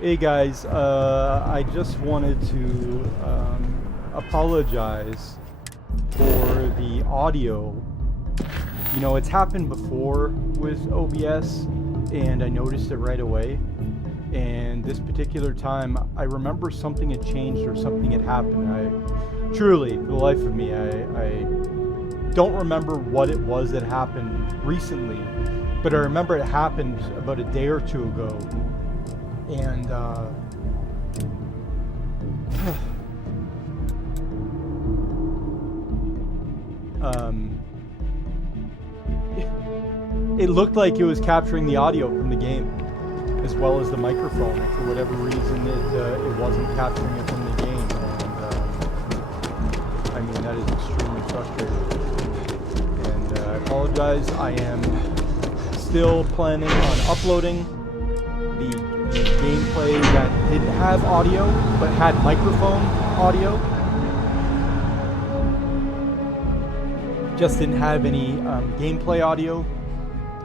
Hey guys, I just wanted to apologize for the audio. You know, it's happened before with OBS, and I noticed it right away. And this particular time, I remember something had changed or something had happened. I truly, for the life of me, I don't remember what it was that happened recently, but I remember it happened about a day or two ago. And it looked like it was capturing the audio from the game as well as the microphone. And for whatever reason, it wasn't capturing it from the game. And I mean, that is extremely frustrating. And I apologize. I am still planning on uploading the gameplay that didn't have audio but had microphone audio. Just didn't have any gameplay audio.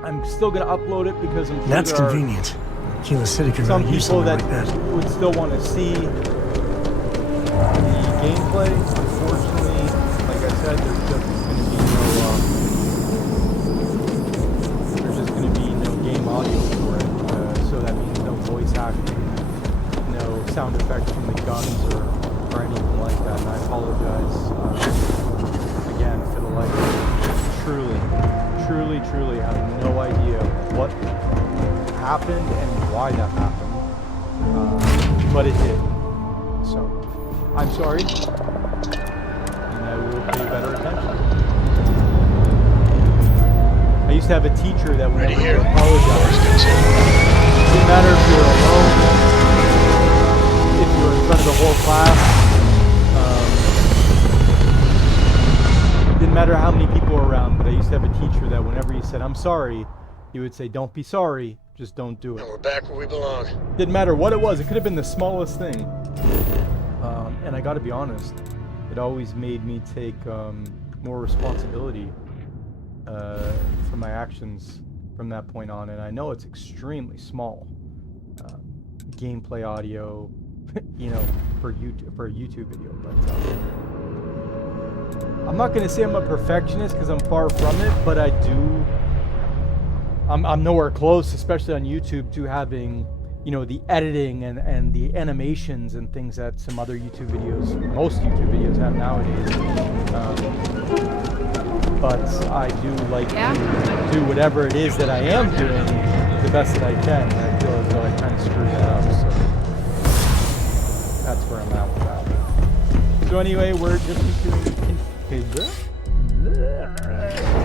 I'm still gonna upload it because I'm sure that's there convenient. Kilo City could some really use people something that, like that would still want to see the gameplay. Unfortunately, like I said, there's just gonna be no game audio for it. So that means no voice acting, no sound effects from the guns or anything like that. And I apologize again for the life of me. Truly have no idea what happened and why that happened, but it did. So I'm sorry, and I will pay better attention. I used to have a teacher that whenever you apologize, it didn't matter if you're alone, if you're in front of the whole class, didn't matter how many people were around, but I used to have a teacher that whenever you said, "I'm sorry," he would say, "Don't be sorry, just don't do it." And we're back where we belong. Didn't matter what it was. It could have been the smallest thing. And I gotta be honest, it always made me take more responsibility for my actions from that point on. And I know it's extremely small. Gameplay audio, you know, for a YouTube video, but I'm not gonna say I'm a perfectionist because I'm far from it, but I do. I'm nowhere close, especially on YouTube, to having, you know, the editing and the animations and things that some other YouTube videos, most YouTube videos have nowadays. But I do like to do whatever it is that I am doing the best that I can. And I feel as though I kind of screwed that up, so that's where I'm at with that. So anyway, we're just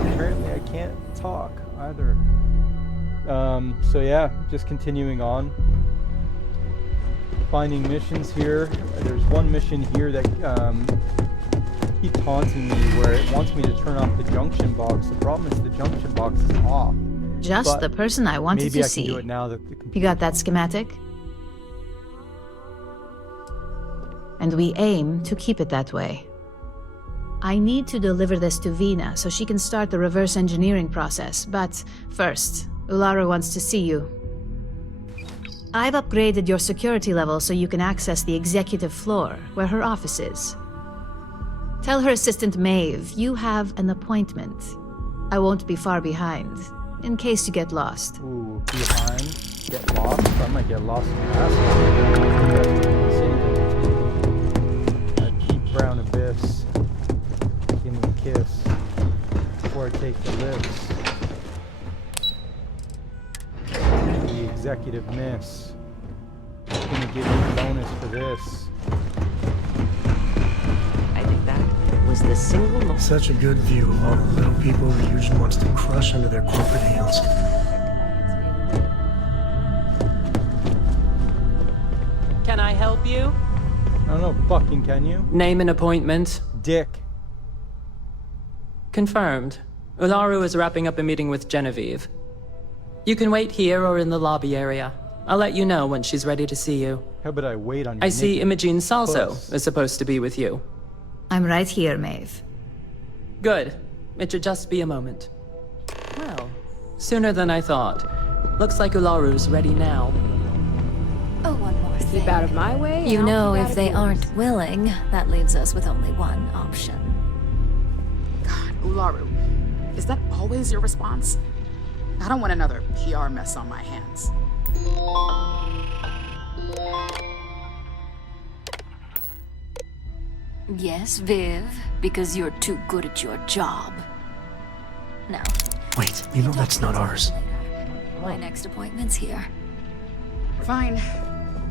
apparently I can't talk either. So yeah, just continuing on. Finding missions here. There's one mission here that keeps taunting me where it wants me to turn off the junction box. The problem is the junction box is off. Just the person I wanted to see. Maybe I can do it now that the You got that schematic? And we aim to keep it that way. I need to deliver this to Vina so she can start the reverse engineering process, but first, Ularu wants to see you. I've upgraded your security level so you can access the executive floor, where her office is. Tell her assistant Maeve you have an appointment. I won't be far behind, in case you get lost. Ooh, behind? Get lost? I might get lost in the past. A deep brown abyss. Give me a kiss before I take the lips. The executive miss. I'm gonna give you a bonus for this. I think that was the single most... Such a good view of all the little people the Fusion wants to crush under their corporate heels. Can I help you? I don't know, fucking can you? Name and appointment. Dick. Confirmed. Ularu is wrapping up a meeting with Genevieve. You can wait here or in the lobby area. I'll let you know when she's ready to see you. How about I wait on you? I see Imogene Salso puss. is supposed to be with you. I'm right here, Maeve. Good. It should just be a moment. Well, sooner than I thought. Looks like Ularu's ready now. Oh, one moment. keep out of my way. You and I'll know, keep if out they of aren't yours. willing, that leaves us with only one option. God, Ularu, is that always your response? I don't want another PR mess on my hands. Yes, Viv, because you're too good at your job. Now, Wait, you know that's not ours. my next appointment's here. Fine,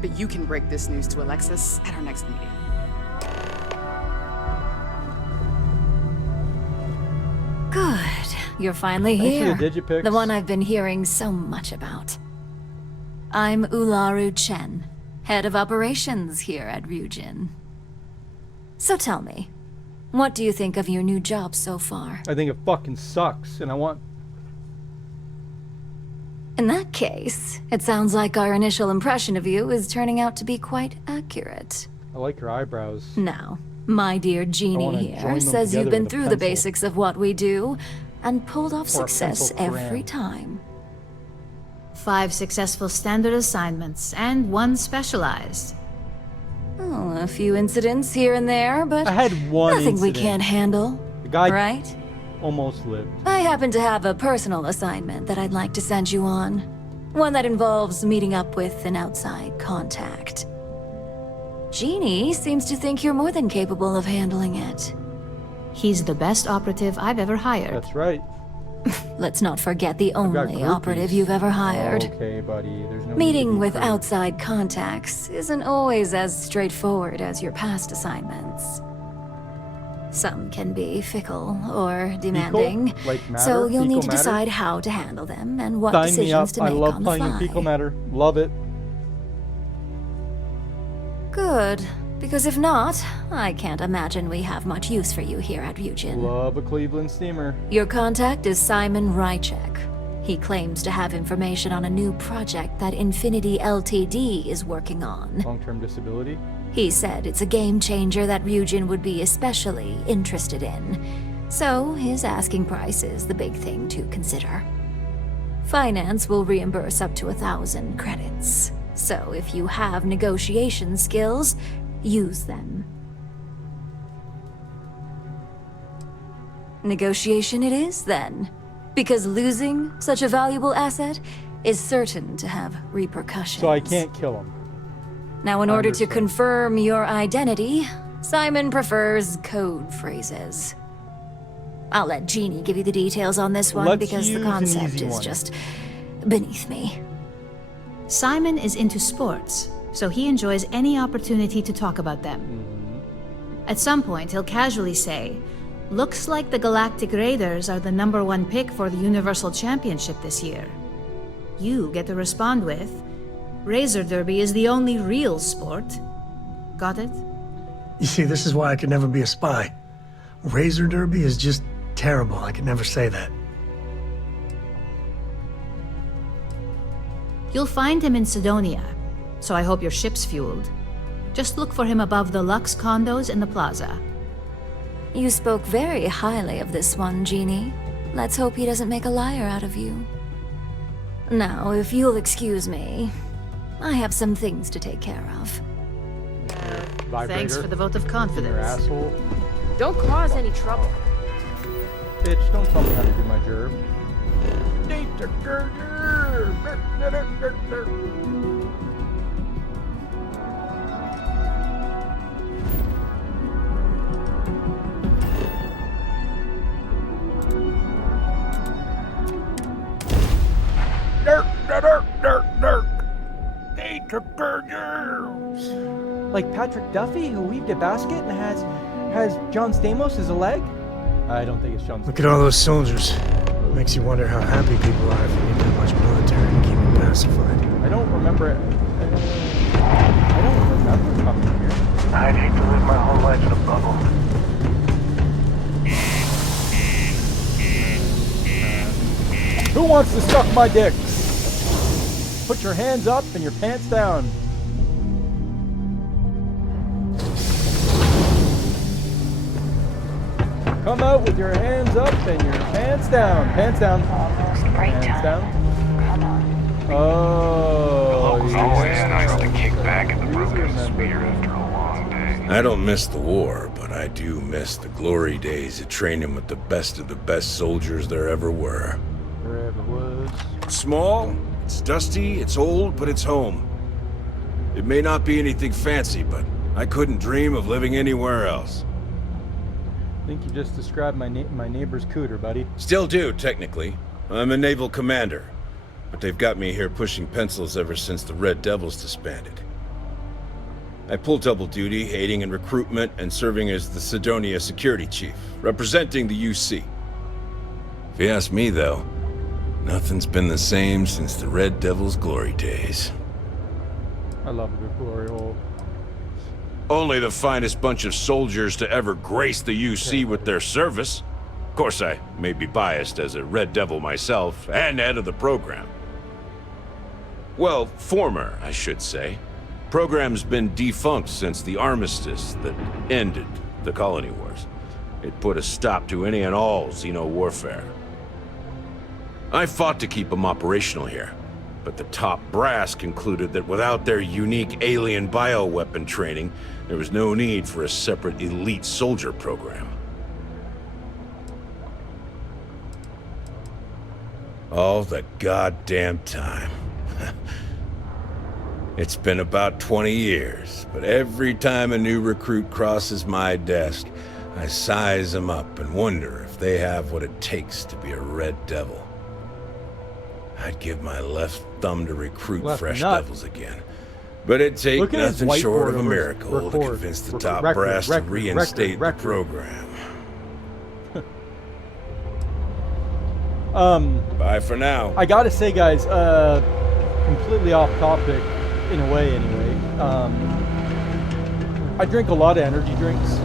but you can break this news to Alexis at our next meeting. Good. You're finally Thanks for here. the digipics. The one I've been hearing so much about. I'm Ularu Chen, head of operations here at Ryujin. So tell me, what do you think of your new job so far? I think it fucking sucks, and I want. In that case, it sounds like our initial impression of you is turning out to be quite accurate. I like your eyebrows. Now, my dear wanna Jeannie join here them says you've together been with a through the pencil. basics of what we do and pulled off Or a success pencil every crayon. time. 5 successful standard assignments and 1 specialized. Oh, a few incidents here and there, but I had one nothing we incident. can't handle, The guy right? almost lived. I happen to have a personal assignment that I'd like to send you on. One that involves meeting up with an outside contact. Jeannie seems to think you're more than capable of handling it. He's the best operative I've ever hired. That's right. Let's not forget the I've got only operative groupies. you've ever hired. Okay, buddy. There's no need to Meeting be with crude. outside contacts isn't always as straightforward as your past assignments. Some can be fickle or demanding, Like matter? so you'll need Fecal to matter? decide how to handle them and what Sign me up. decisions to I make love on the playing in fly. fecal matter. Love it. Good, because if not, I can't imagine we have much use for you here at Ryujin. Love a Cleveland steamer. Your contact is Simon Rychek. He claims to have information on a new project that Infinity Ltd is working on. Long-term disability. He said it's a game changer that Ryujin would be especially interested in. So his asking price is the big thing to consider. Finance will reimburse up to 1,000 credits. So if you have negotiation skills, use them. Negotiation it is, then. Because losing such a valuable asset is certain to have repercussions. So I can't kill him. Now, in order to Understood. confirm your identity, Simon prefers code phrases. I'll let Jeannie give you the details on this one Let's because the use an concept easy is one. just beneath me. Simon is into sports, so he enjoys any opportunity to talk about them. At some point, he'll casually say, "Looks like the Galactic Raiders are the #1 pick for the Universal Championship this year." You get to respond with, "Razor Derby is the only real sport." Got it? You see, this is why I could never be a spy. Razor Derby is just terrible. I could never say that. You'll find him in Sidonia, so I hope your ship's fueled. Just look for him above the Lux condos in the plaza. You spoke very highly of this one, Jeannie. Let's hope he doesn't make a liar out of you. Now, if you'll excuse me, I have some things to take care of. Vibrator. Thanks for the vote of in your confidence. asshole. Don't cause any trouble. Bitch, don't tell me how to do my gerb. Like Patrick Duffy, who weaved a basket and has John Stamos as a leg? I don't think it's John Stamos. Look at all those soldiers. Makes you wonder how happy people are if you need that much military to keep it pacified. I don't remember it. I don't remember coming here. I'd hate to live my whole life in a bubble. Who wants to suck my dick? Put your hands up and your pants down. Come out with your hands up and your pants down. Pants down. Almost break Pants time. down. Come on. Oh. Always nice to kick back in the broken sphere after a long day. I don't miss the war, but I do miss the glory days of training with the best soldiers there ever were. There ever was. It's small, it's dusty, it's old, but it's home. It may not be anything fancy, but I couldn't dream of living anywhere else. I think you just described my neighbor's cooter, buddy. Still do, technically. I'm a naval commander. But they've got me here pushing pencils ever since the Red Devils disbanded. I pull double duty, aiding in recruitment and serving as the Sidonia security chief, representing the UC. If you ask me, though, nothing's been the same since the Red Devils' glory days. I love a good glory hole. Only the finest bunch of soldiers to ever grace the UC with their service. Of course, I may be biased as a Red Devil myself, and head of the program. Well, former, I should say. Program's been defunct since the armistice that ended the colony wars. It put a stop to any and all Xeno warfare. I fought to keep them operational here, but the top brass concluded that without their unique alien bioweapon training, there was no need for a separate elite soldier program. All the goddamn time. It's been about 20 years, but every time a new recruit crosses my desk, I size them up and wonder if they have what it takes to be a Red Devil. I'd give my left thumb to recruit fresh devils again. But it'd take nothing short of a miracle to convince the top brass to reinstate the program. Bye for now. I gotta say, guys, completely off topic, in a way anyway. I drink a lot of energy drinks.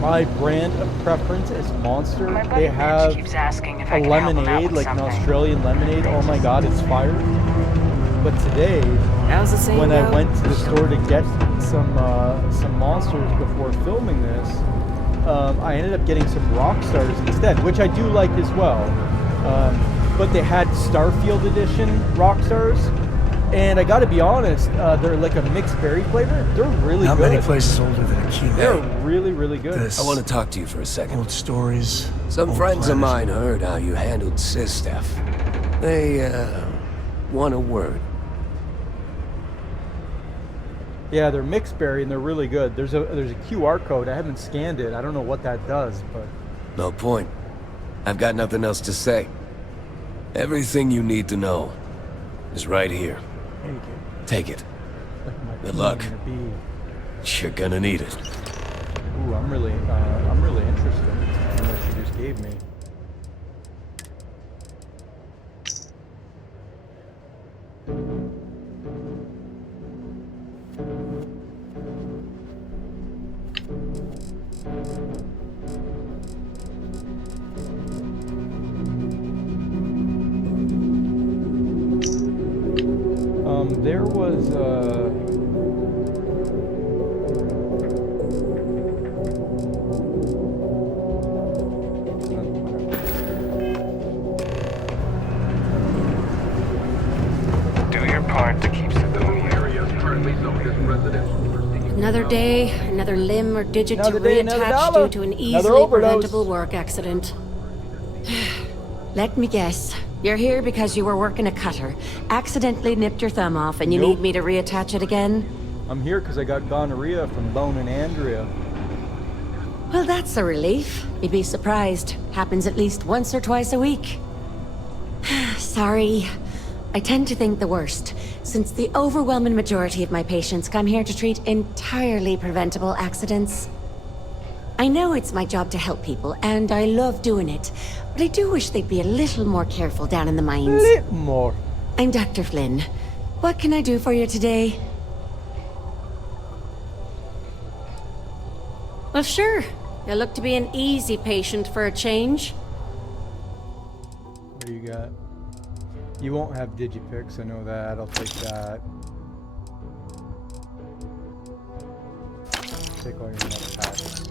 My brand of preference is Monster. They have a lemonade, like an Australian lemonade. Oh my god, it's fire. But today, when I went to the store to get some Monsters before filming this, I ended up getting some Rockstars instead, which I do like as well. But they had Starfield edition Rockstars, and I gotta be honest, they're like a mixed berry flavor. They're really good. Not many places older than a key. They're really, really good. I want to talk to you for a second. Old stories. Some old friends of planners. mine heard how you handled Sistef. They, want a word. Yeah, they're mixed berry and they're really good. There's a QR code. I haven't scanned it. I don't know what that does, but No point. I've got nothing else to say. Everything you need to know is right here. thank you. Take it. Like my Good luck. queen and a bee. You're gonna need it. Ooh, I'm really interested in what you just gave me. There was Do your part to keep Sidonia area currently zoned as residential. Another day, another limb or digit Another to day, another reattach dollar. due to an Another easily overdose. preventable work accident. Let me guess. You're here because you were working a cutter, accidentally nipped your thumb off, and you Nope. need me to reattach it again? I'm here because I got gonorrhea from Bone and Andrea. Well, that's a relief. You'd be surprised. Happens at least once or twice a week. Sorry. I tend to think the worst, since the overwhelming majority of my patients come here to treat entirely preventable accidents. I know it's my job to help people, and I love doing it, but I do wish they'd be a little more careful down in the mines. Little more. I'm Dr. Flynn. What can I do for you today? Well, sure. You look to be an easy patient for a change. What do you got? You won't have Digipix, I know that. I'll take that. Take all your med packs.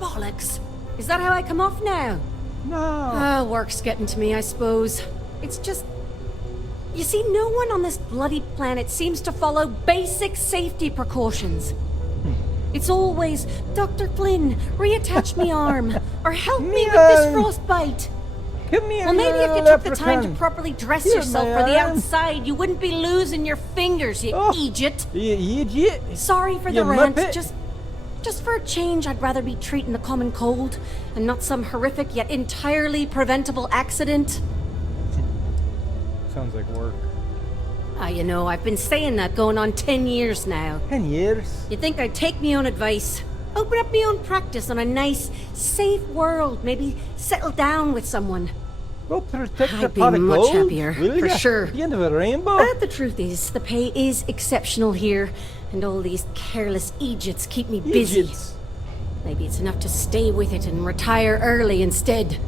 Bollocks. Is that how I come off now? No. Oh, work's getting to me, I suppose. It's just... You see, no one on this bloody planet seems to follow basic safety precautions. It's always, Dr. Flynn, reattach me arm, or help me with this frostbite. Come here, Well, maybe if you took the time to leprechaun. properly dress Here, yourself my for the arm. outside, you wouldn't be losing your fingers, you idiot. You idiot. Sorry for the You rant, muppet. just for a change, I'd rather be treating the common cold, and not some horrific yet entirely preventable accident. Sounds like work. Ah, you know, I've been saying that going on 10 years now. 10 years. You'd think I'd take me own advice. Open up my own practice on a nice, safe world. Maybe settle down with someone. Go protect the I'd be pot of much gold. happier, will for ya? sure. The end of a rainbow. But the truth is, the pay is exceptional here, and all these careless idiots keep me busy. Idiots. Maybe it's enough to stay with it and retire early instead.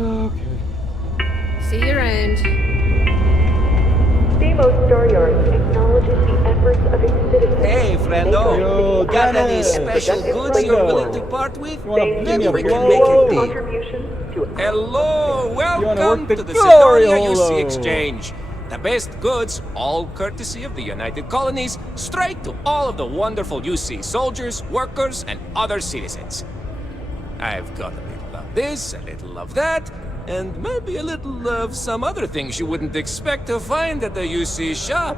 Okay. See you around. Demo Staryard acknowledges the efforts of its citizens. Hey, friendo. Yo, Got any Dennis. special goods you're willing to part with? You wanna give me Maybe a we blow? can make a deal. Contributions to Hello, welcome work the to the glory Sidonia holo. UC Exchange. The best goods, all courtesy of the United Colonies, straight to all of the wonderful UC soldiers, workers, and other citizens. I've got a little of this, a little of that, and maybe a little of some other things you wouldn't expect to find at the UC shop,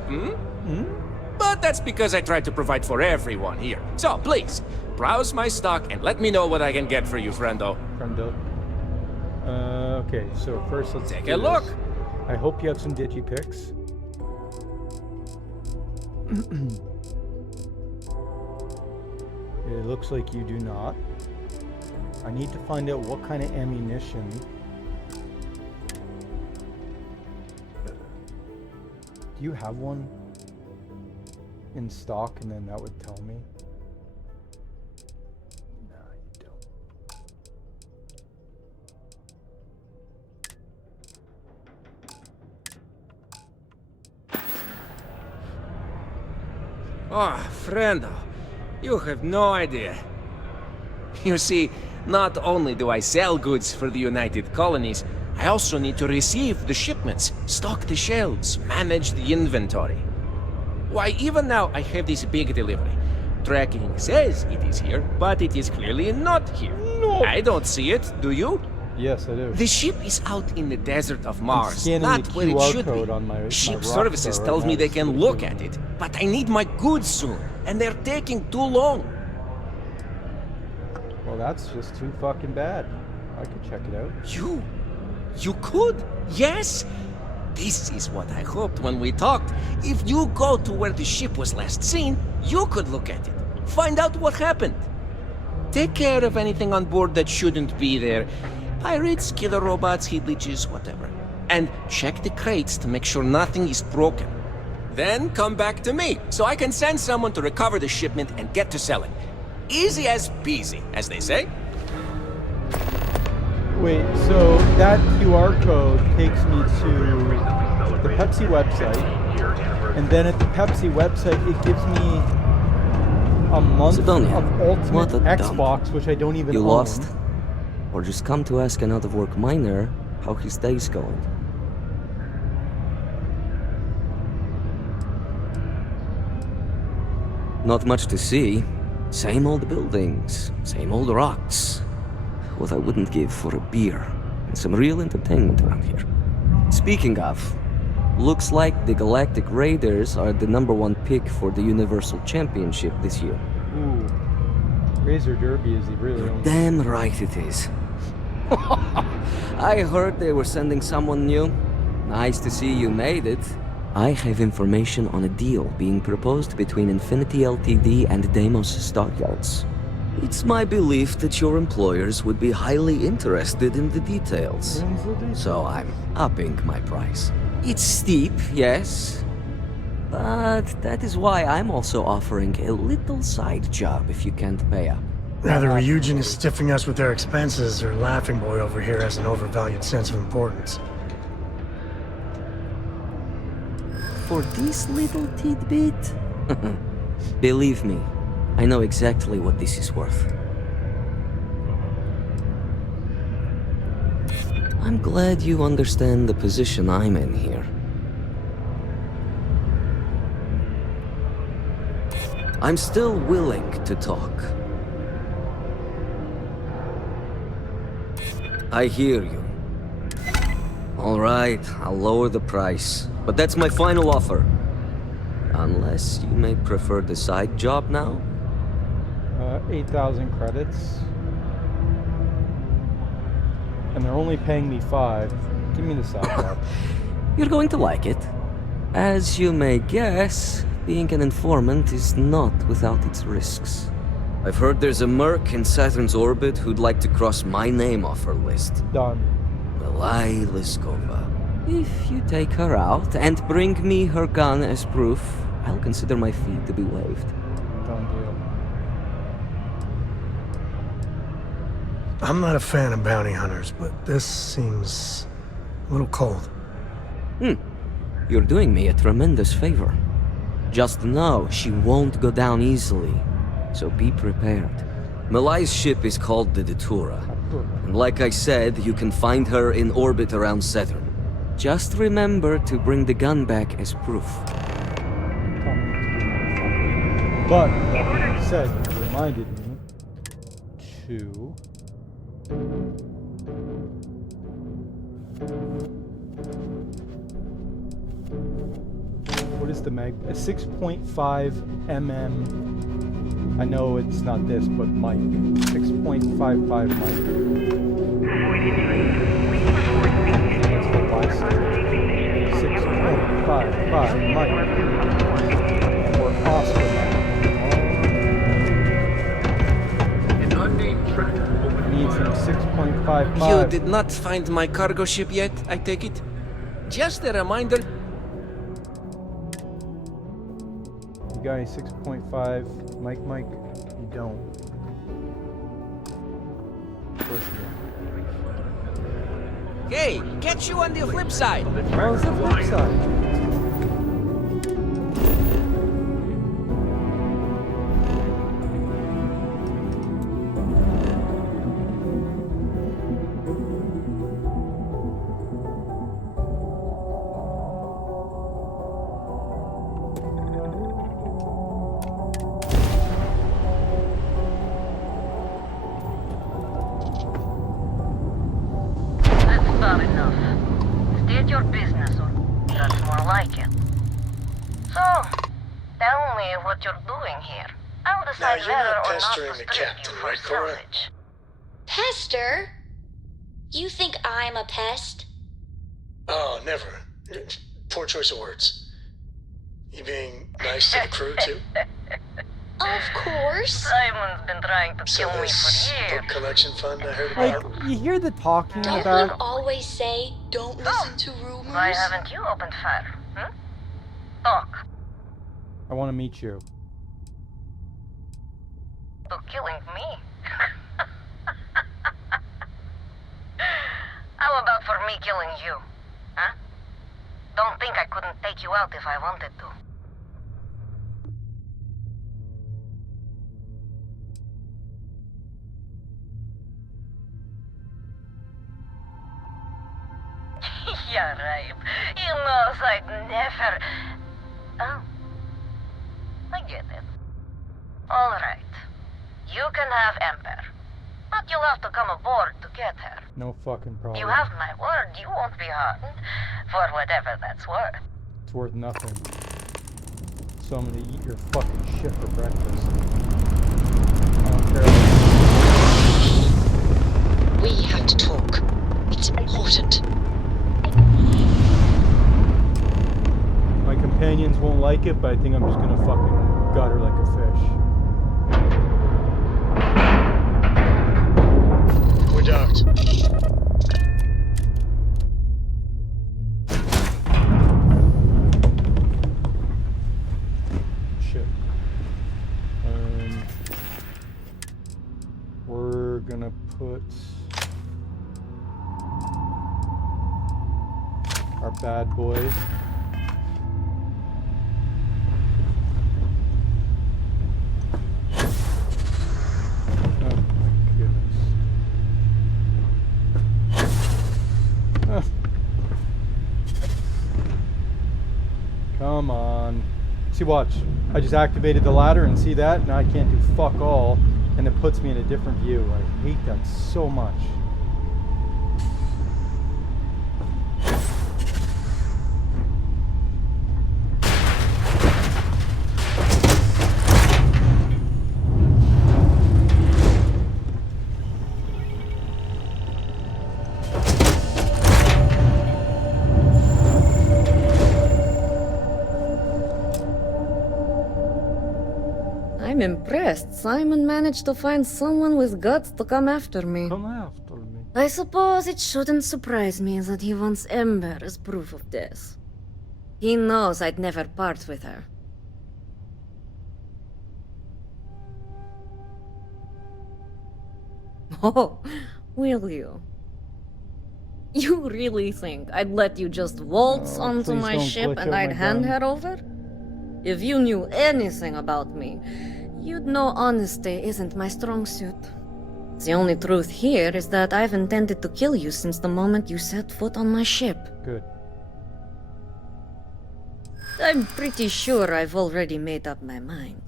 But that's because I try to provide for everyone here. So please, browse my stock and let me know what I can get for you, friendo. Friendo. Okay, so first let's Take do a look. this. I hope you have some digipics. It looks like you do not. I need to find out what kind of ammunition. Do you have one in stock, and then that would tell me? No, you don't. Ah, friendo, you have no idea. You see, not only do I sell goods for the United Colonies, I also need to receive the shipments, stock the shelves, manage the inventory. Why, even now I have this big delivery. Tracking says it is here, but it is clearly not here. No. I don't see it, do you? Yes, I do. The ship is out in the desert of Mars, scanning not the where it QR should code be. on my Ship Rockstar Services right tells me now they to can see look if at it, but I need my goods soon, and they're taking too long. Well, that's just too fucking bad. I could check it out. You could? Yes? This is what I hoped when we talked. If you go to where the ship was last seen, you could look at it. Find out what happened. Take care of anything on board that shouldn't be there. Pirates, killer robots, heat leeches, whatever. And check the crates to make sure nothing is broken. Then come back to me, so I can send someone to recover the shipment and get to selling. Easy as peasy, as they say. Wait, so that QR code takes me to the Pepsi website, and then at the Pepsi website it gives me a month Sidonia, of Ultimate what a dump. Xbox, which I don't even You own. lost? Or just come to ask an out-of-work miner how his day's going? Not much to see. Same old buildings, same old rocks. What I wouldn't give for a beer and some real entertainment around here. Speaking of, looks like the Galactic Raiders are the #1 pick for the Universal Championship this year. Ooh, Razor Derby is the really only. Damn right it is. I heard they were sending someone new. Nice to see you made it. I have information on a deal being proposed between Infinity Ltd and Deimos Stockyards. It's my belief that your employers would be highly interested in the details. So I'm upping my price. It's steep, yes. But that is why I'm also offering a little side job if you can't pay up. Either Ryujin is stiffing us with their expenses, or Laughing Boy over here has an overvalued sense of importance. For this little tidbit? Believe me, I know exactly what this is worth. I'm glad you understand the position I'm in here. I'm still willing to talk. I hear you. All right, I'll lower the price, but that's my final offer. Unless you may prefer the side job now? 8,000 credits. And they're only paying me 5. Give me the side job. You're going to like it. As you may guess, being an informant is not without its risks. I've heard there's a merc in Saturn's orbit who'd like to cross my name off her list. Done. Malai Liskova. If you take her out and bring me her gun as proof, I'll consider my fee to be waived. Done deal. I'm not a fan of bounty hunters, but this seems a little cold. You're doing me a tremendous favor. Just know she won't go down easily, so be prepared. Malai's ship is called the Datura, and like I said, you can find her in orbit around Saturn. Just remember to bring the gun back as proof. But, that being said, you reminded me to... What is the mag? A 6.5 mm. I know it's not this, but mic. 6.55 mic. That's what I said. 6.55 mic. Or Oscar mic. Need some 6.55. You did not find my cargo ship yet, I take it? Just a reminder. You got any 6.5 mic? You don't. Of course you don't. Hey, catch you on the flip side. How's the flip side? Not enough. State your business, or that's more like it. So, tell me what you're doing here. I'll decide Now, you're whether not or not pestering to the strip captain, you for right, Cora? salvage. Pester? You think I'm a pest? Oh, never. Poor choice of words. You being nice to the crew, too? Of course. Simon's been trying to So kill me this for years. book collection fund I heard Like, about? you hear the talking Don't about... you always say, don't listen to rumors? Why haven't you opened fire? Talk. I want to meet you. To killing me? How about for me killing you? Huh? Don't think I couldn't take you out if I wanted to. Yeah, right. You know, I'd never... Oh. I get it. Alright. You can have Ember. But you'll have to come aboard to get her. No fucking problem. You have my word, you won't be harmed. For whatever that's worth. It's worth nothing. So I'm gonna eat your fucking shit for breakfast. I don't care. We have to talk. It's important. My companions won't like it, but I think I'm just gonna fucking gut her like a fish. We're docked. Shit. We're gonna put our bad boy. Oh my goodness. Come on. See, watch. I just activated the ladder and see that? Now I can't do fuck all. And it puts me in a different view. I hate that so much. I'm impressed. Simon managed to find someone with guts to come after me. Come after me. I suppose it shouldn't surprise me that he wants Ember as proof of this. He knows I'd never part with her. Oh, will you? You really think I'd let you just waltz onto my ship and I'd hand her over? If you knew anything about me, you'd know honesty isn't my strong suit. The only truth here is that I've intended to kill you since the moment you set foot on my ship. Good. I'm pretty sure I've already made up my mind.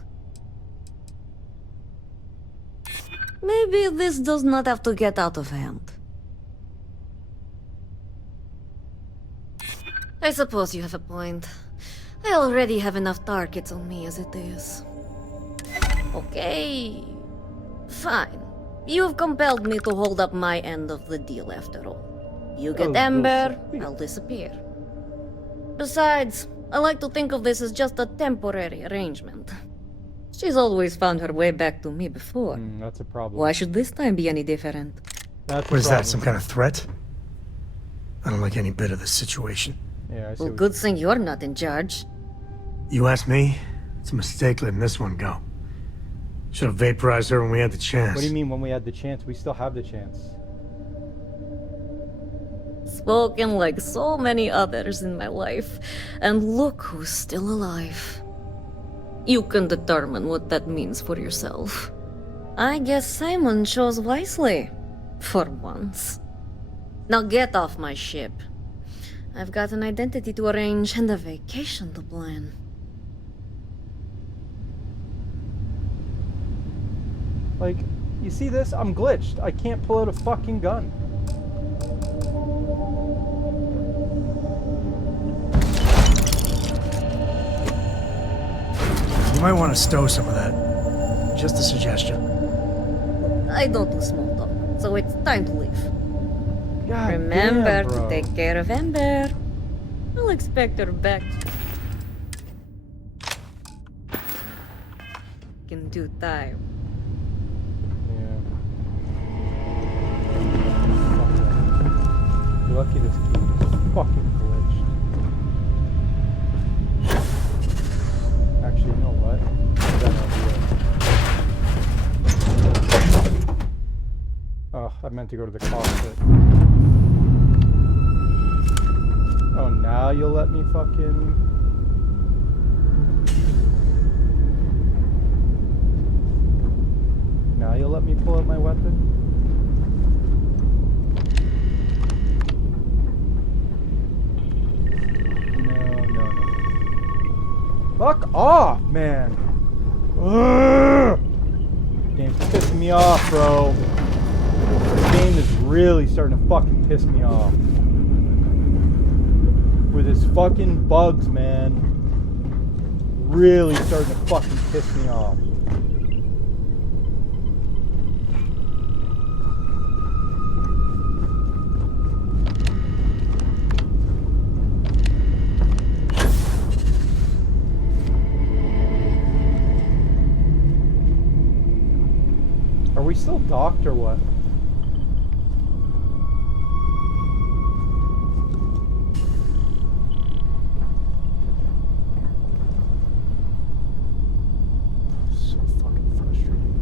Maybe this does not have to get out of hand. I suppose you have a point. I already have enough targets on me as it is. Okay. Fine. You've compelled me to hold up my end of the deal after all. You get Ember, I'll disappear. Besides, I like to think of this as just a temporary arrangement. She's always found her way back to me before. That's a problem. Why should this time be any different? What is that, some kind of threat? I don't like any bit of this situation. Yeah, I see. Well, good thing you're not in charge. You ask me? It's a mistake letting this one go. Should have vaporized her when we had the chance. What do you mean when we had the chance? We still have the chance. Spoken like so many others in my life, and look who's still alive. You can determine what that means for yourself. I guess Simon chose wisely. For once. Now get off my ship. I've got an identity to arrange and a vacation to plan. Like, you see this? I'm glitched. I can't pull out a fucking gun. You might want to stow some of that. Just a suggestion. I don't do small talk, so it's time to leave. God Remember damn, to bro. take care of Ember. I'll expect her back in due time. You're lucky this game is fucking glitched. Actually, you know what? I got an idea. Oh, I meant to go to the cockpit. Oh, now you'll let me fucking... Now you'll let me pull out my weapon? Fuck off, man. Ugh. Game's pissing me off, bro. This game is really starting to fucking piss me off. With its fucking bugs, man. Really starting to fucking piss me off. Are we still docked or what? So fucking frustrating.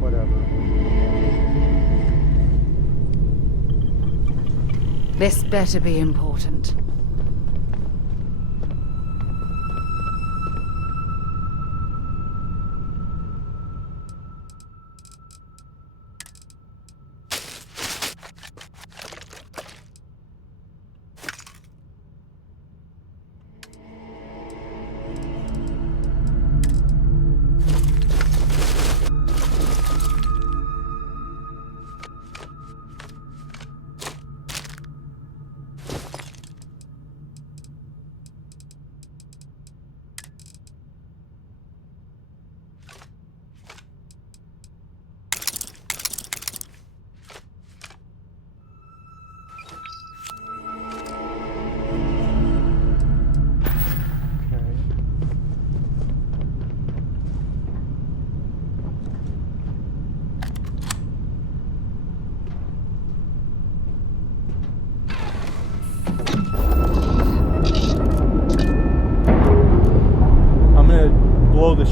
Whatever. This better be important.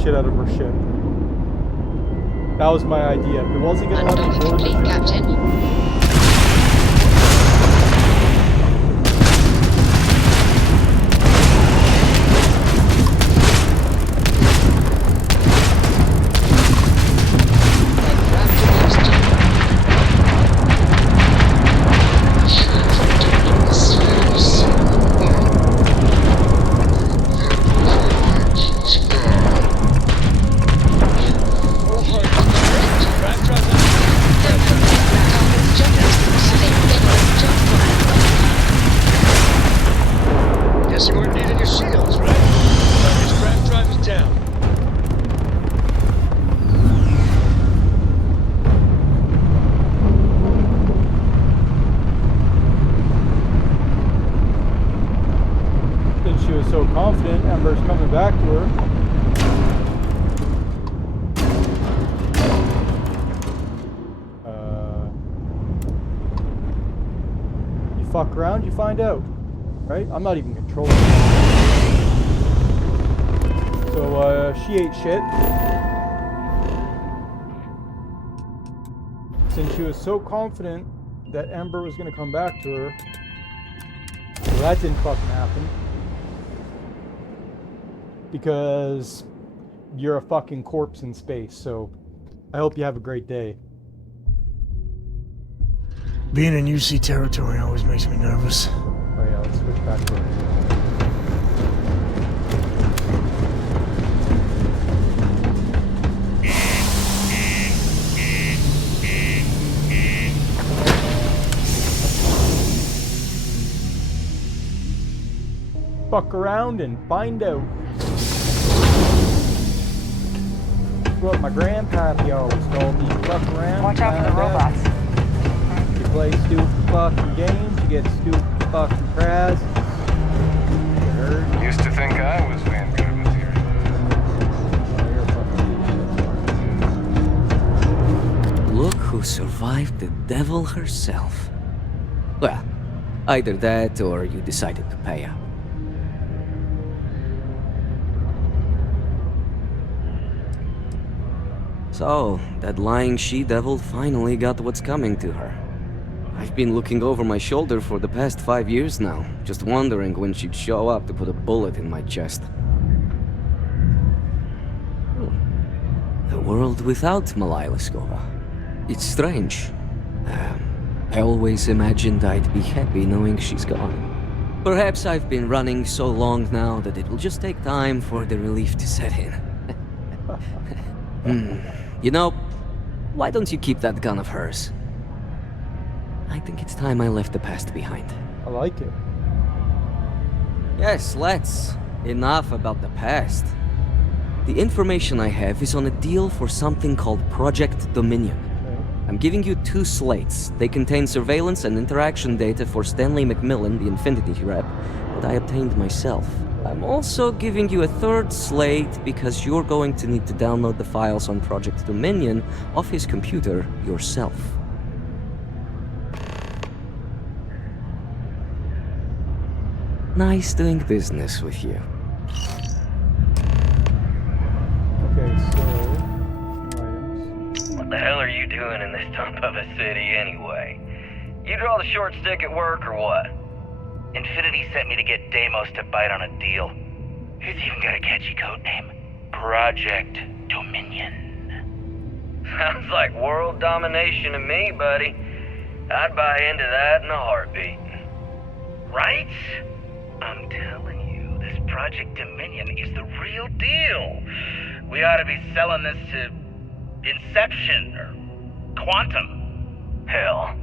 shit out of her ship. That was my idea. It wasn't gonna let me Undocked board the fleet, ship. Captain. Guess you weren't needing your shields, right? His craft drive is down. Since she was so confident, Ember's coming back to her. You fuck around, you find out. Right? I'm not even controlling it. So, she ate shit. Since she was so confident that Ember was gonna come back to her, well, that didn't fucking happen. Because you're a fucking corpse in space, so I hope you have a great day. Being in UC territory always makes me nervous. Oh yeah, let's switch back to her. Fuck around and find out. That's what my grandpappy always told me. Fuck around. Watch out for the robots. You play stupid fucking games, you get stupid fucking crabs. Used to think I was Vanguard material. Look who survived the devil herself. Well, either that or you decided to pay up. So, that lying she-devil finally got what's coming to her. I've been looking over my shoulder for the past 5 years now, just wondering when she'd show up to put a bullet in my chest. The world without Malaya Leskova. It's strange. I always imagined I'd be happy knowing she's gone. Perhaps I've been running so long now that it will just take time for the relief to set in. You know, why don't you keep that gun of hers? I think it's time I left the past behind. I like it. Yes, let's. Enough about the past. The information I have is on a deal for something called Project Dominion. I'm giving you 2 slates. They contain surveillance and interaction data for Stanley McMillan, the Infinity rep, that I obtained myself. I'm also giving you a 3rd slate because you're going to need to download the files on Project Dominion off his computer yourself. Nice doing business with you. Okay, so items. What the hell are you doing in this dump of a city anyway? You draw the short stick at work or what? Infinity sent me to get Deimos to bite on a deal. He's even got a catchy code name. Project Dominion. Sounds like world domination to me, buddy. I'd buy into that in a heartbeat. Right? I'm telling you, this Project Dominion is the real deal. We ought to be selling this to Inception or Quantum. Hell,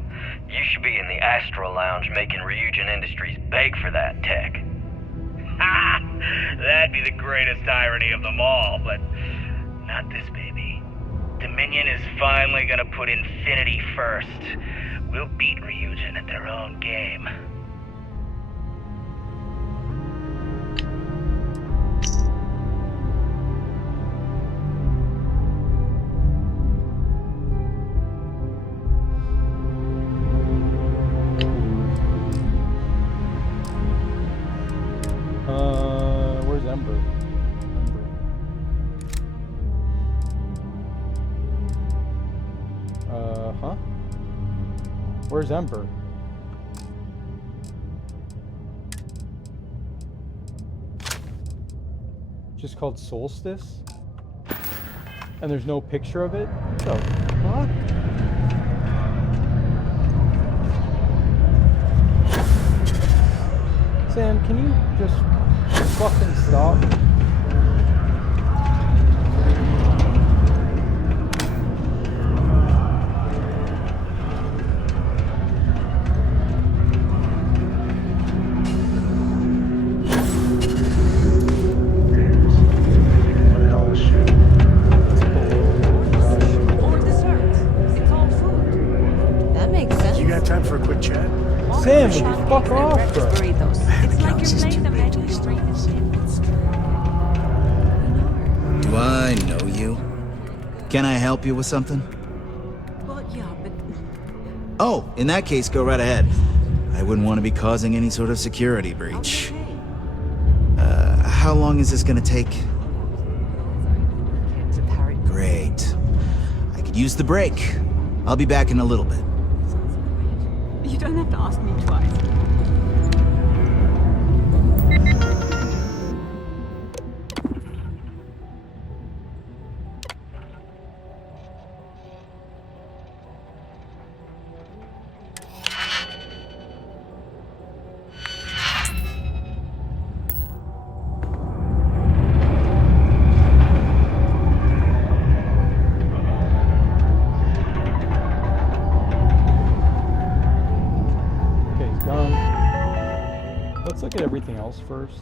you should be in the Astro Lounge making Ryujin Industries beg for that tech. Ha! That'd be the greatest irony of them all, but not this baby. Dominion is finally gonna put Infinity first. We'll beat Ryujin at their own game. Where's Ember? huh? Where's Ember? Just called Solstice? And there's no picture of it? What the fuck? Sam, can you just fucking stop? That makes sense. You got time for a quick chat? Sam, would you fuck off, bro? Do I know you? Can I help you with something? Oh, in that case, go right ahead. I wouldn't want to be causing any sort of security breach. How long is this gonna take? Great. I could use the break. I'll be back in a little bit. You don't have to ask me twice. Let's look at everything else first.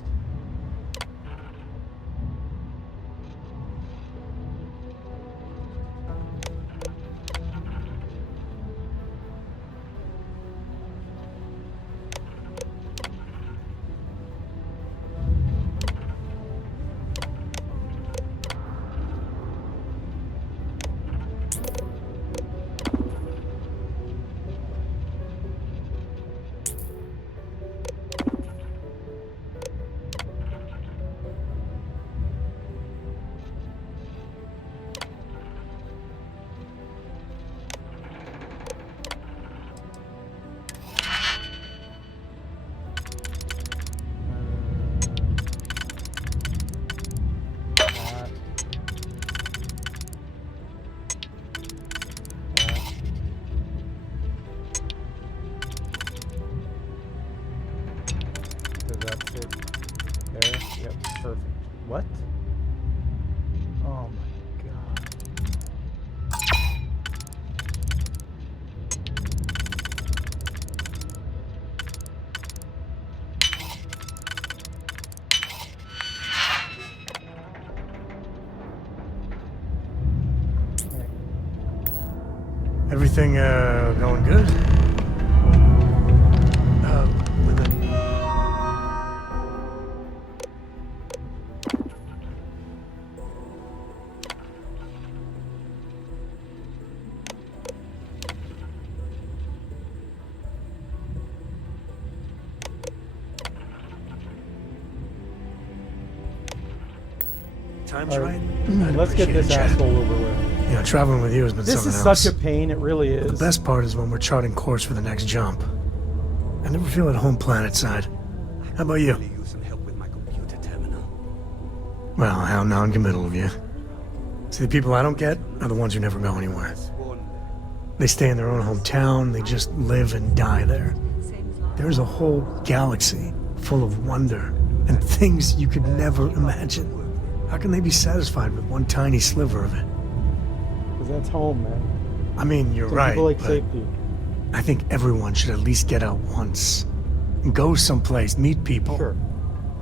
What? Oh my god. Everything going good? Time's right. Let's get this asshole over with. You know, traveling with you has been This something is else. such a pain, it really is. The best part is when we're charting course for the next jump. I never feel at home planet side. How about you? Well, how non-committal of you. See, the people I don't get are the ones who never go anywhere. They stay in their own hometown, they just live and die there. There's a whole galaxy full of wonder and things you could never imagine. How can they be satisfied with one tiny sliver of it? Because that's home, man. I mean, you're Some right, people like but safety. I think everyone should at least get out once. And go someplace, meet people. Sure.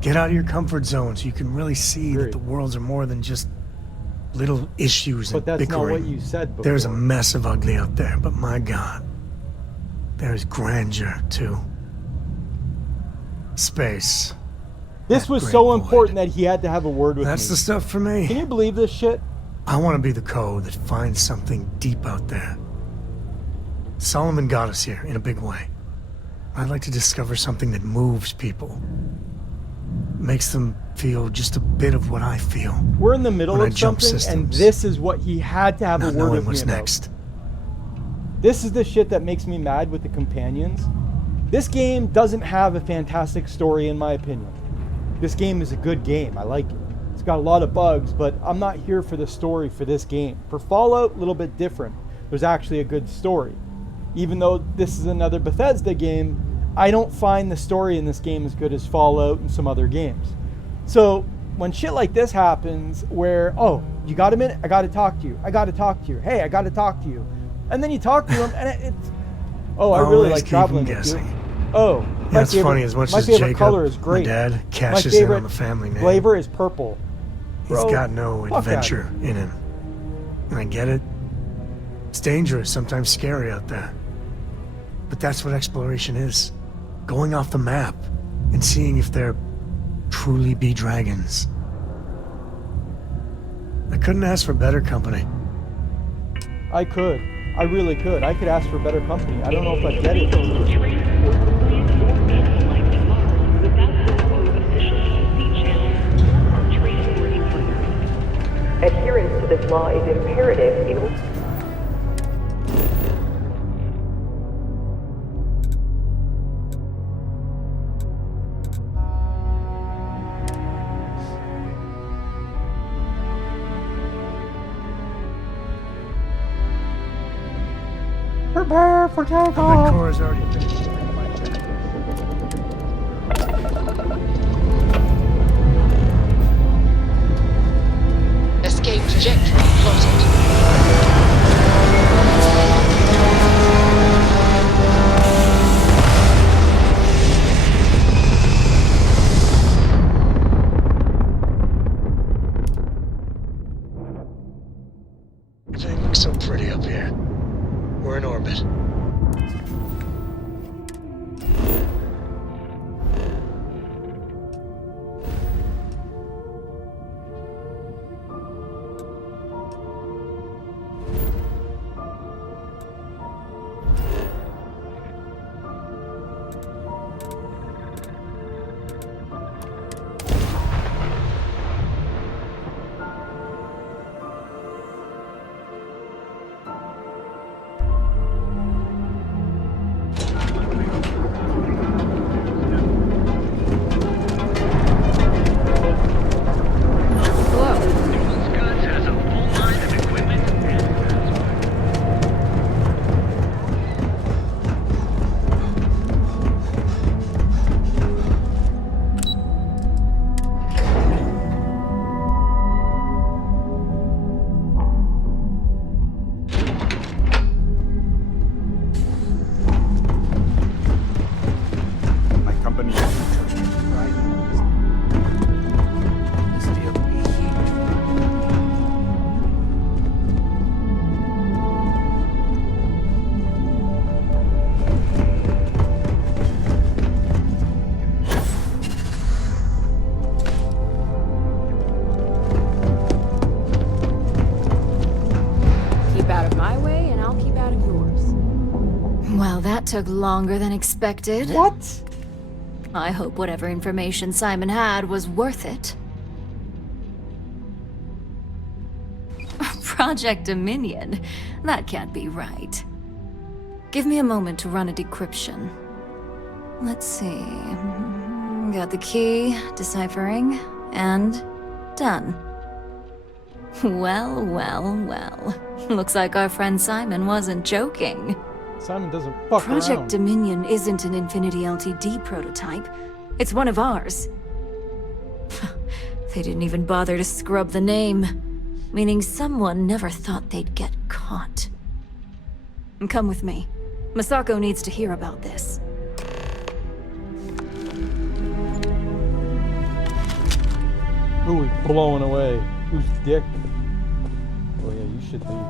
Get out of your comfort zone so you can really see that the worlds are more than just little issues and But that's bickering. not what you said before. There's a mess of ugly out there, but my God, there's grandeur too. Space. This was so important that he had to have a word with me. That's the stuff for me. Can you believe this shit? I want to be the code that finds something deep out there. Solomon got us here in a big way. I'd like to discover something that moves people. Makes them feel just a bit of what I feel. We're in the middle when I of jump something, and systems. this is what he had to have Not a word knowing with me what's about. next. This is the shit that makes me mad with the companions. This game doesn't have a fantastic story in my opinion. This game is a good game. I like it. It's got a lot of bugs, but I'm not here for the story for this game. For Fallout, a little bit different. There's actually a good story. Even though this is another Bethesda game, I don't find the story in this game as good as Fallout and some other games. So when shit like this happens where, oh, you got a minute? I got to talk to you. I got to talk to you. Hey, I got to talk to you. And then you talk to them and it's, oh, I really like traveling with you. Oh, yeah, it's funny. As much my as favorite Jacob, color is great. my dad, My cashes in favorite on the family name. flavor is purple. He's Bro, got no fuck adventure in him. And I get it. It's dangerous, sometimes scary out there. But that's what exploration is. Going off the map and seeing if there truly be dragons. I couldn't ask for better company. I could. I really could. I could ask for better company. I don't know if I'd get it. Adherence to this law is imperative in order. Prepare for takeoff. I bet Cora's already been. Escape trajectory plotted. Everything looks so pretty up here. We're in orbit. Took longer than expected. What? I hope whatever information Simon had was worth it. Project Dominion? That can't be right. Give me a moment to run a decryption. Let's see. Got the key, deciphering, and done. Well, well, well. Looks like our friend Simon wasn't joking. Simon doesn't fuck Project around. Dominion isn't an Infinity LTD prototype. It's one of ours. They didn't even bother to scrub the name, meaning someone never thought they'd get caught. Come with me. Masako needs to hear about this. Ooh, he's blowing away. Who's dick? Oh yeah, you should leave.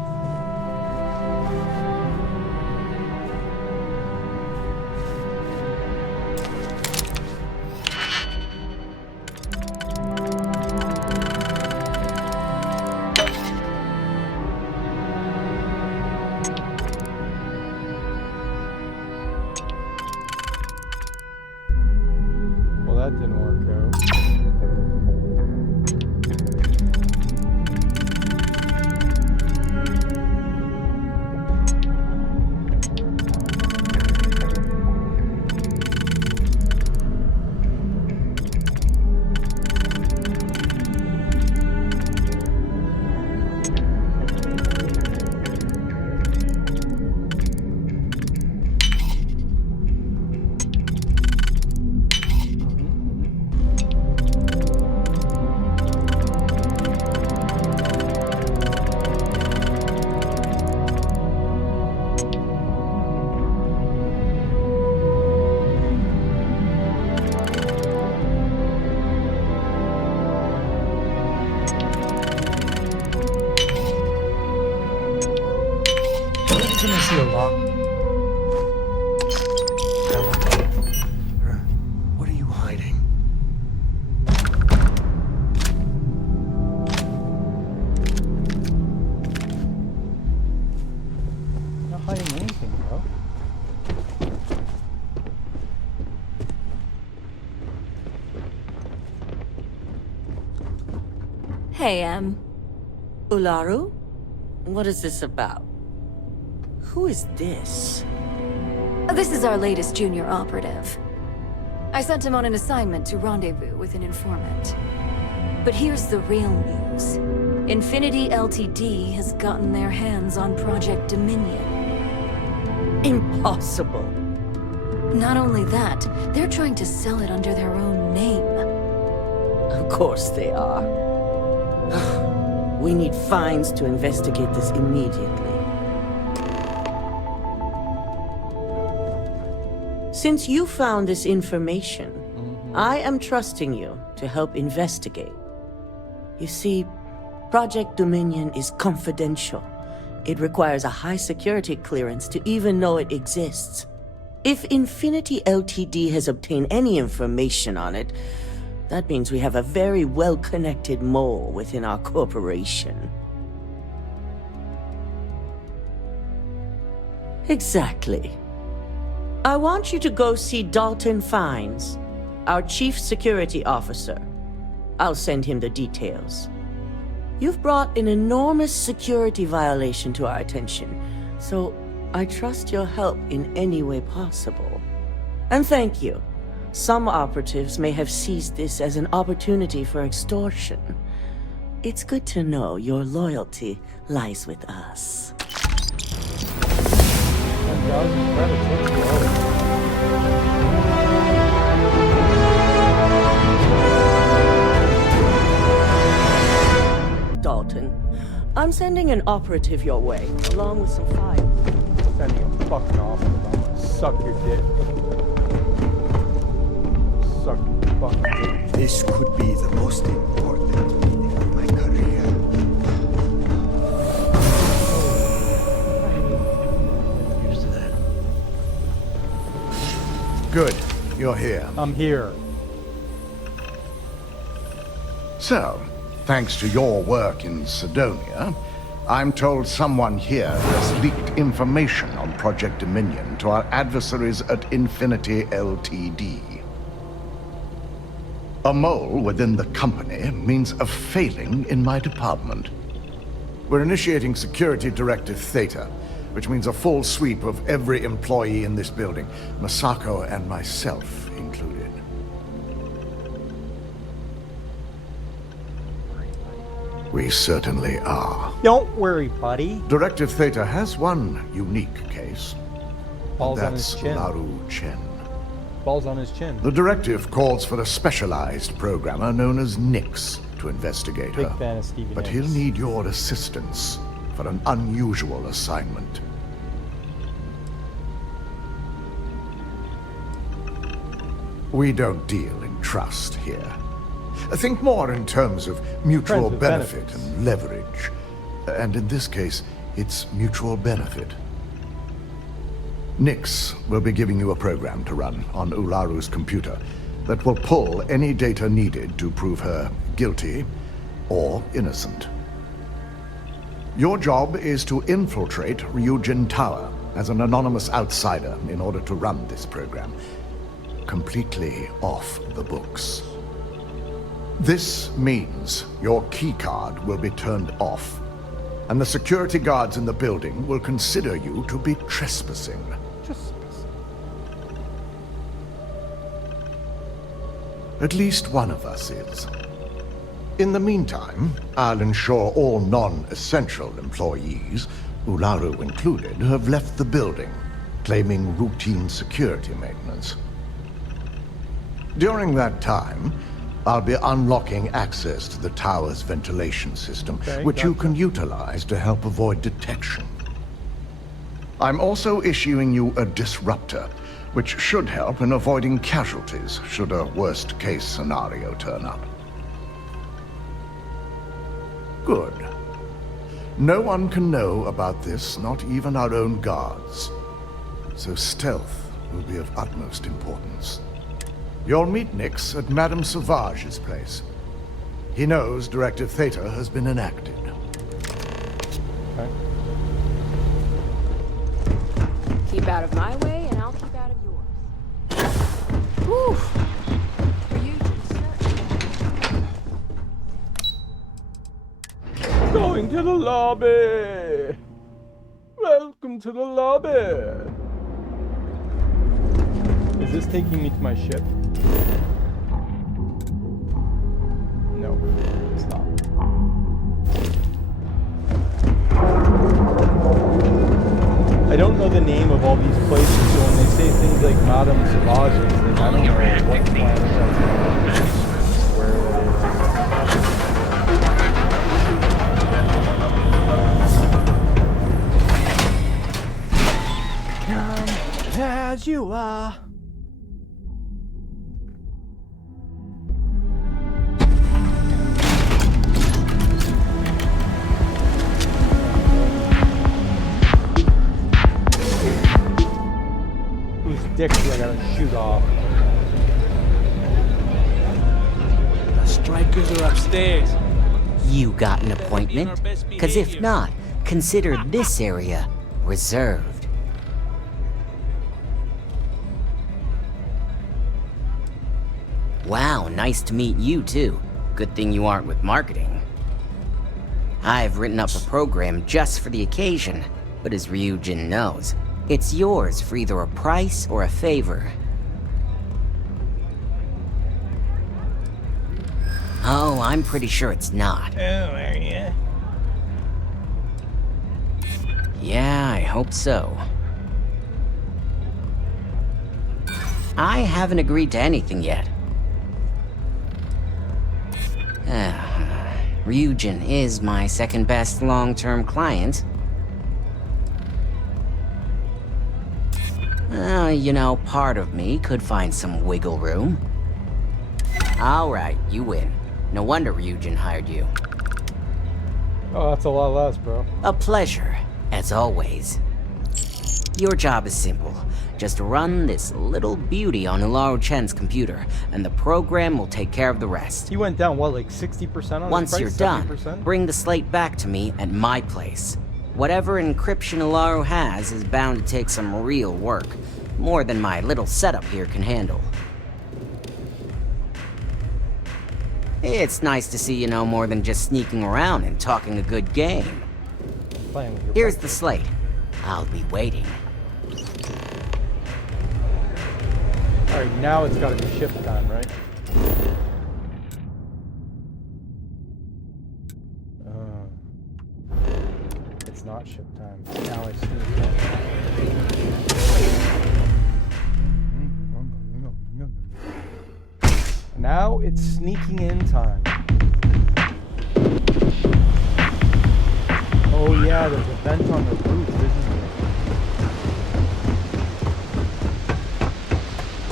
That didn't work out. think I see a lot. What are you hiding? I'm not hiding anything, bro. Hey, Ularu? What is this about? Who is this? This is our latest junior operative. I sent him on an assignment to rendezvous with an informant. But here's the real news. Infinity Ltd. has gotten their hands on Project Dominion. Impossible. Not only that, they're trying to sell it under their own name. Of course they are. We need fines to investigate this immediately. Since you found this information, I am trusting you to help investigate. You see, Project Dominion is confidential. It requires a high security clearance to even know it exists. If Infinity Ltd. has obtained any information on it, that means we have a very well-connected mole within our corporation. Exactly. I want you to go see Dalton Fiennes, our Chief Security Officer. I'll send him the details. You've brought an enormous security violation to our attention, so I trust your help in any way possible. And thank you. Some operatives may have seized this as an opportunity for extortion. It's good to know your loyalty lies with us. 10,000 credits, let's go. Dalton, I'm sending an operative your way, along with some files. Sending a fucking operative. I'm gonna suck your dick. Suck your fucking dick. This could be the most important meeting of my career. Used to that. Good. You're here. I'm here. So, thanks to your work in Sidonia, I'm told someone here has leaked information on Project Dominion to our adversaries at Infinity Ltd. A mole within the company means a failing in my department. We're initiating Security Directive Theta, which means a full sweep of every employee in this building, Masako and myself included. We certainly are. Don't worry, buddy. Directive Theta has one unique case. Balls and on his that's chin. Laru Chen. Balls on his chin. The directive calls for a specialized programmer known as Nix to investigate Big her. fan of Stevie But Nicks. he'll need your assistance for an unusual assignment. We don't deal in trust here. Think more in terms of mutual Friends with benefit benefits. and leverage. And in this case, it's mutual benefit. Nix will be giving you a program to run on Ularu's computer that will pull any data needed to prove her guilty or innocent. Your job is to infiltrate Ryujin Tower as an anonymous outsider in order to run this program, completely off the books. This means your keycard will be turned off, and the security guards in the building will consider you to be trespassing. At least one of us is. In the meantime, I'll ensure all non-essential employees, Ularu included, have left the building, claiming routine security maintenance. During that time, I'll be unlocking access to the tower's ventilation system, which you can utilize to help avoid detection. I'm also issuing you a disruptor, which should help in avoiding casualties should a worst-case scenario turn up. Good. No one can know about this, not even our own guards. So stealth will be of utmost importance. You'll meet Nix at Madame Sauvage's place. He knows Directive Theta has been enacted. Okay. Keep out of my way, and I'll keep out of yours. Whew. Going to the lobby! Welcome to the lobby! Is this taking me to my ship? No, it's not. I don't know the name of all these places, so when they say things like Madame Sauvage's, like, I don't know what planet that's where that is. Come as you are. Dicks I gotta shoot off. The strikers are upstairs. You got an appointment? Because if not, consider this area reserved. Wow, nice to meet you too. Good thing you aren't with marketing. I've written up a program just for the occasion, but as Ryujin knows, it's yours for either a price or a favor. Oh, I'm pretty sure it's not. Oh, are you? Yeah, I hope so. I haven't agreed to anything yet. Ryujin is my second best long-term client. You know, part of me could find some wiggle room. Alright, you win. No wonder Ryujin hired you. Oh, that's a lot less, bro. A pleasure, as always. Your job is simple. Just run this little beauty on Ularu Chen's computer, and the program will take care of the rest. He went down, what, like 60% on Once the you're price? done, 70%? bring the slate back to me at my place. Whatever encryption Ularu has is bound to take some real work. More than my little setup here can handle. It's nice to see you know more than just sneaking around and talking a good game. Here's the slate. I'll be waiting. Alright, now it's gotta be ship time, right? It's not ship time. Now I see Now it's sneaking in time. Oh yeah, there's a vent on the roof, isn't there?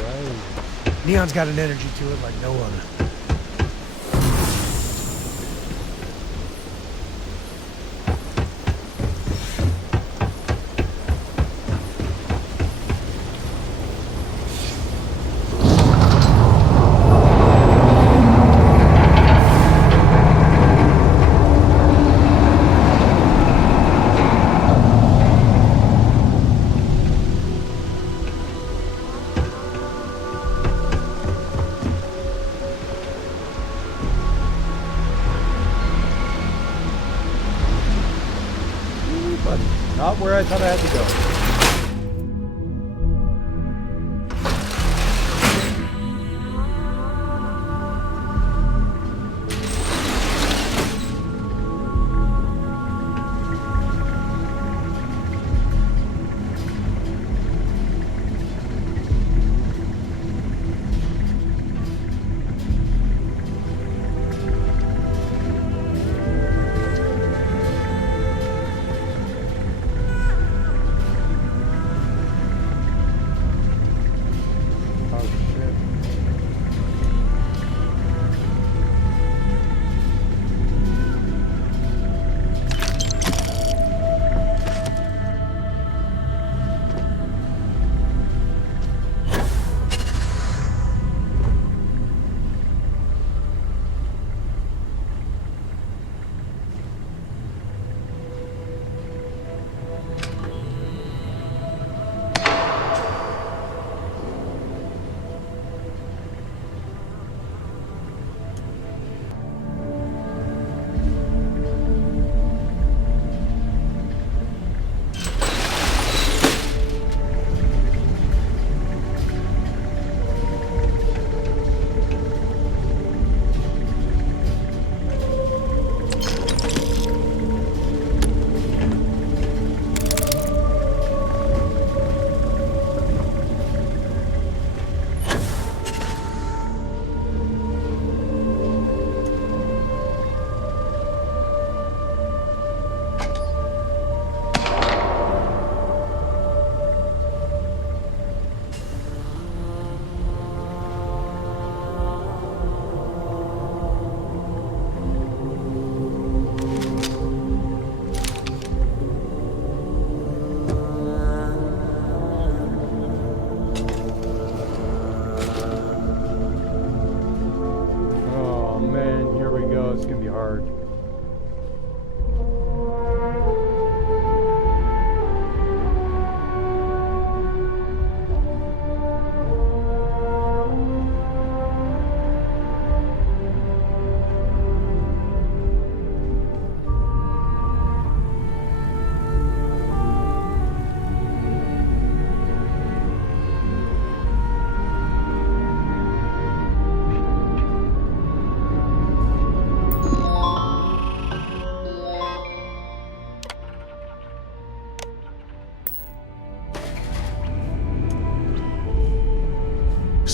Right. Neon's got an energy to it like no other. Not where I thought I had to go.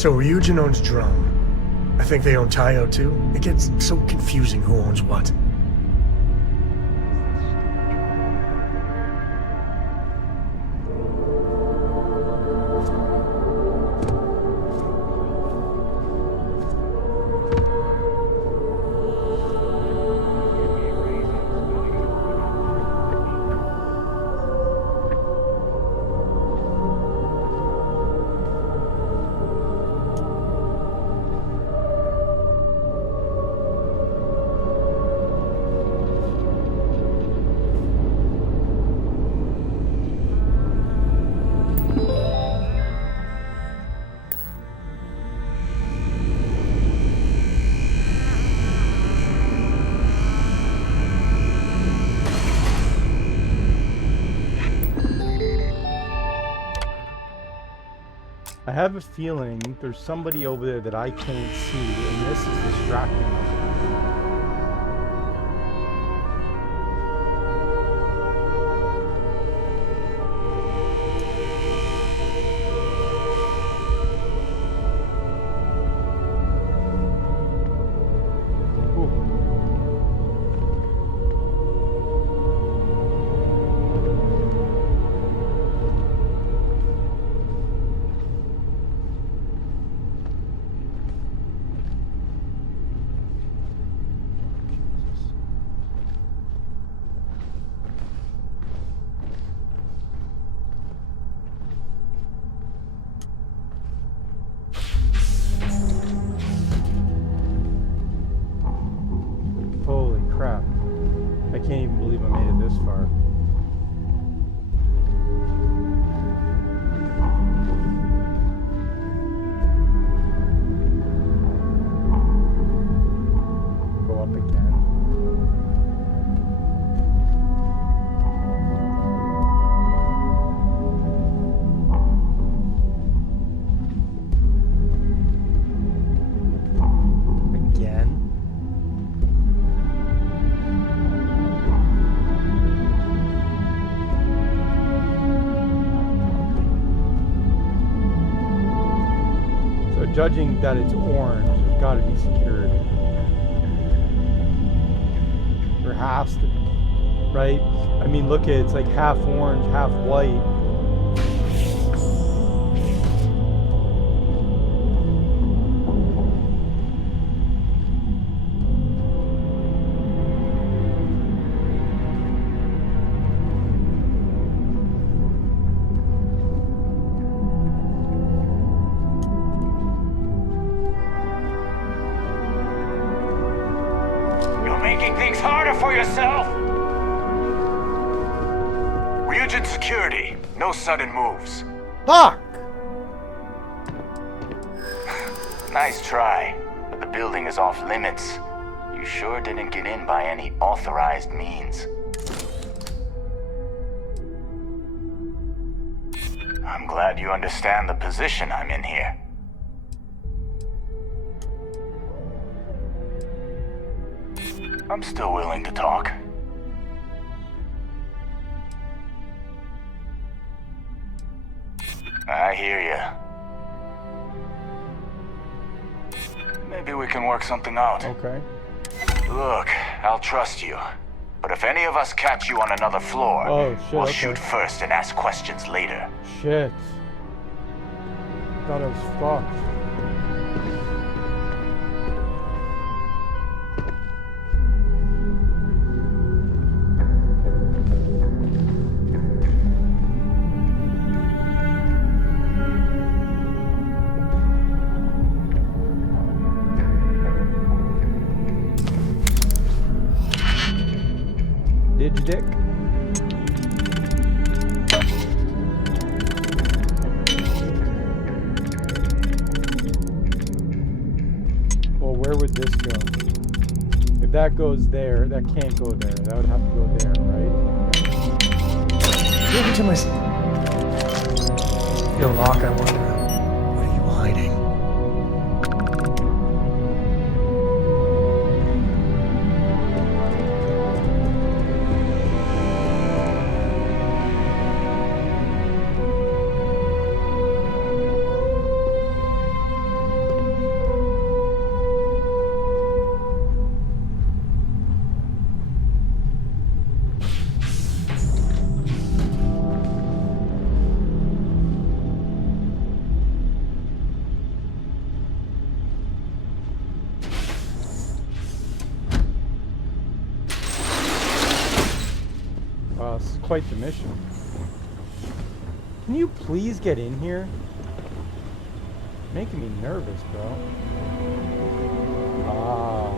So Ryujin owns Drone. I think they own Tayo too. It gets so confusing who owns what. I have a feeling there's somebody over there that I can't see, and this is distracting me. Holy crap. I can't even believe I made it this far. Go up again. Again. So judging that it's orange, there's got to be security. There has to be, right? I mean, look at it, it's like half orange, half white. Making things harder for yourself! Ryujin security. No sudden moves. Fuck! Nice try, but the building is off limits. You sure didn't get in by any authorized means. I'm glad you understand the position I'm in here. I'm still willing to talk. I hear ya. Maybe we can work something out. Okay. Look, I'll trust you. But if any of us catch you on another floor, we'll shoot first and ask questions later. Shit. Thought I was fucked. Dick. Well, where would this go? If that goes there, that can't go there. That would have to go there, right? Give it to my... Yo, Locke, I wonder, what are you hiding? Wow, this is quite the mission. Can you please get in here? Making me nervous, bro. Ah.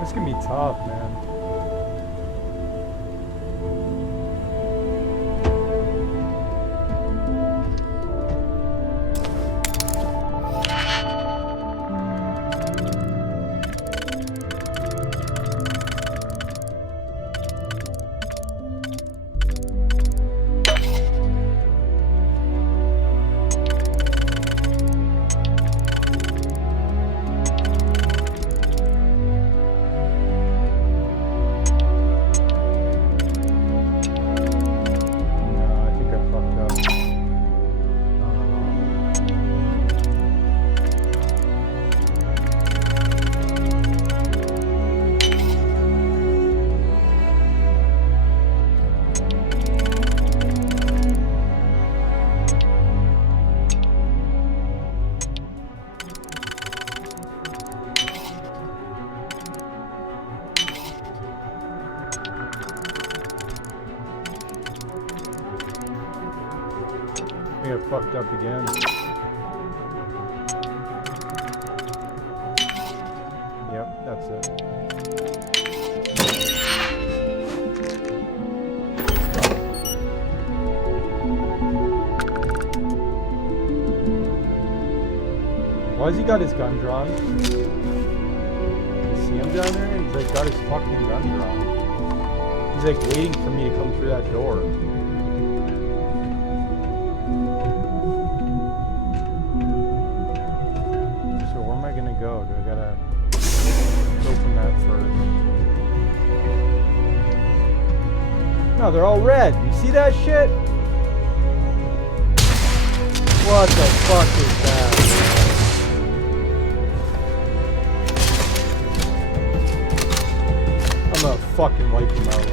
This is gonna be tough, man. I got fucked up again. Yep, that's it. Why has he got his gun drawn? You see him down there? He's like got his fucking gun drawn. He's like waiting for me to come through that door. Go? Do I gotta open that first? No, they're all red. You see that shit? What the fuck is that? I'm gonna fucking wipe them out.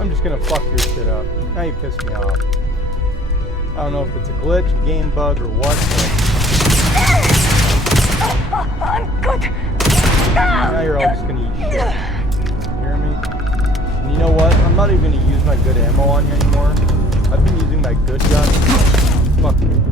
I'm just gonna fuck your shit up. Now you piss me off. I don't know if it's a glitch, a game bug, or what, but... I'm good. Now you're all just gonna eat shit. You hear me? And you know what? I'm not even gonna use my good ammo on you anymore. I've been using my good gun. Fuck you.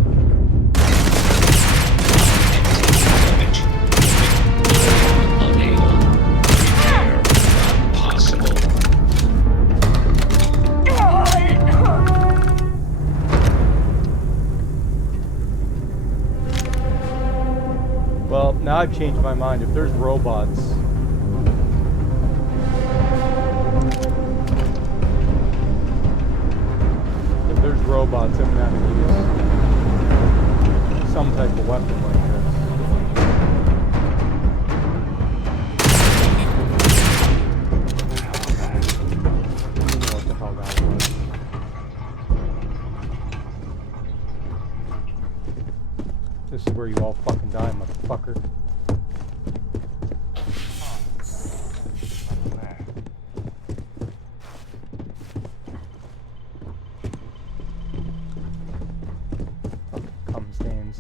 Well, now I've changed my mind. If there's robots... If there's robots, I'm gonna have to use some type of weapon like this. I don't know what the hell that was. This is where you all fucking die, motherfucker. Fucking cum stains.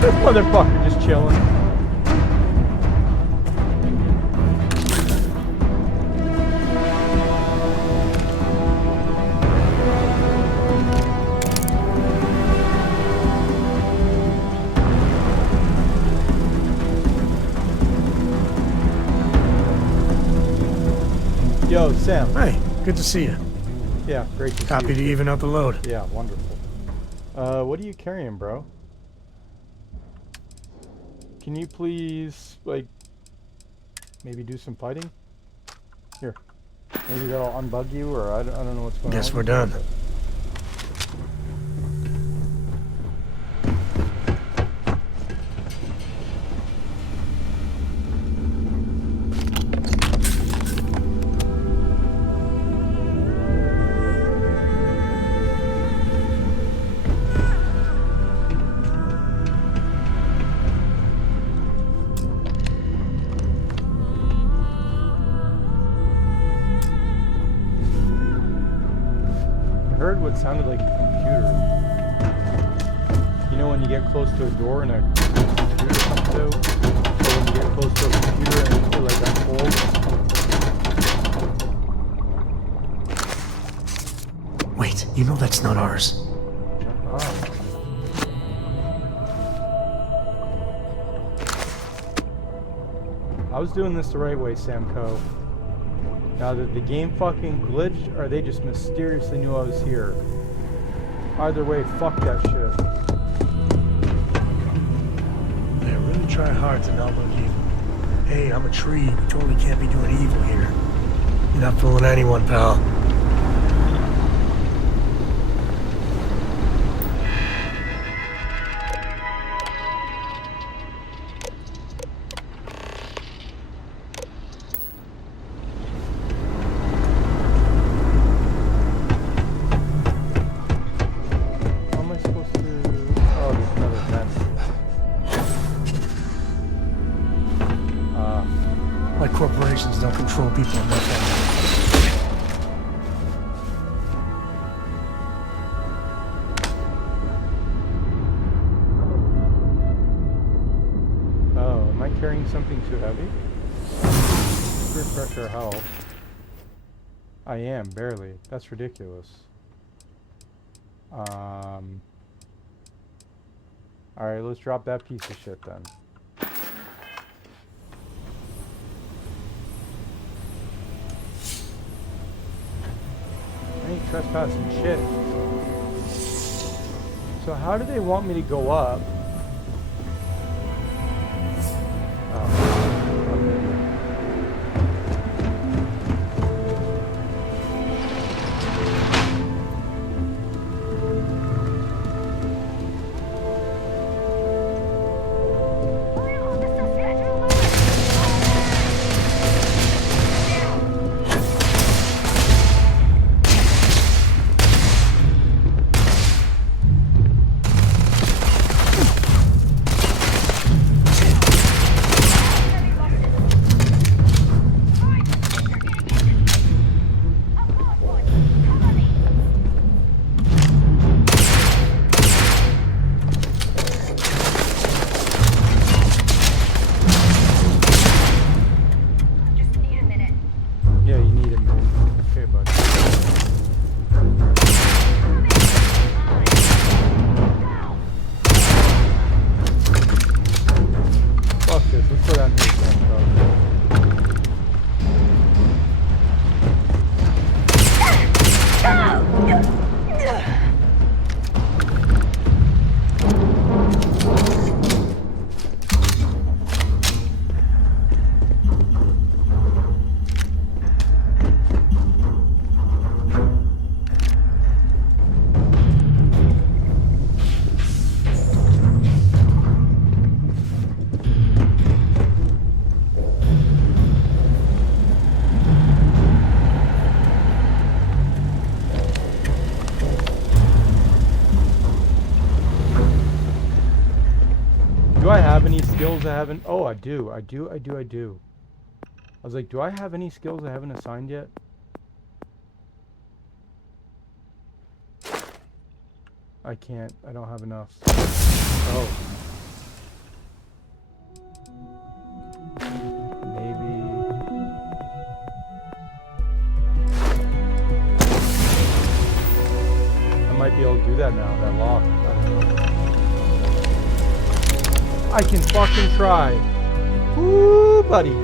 This motherfucker just chilling. Yo, Sam. Hey, good to see you. Yeah, great to see you. Happy to even out the load. Yeah, wonderful. What are you carrying, bro? can you please, like, maybe do some fighting? Here. Maybe that'll unbug you, or I don't know what's going on. Guess we're done. What sounded like a computer. You know when you get close to a door and a computer comes out? Or when you get close to a computer and it like unfolds? Wait, you know that's not ours. I was doing this the right way, Samco. Now, did the game fucking glitched, or they just mysteriously knew I was here? Either way, fuck that shit. They really try hard to not look evil. Hey, I'm a tree. You totally can't be doing evil here. You're not fooling anyone, pal. Corporations don't control people enough. Oh, am I carrying something too heavy? Refresh our health. I am, barely. That's ridiculous. Alright, let's drop that piece of shit then. Trespassing shit. So how do they want me to go up? Do I have any skills I haven't? Oh, I do. I was like, do I have any skills I haven't assigned yet? I can't. I don't have enough. Oh. Maybe. I might be able to do that now. That lock. I don't know. I can fucking try. Woo, buddy. Too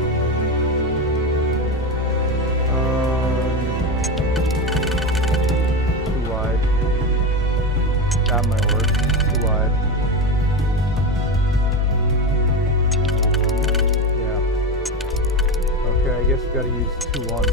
wide. That might work. Too wide. You gotta use 2 ones.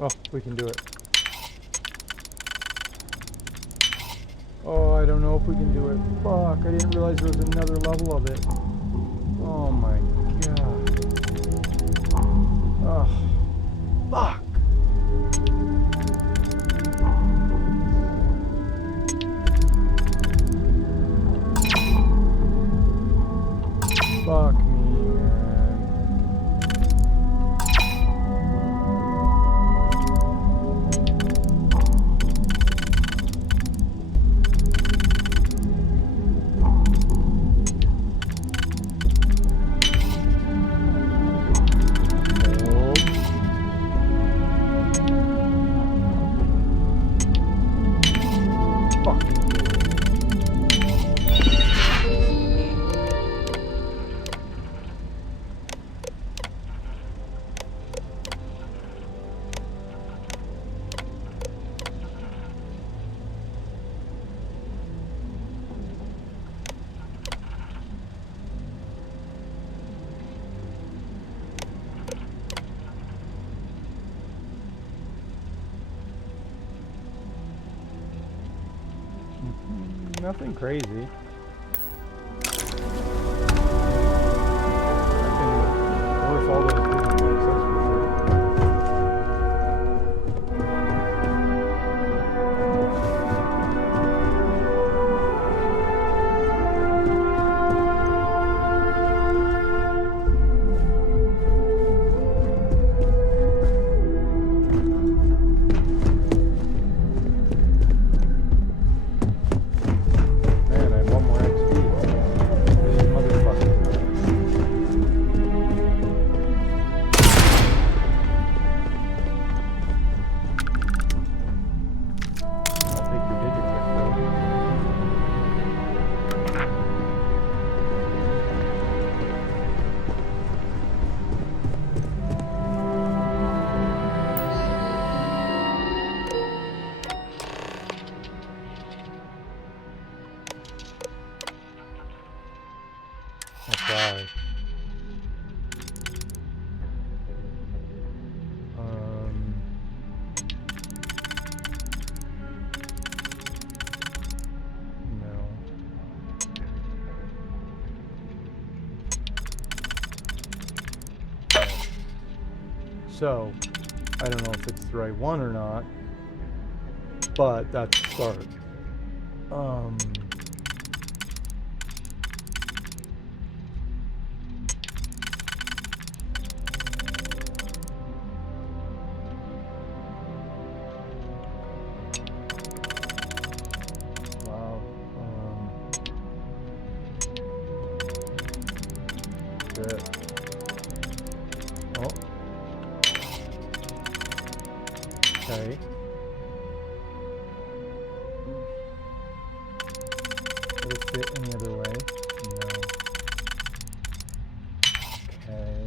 Oh, we can do it. Oh, I don't know if we can do it. Fuck, I didn't realize there was another level of it. Oh my god. Oh, fuck. Fuck me, man. Nothing crazy. Worth all those different things, that's for sure. Man, I have 1 more XP. This motherfucker. I'll take your digitech though. That's right. No. So, I don't know if it's the right one or not, but that's a start. Wow. Shit. Oh. Okay. Would it fit any other way? No. Okay.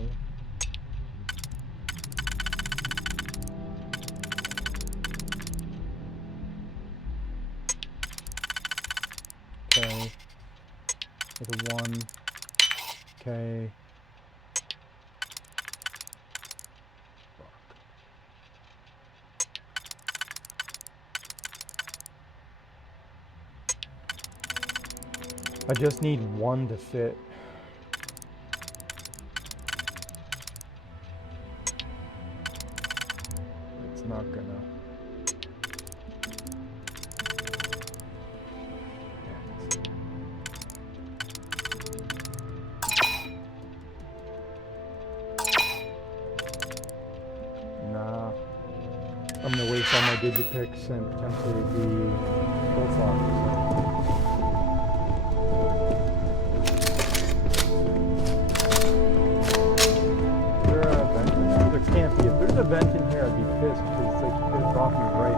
Okay. With a 1. Okay. I just need one to fit. It's not gonna. Nah. I'm gonna waste all my digipicks and potentially the bullfrog. Is there a vent in here? There can't be. If there's a vent in here, I'd be pissed because it's like it brought me right in.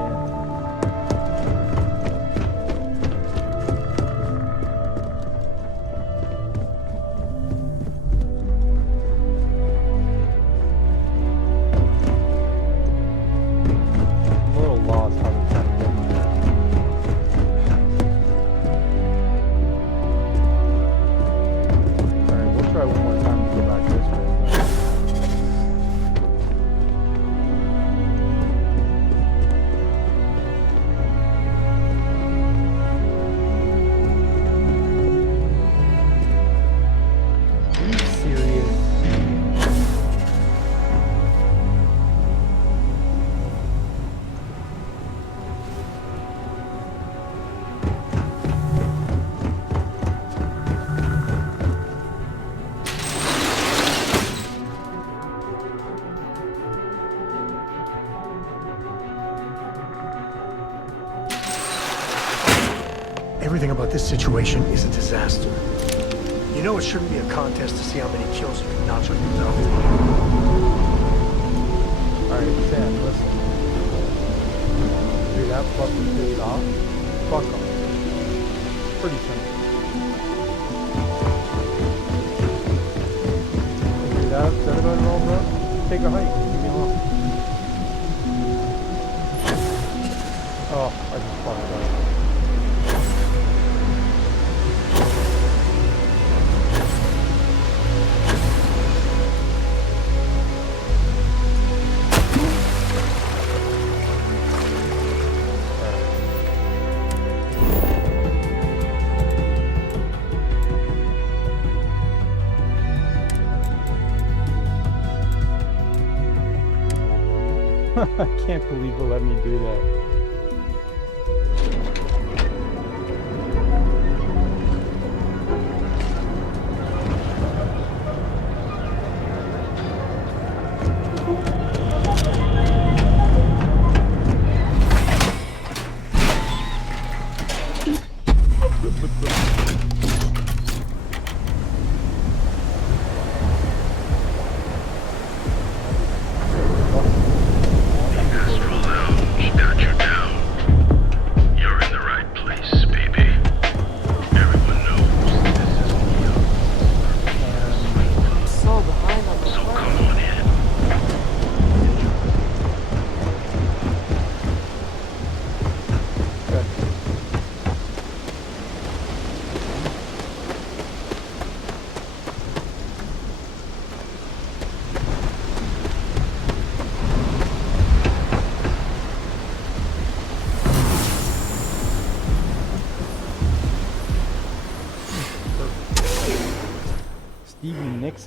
Everything about this situation is a disaster. You know it shouldn't be a contest to see how many kills you can notch on your belt. Alright, Sam, listen. Do that fucking pissed off. Fuck off. Pretty simple. Do that upset about it all, bro? Take a hike. Leave me alone. Oh, I just fucked up. I can't believe it let me do that.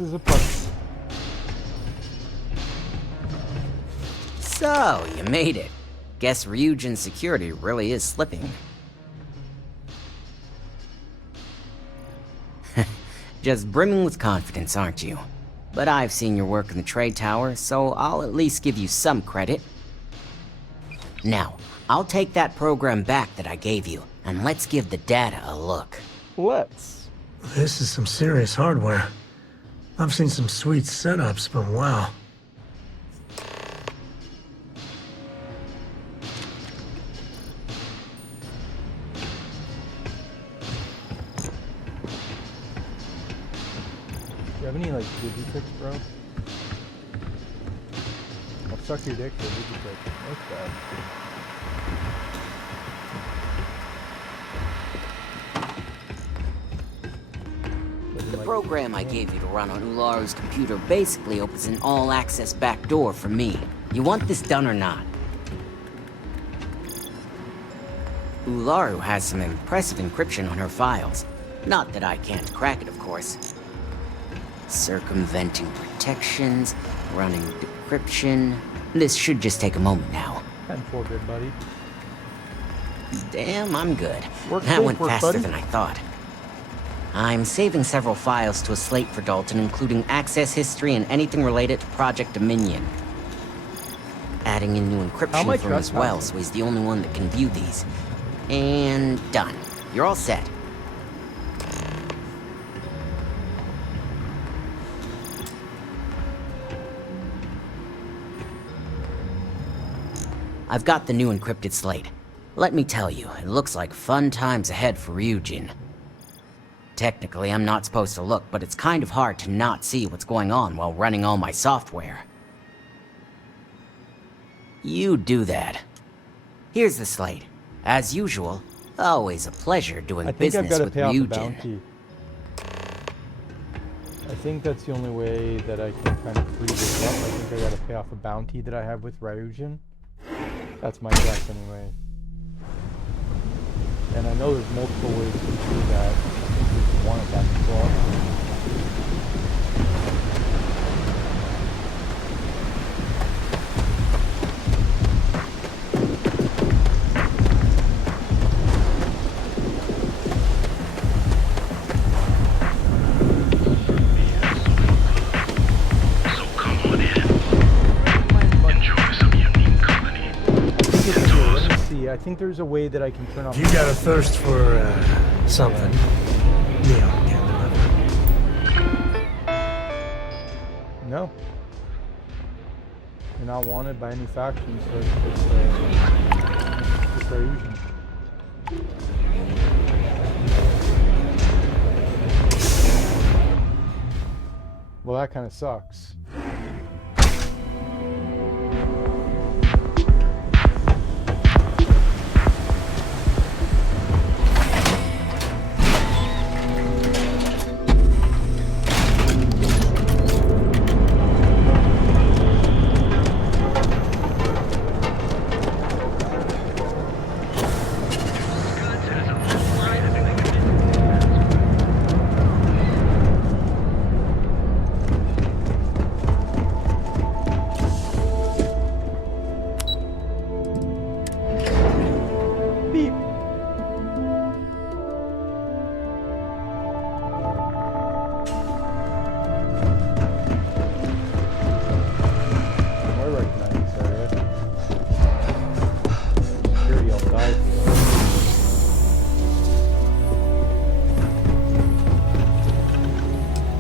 Is a puppy. So, you made it. Guess Ryujin's security really is slipping. Just brimming with confidence, aren't you? But I've seen your work in the trade tower, so I'll at least give you some credit. Now, I'll take that program back that I gave you, and let's give the data a look. Let's. This is some serious hardware. I've seen some sweet setups, but wow. Do you have any, like, digipicks, bro? I'll suck your dick for a digipick. That's bad. The program I gave you to run on Ularu's computer basically opens an all-access backdoor for me. You want this done or not? Ularu has some impressive encryption on her files. Not that I can't crack it, of course. Circumventing protections, running decryption. This should just take a moment now. 10-4, good buddy. Damn, I'm good. Work That safe, went work, faster buddy. than I thought. I'm saving several files to a slate for Dalton, including access history and anything related to Project Dominion. Adding in new encryption for him as well, so he's the only one that can view these. And done. You're all set. I've got the new encrypted slate. Let me tell you, it looks like fun times ahead for Ryujin. Technically, I'm not supposed to look, but it's kind of hard to not see what's going on while running all my software. You do that. Here's the slate. As usual, always a pleasure doing business with Ryujin. I think that's the only way that I can kind of free this up. I think I gotta pay off a bounty that I have with Ryujin. That's my guess anyway. And I know there's multiple ways to do that. I think there's one at that spot. I think there's a way that I can turn off. You got a thirst for something. Neon can deliver. No. You're not wanted by any faction, so it's just Ryujin. Well, that kind of sucks.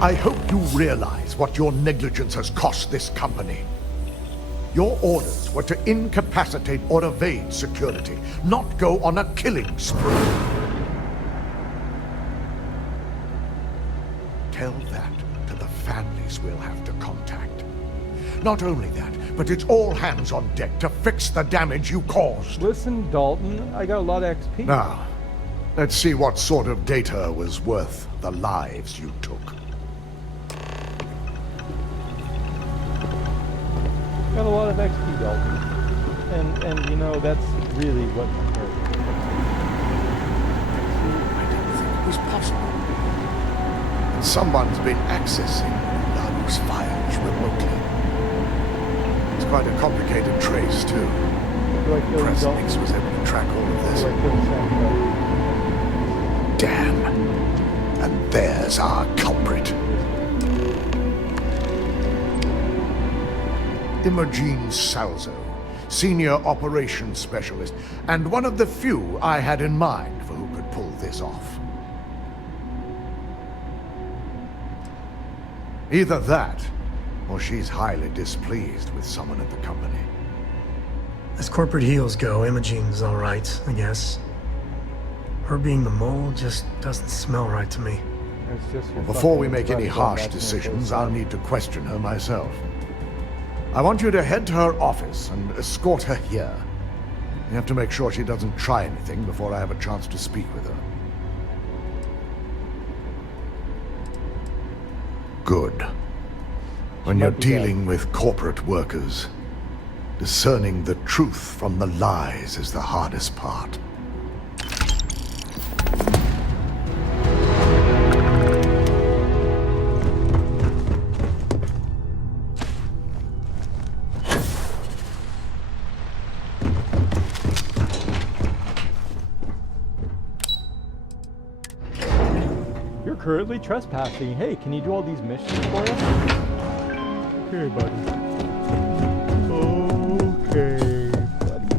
I hope you realize what your negligence has cost this company. Your orders were to incapacitate or evade security, not go on a killing spree. Tell that to the families we'll have to contact. Not only that, but it's all hands on deck to fix the damage you caused. Listen, Dalton, I got a lot of XP. Now, let's see what sort of data was worth the lives you took. Got a lot of XP, Dalton. And you know, that's really what matters. I didn't think it was possible. Someone's been accessing Ularu's files remotely. It's quite a complicated trace, too. Presnix was able to track all of this. Damn. And there's our culprit. Imogen Salzo, Senior Operations Specialist, and one of the few I had in mind for who could pull this off. Either that, or she's highly displeased with someone at the company. As corporate heels go, Imogen's all right, I guess. Her being the mole just doesn't smell right to me. Well, before we make any harsh decisions, I'll need to question her myself. I want you to head to her office and escort her here. You have to make sure she doesn't try anything before I have a chance to speak with her. Good. When you're dealing with corporate workers, discerning the truth from the lies is the hardest part. You're currently trespassing. Hey, can you do all these missions for us? Okay, buddy. Okay, buddy.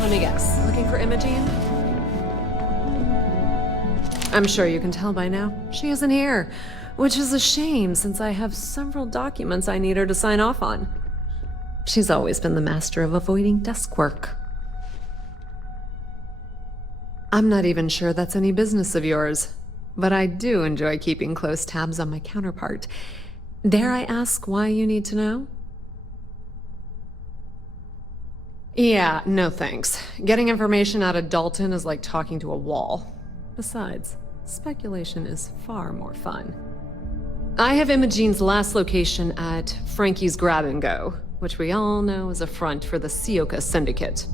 Let me guess. Looking for Imogene? I'm sure you can tell by now. She isn't here, which is a shame since I have several documents I need her to sign off on. She's always been the master of avoiding desk work. I'm not even sure that's any business of yours, but I do enjoy keeping close tabs on my counterpart. Dare I ask why you need to know? Yeah, no thanks. Getting information out of Dalton is like talking to a wall. Besides, speculation is far more fun. I have Imogene's last location at Frankie's Grab and Go, which we all know is a front for the Sioka Syndicate.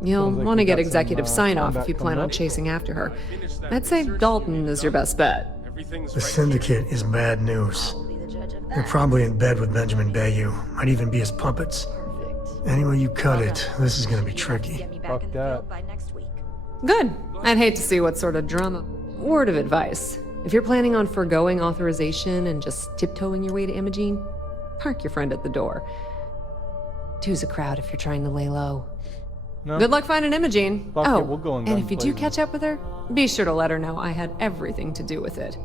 You'll want to get executive sign-off if you plan on chasing after her. I'd say Dalton is your best bet. The Syndicate is bad news. They're probably in bed with Benjamin Bayou. Might even be his puppets. Any way you cut it, this is gonna be tricky. Fuck that. Good. I'd hate to see what sort of drama. Word of advice. If you're planning on foregoing authorization and just tiptoeing your way to Imogene, park your friend at the door. Two's a crowd if you're trying to lay low. No. Good luck finding Imogene. Fuck it, we'll go and if you do catch up with her, be sure to let her know I had everything to do with it.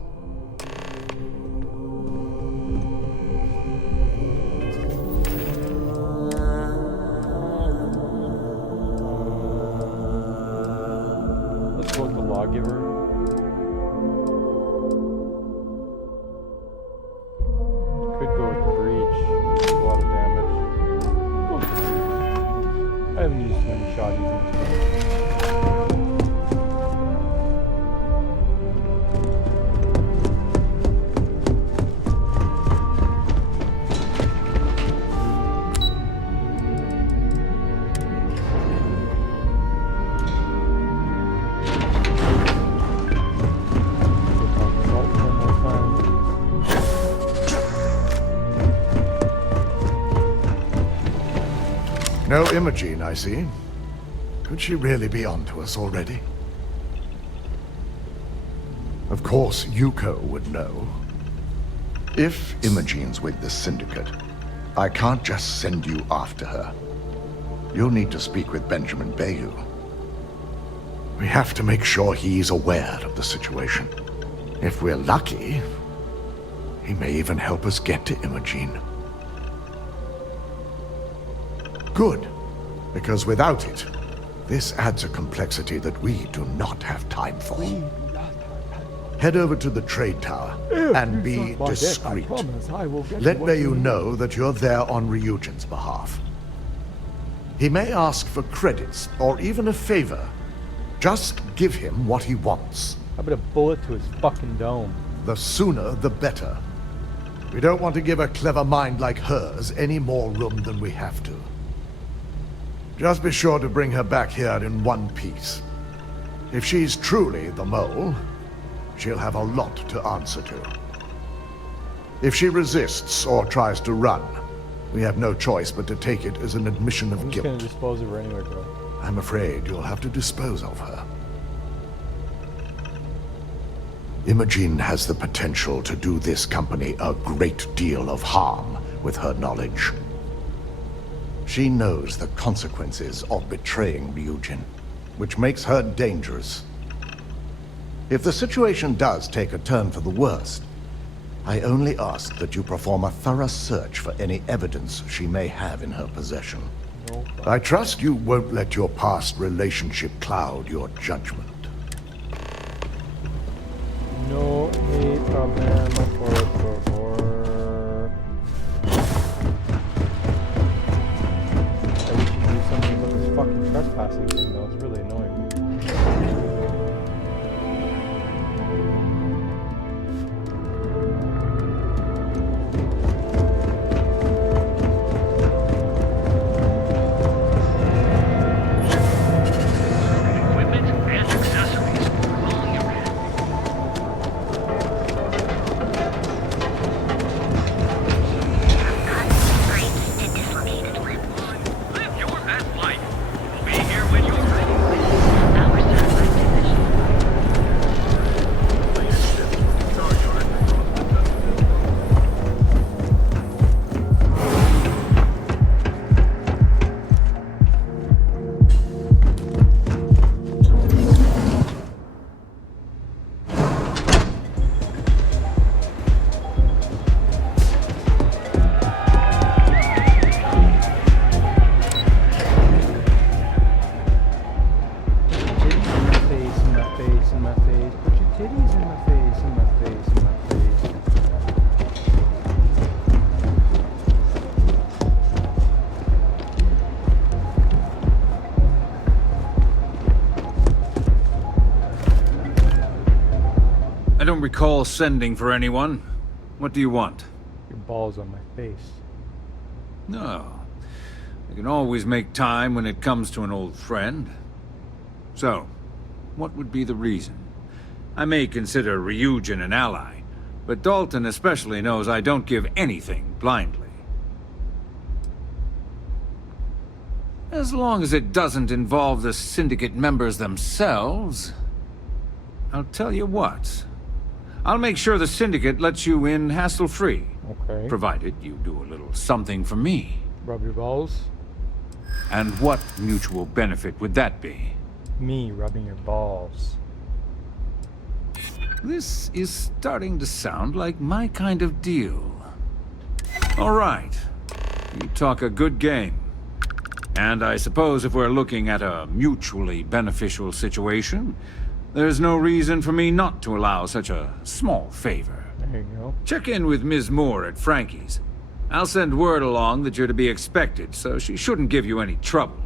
Let's go with the lawgiver. Could go with the breach. There's a lot of damage. Go with the breach. I haven't used too many shotties in this game. No Imogene, I see. Could she really be onto us already? Of course, Yuko would know. If Imogene's with the Syndicate, I can't just send you after her. You'll need to speak with Benjamin Bayou. We have to make sure he's aware of the situation. If we're lucky, he may even help us get to Imogene. Good, because without it, this adds a complexity that we do not have time for. Head over to the trade tower and be discreet. Let Bayou know that you're there on Ryujin's behalf. He may ask for credits or even a favor. Just give him what he wants. How about a bullet to his fucking dome? The sooner, the better. We don't want to give a clever mind like hers any more room than we have to. Just be sure to bring her back here in one piece. If she's truly the mole, she'll have a lot to answer to. If she resists or tries to run, we have no choice but to take it as an admission of guilt. I'm just gonna dispose of her anyway, bro. I'm afraid you'll have to dispose of her. Imogene has the potential to do this company a great deal of harm with her knowledge. She knows the consequences of betraying Ryujin, which makes her dangerous. If the situation does take a turn for the worst, I only ask that you perform a thorough search for any evidence she may have in her possession. I trust you won't let your past relationship cloud your judgment. No hay problema, por favor. I wish you could do something about this fucking trespassing thing, though. It's really annoying. Live your best life. We'll be here when you're ready. recall sending for anyone. What do you want? Your balls on my face. No. I can always make time when it comes to an old friend. So, what would be the reason? I may consider Ryujin an ally, but Dalton especially knows I don't give anything blindly. As long as it doesn't involve the Syndicate members themselves, I'll tell you what. I'll make sure the Syndicate lets you in hassle-free. Okay. Provided you do a little something for me. Rub your balls? And what mutual benefit would that be? Me rubbing your balls. This is starting to sound like my kind of deal. All right. You talk a good game. And I suppose if we're looking at a mutually beneficial situation, there's no reason for me not to allow such a small favor. There you go. Check in with Ms. Moore at Frankie's. I'll send word along that you're to be expected, so she shouldn't give you any trouble.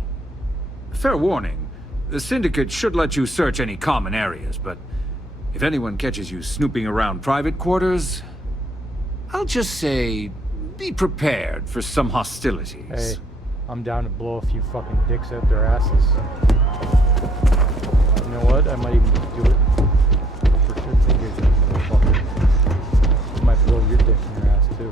Fair warning, the Syndicate should let you search any common areas, but if anyone catches you snooping around private quarters, I'll just say, be prepared for some hostilities. Hey, I'm down to blow a few fucking dicks out their asses. You know what? I might even just do it. For sure, think you're a motherfucker. I might blow your dick in your ass too.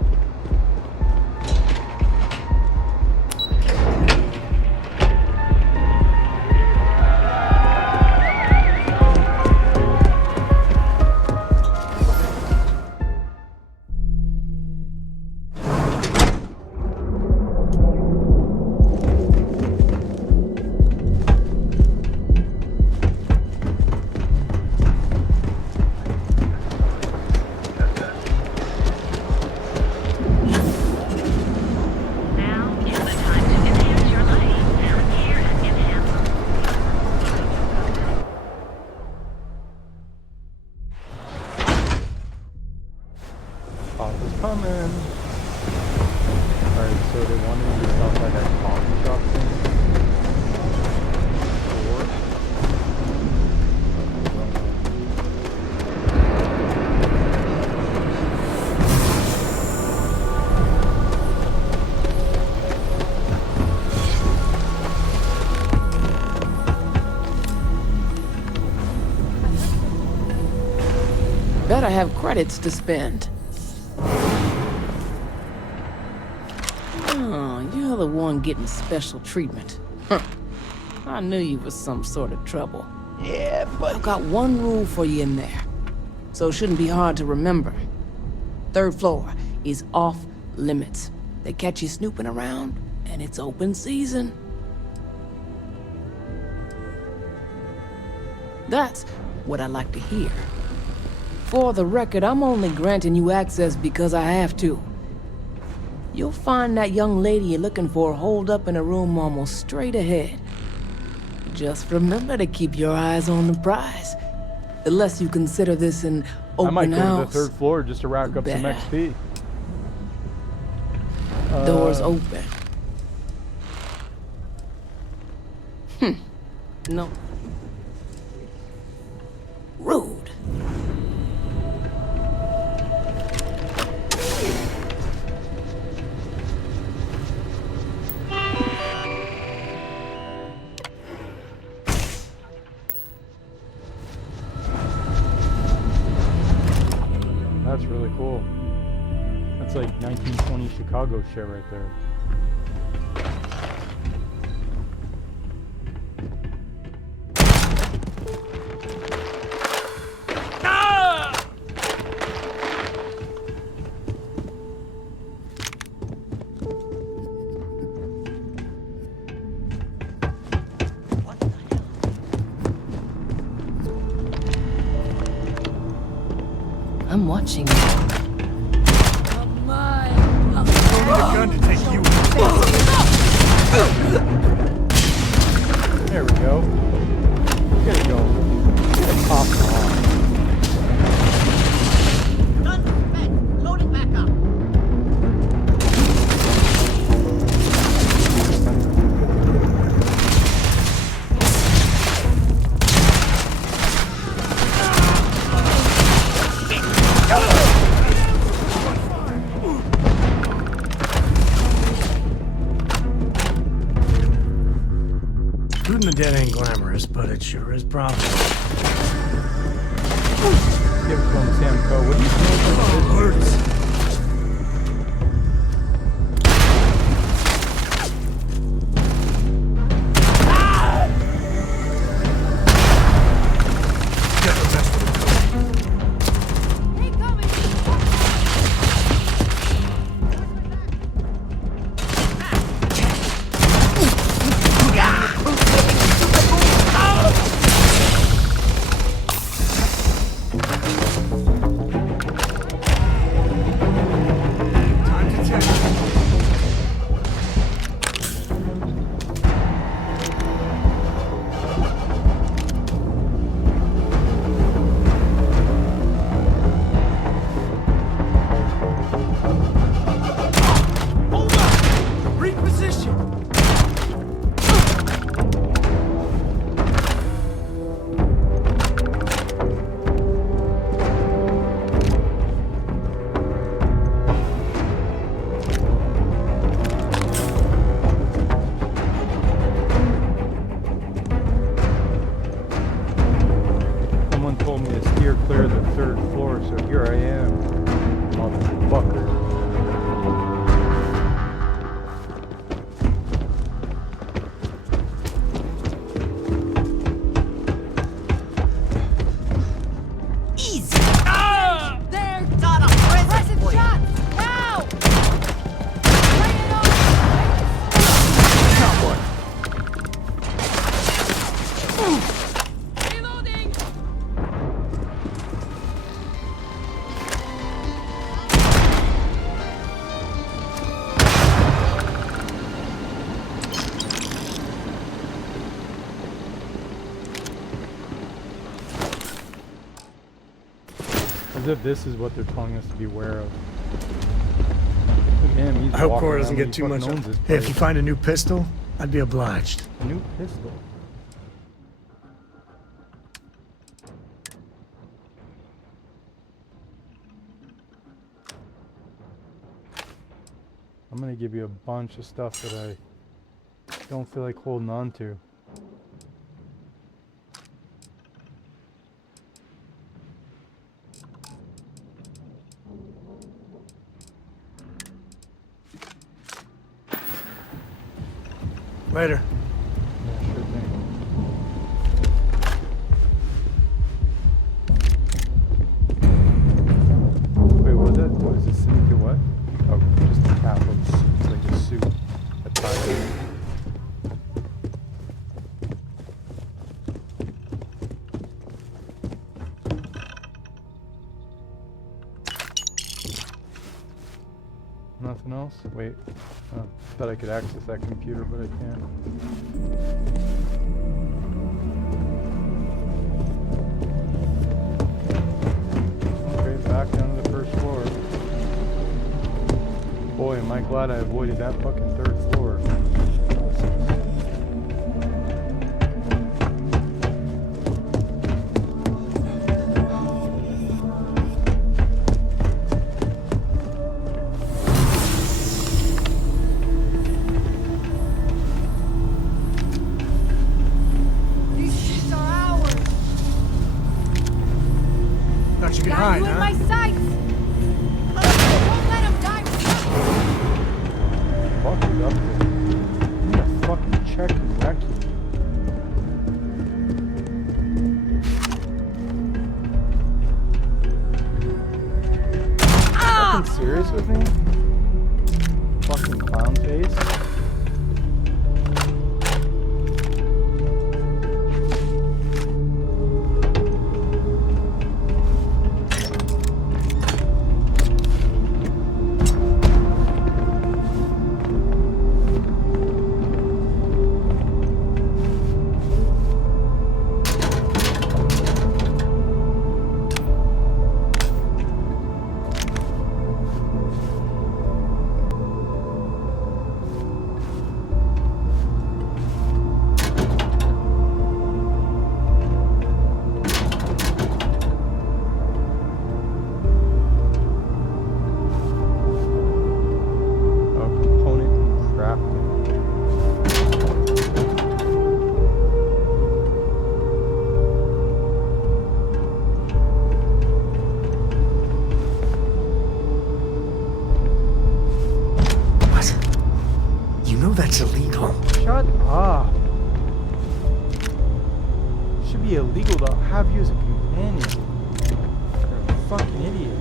Better have credits to spend. Oh, you're the one getting special treatment. Huh. I knew you was some sort of trouble. Yeah, but I've got one rule for you in there, so it shouldn't be hard to remember. 3rd floor is off limits. They catch you snooping around, and it's open season. That's what I like to hear. For the record, I'm only granting you access because I have to. You'll find that young lady you're looking for holed up in a room almost straight ahead. Just remember to keep your eyes on the prize. Unless you consider this an open house. I might go to the 3rd floor just to rack up some XP. Doors open. No. Rude. That's really cool. That's like 1920 Chicago shit right there. I'm watching you. Gun to take you. There we go. Get it going. Get it popping off. Loading back up. Looting the dead ain't glamorous, but it sure is profitable. Give it to him, Sam Co. What are you doing with this? Hurts. Clear the 3rd floor, so here I am, motherfucker. Easy! Ah! There, got a present for you. Now! Bring it on! Cowboy. Reloading! As if this is what they're telling us to beware of. Look at him, he's I hope walking Cora around doesn't like get he too fucking much. owns this Hey, if place. you find a new pistol, I'd be obliged. A new pistol? I'm gonna give you a bunch of stuff that I don't feel like holding on to. Later. Yeah, sure thing. Wait, what was that? What is this? Syndicate what? Oh, just a cap of, it's like a suit. A tie. Nothing else? Wait. Oh, thought I could access that computer, but I can't. Okay, back down to the 1st floor. Boy, am I glad I avoided that fucking 3rd floor. Thought you could Got hide, you in huh? my sights! Don't let him die! Fuck is up there? I'm gonna fucking check and wreck you. Fucking serious with me? Fucking clown face? That's illegal. Shut up. It should be illegal to have you as a companion. You're a fucking idiot.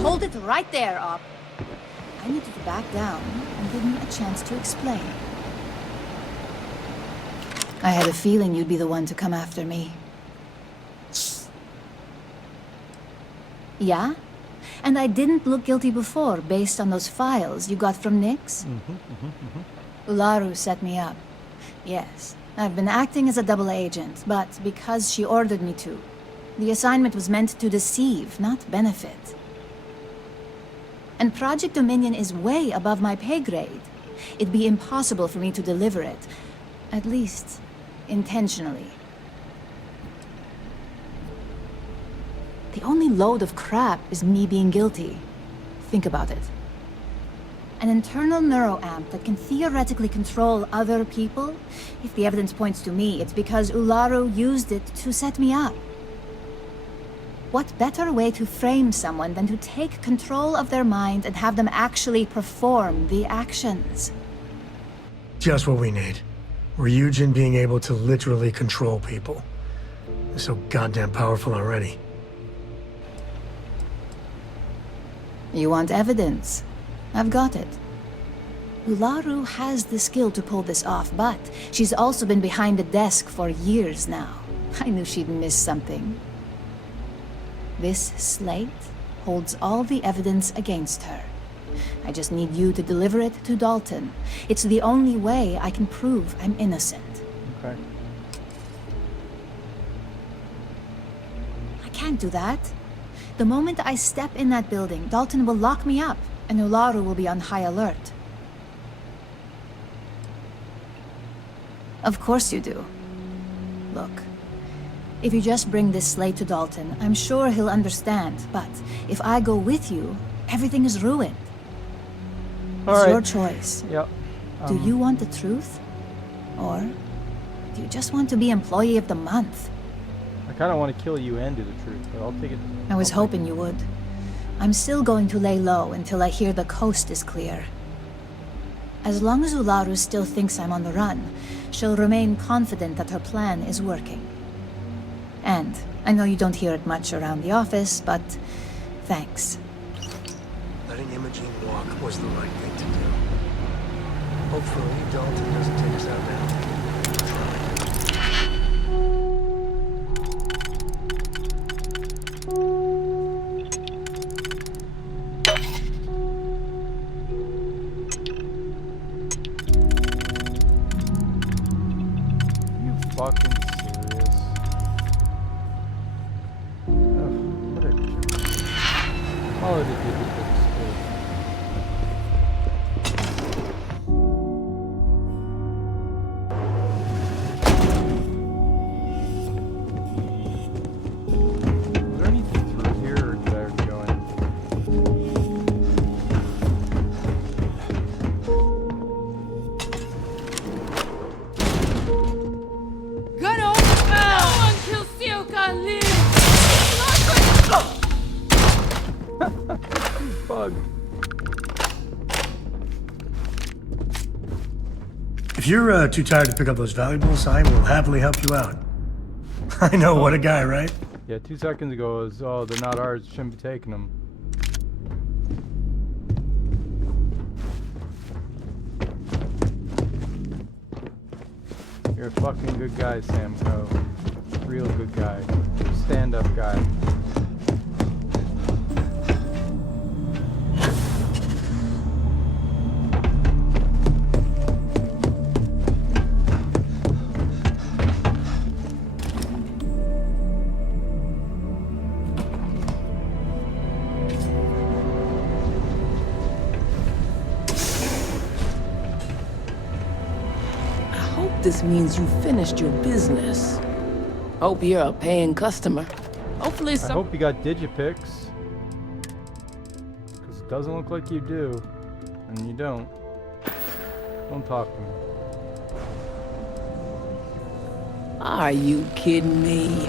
Hold it right there, Op. I need you to back down and give me a chance to explain. I had a feeling you'd be the one to come after me. Yeah? And I didn't look guilty before based on those files you got from Nyx? Ularu set me up. Yes, I've been acting as a double agent, but because she ordered me to. The assignment was meant to deceive, not benefit. And Project Dominion is way above my pay grade. It'd be impossible for me to deliver it. At least, intentionally. The only load of crap is me being guilty. Think about it. An internal neuroamp that can theoretically control other people? If the evidence points to me, it's because Ularu used it to set me up. What better way to frame someone than to take control of their mind and have them actually perform the actions? Just what we need. Ryujin being able to literally control people. They're so goddamn powerful already. You want evidence? I've got it. Ularu has the skill to pull this off, but she's also been behind the desk for years now. I knew she'd miss something. This slate holds all the evidence against her. I just need you to deliver it to Dalton. It's the only way I can prove I'm innocent. Okay. I can't do that. The moment I step in that building, Dalton will lock me up, and Ularu will be on high alert. Of course you do. Look. If you just bring this slate to Dalton, I'm sure he'll understand. But if I go with you, everything is ruined. It's your choice. Yep. Do you want the truth? Or do you just want to be Employee of the Month? I kind of want to kill you and do the truth, but I'll take it. I was hoping you would. I'm still going to lay low until I hear the coast is clear. As long as Ularu still thinks I'm on the run, she'll remain confident that her plan is working. And I know you don't hear it much around the office, but thanks. Letting Imogene walk was the right thing to do. Hopefully, Dalton doesn't take us out now. You fucking serious? Ugh, what a jerk. All of it did If you're too tired to pick up those valuables, I will happily help you out. I know, what a guy, right? Yeah, 2 seconds ago it was, oh, they're not ours, shouldn't be taking them. You're a fucking good guy, Samco. Real good guy. Stand-up guy. This means you finished your business. Hope you're a paying customer. Hopefully I hope you got digipics. Because it doesn't look like you do. And you don't. Don't talk to me. Are you kidding me?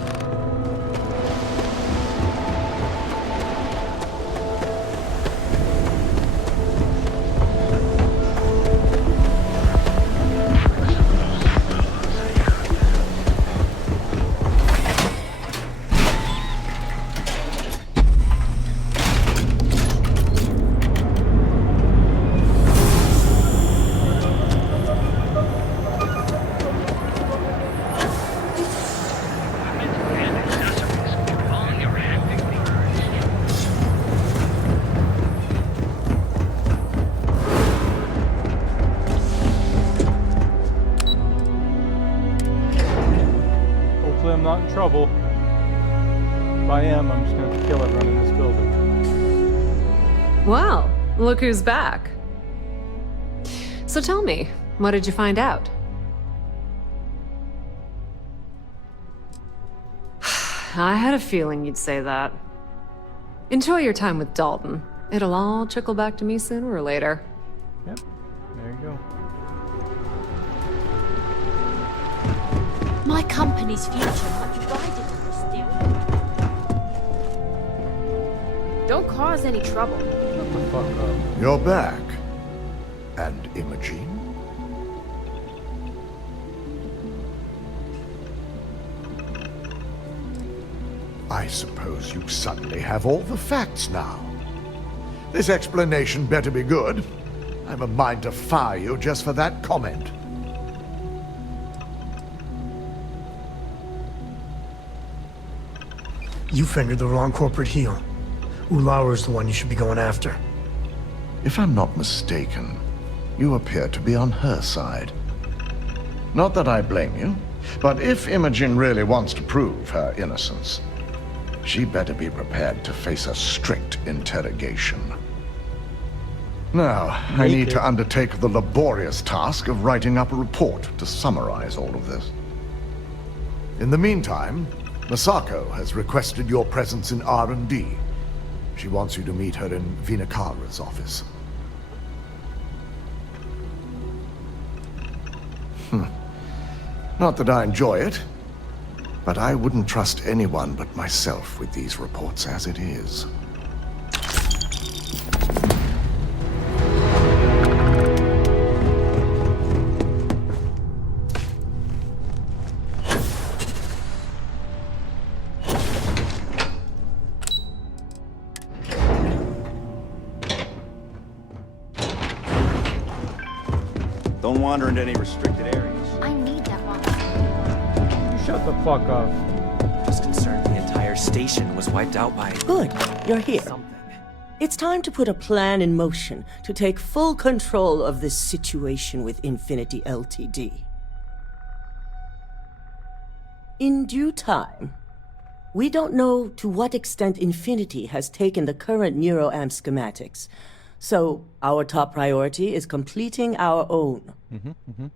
Hopefully I'm not in trouble. If I am, I'm just gonna have to kill everyone in this building. Well, look who's back. So tell me, what did you find out? I had a feeling you'd say that. Enjoy your time with Dalton. It'll all trickle back to me sooner or later. Yep, there you go. My company's future might be riding on this deal. Don't cause any trouble. Shut the fuck up. You're back. And Imogene? I suppose you suddenly have all the facts now. This explanation better be good. I've a mind to fire you just for that comment. You fingered the wrong corporate heel. Ularu's the one you should be going after. If I'm not mistaken, you appear to be on her side. Not that I blame you, but if Imogen really wants to prove her innocence, she better be prepared to face a strict interrogation. Now, I need to undertake the laborious task of writing up a report to summarize all of this. In the meantime, Masako has requested your presence in R&D. She wants you to meet her in Vinakara's office. Not that I enjoy it, but I wouldn't trust anyone but myself with these reports as it is. Don't wander into any restricted areas. I need that one. Shut the fuck up. I was concerned the entire station was wiped out by... Good, you're here. It's time to put a plan in motion to take full control of this situation with Infinity Ltd. In due time. We don't know to what extent Infinity has taken the current neuroamp schematics, so our top priority is completing our own.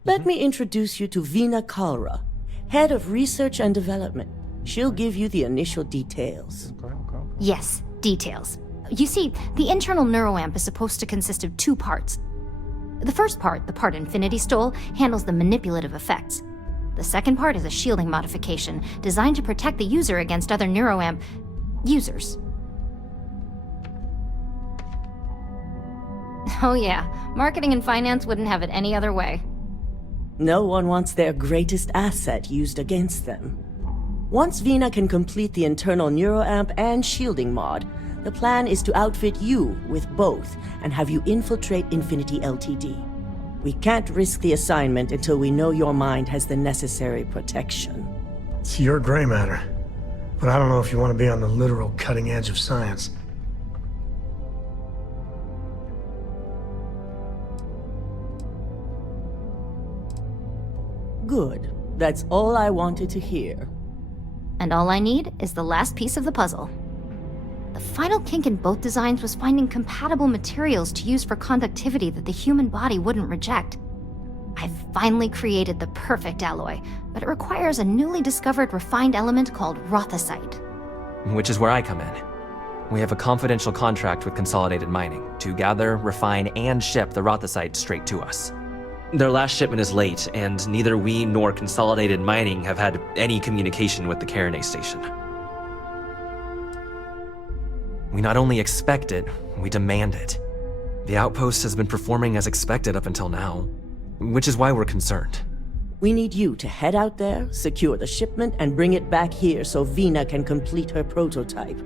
Let me introduce you to Vina Kalra, Head of Research and Development. She'll give you the initial details. Yes, details. You see, the internal neuroamp is supposed to consist of two parts. The first part, the part Infinity stole, handles the manipulative effects. The second part is a shielding modification designed to protect the user against other neuroamp users. Oh yeah, marketing and finance wouldn't have it any other way. No one wants their greatest asset used against them. Once Vina can complete the internal neuroamp and shielding mod, the plan is to outfit you with both and have you infiltrate Infinity Ltd. We can't risk the assignment until we know your mind has the necessary protection. It's your gray matter, but I don't know if you want to be on the literal cutting edge of science. Good. That's all I wanted to hear. And all I need is the last piece of the puzzle. The final kink in both designs was finding compatible materials to use for conductivity that the human body wouldn't reject. I've finally created the perfect alloy, but it requires a newly discovered refined element called rothicite. Which is where I come in. We have a confidential contract with Consolidated Mining to gather, refine, and ship the rothicite straight to us. Their last shipment is late, and neither we nor Consolidated Mining have had any communication with the Carinay station. We not only expect it, we demand it. The outpost has been performing as expected up until now, which is why we're concerned. We need you to head out there, secure the shipment, and bring it back here so Vina can complete her prototype.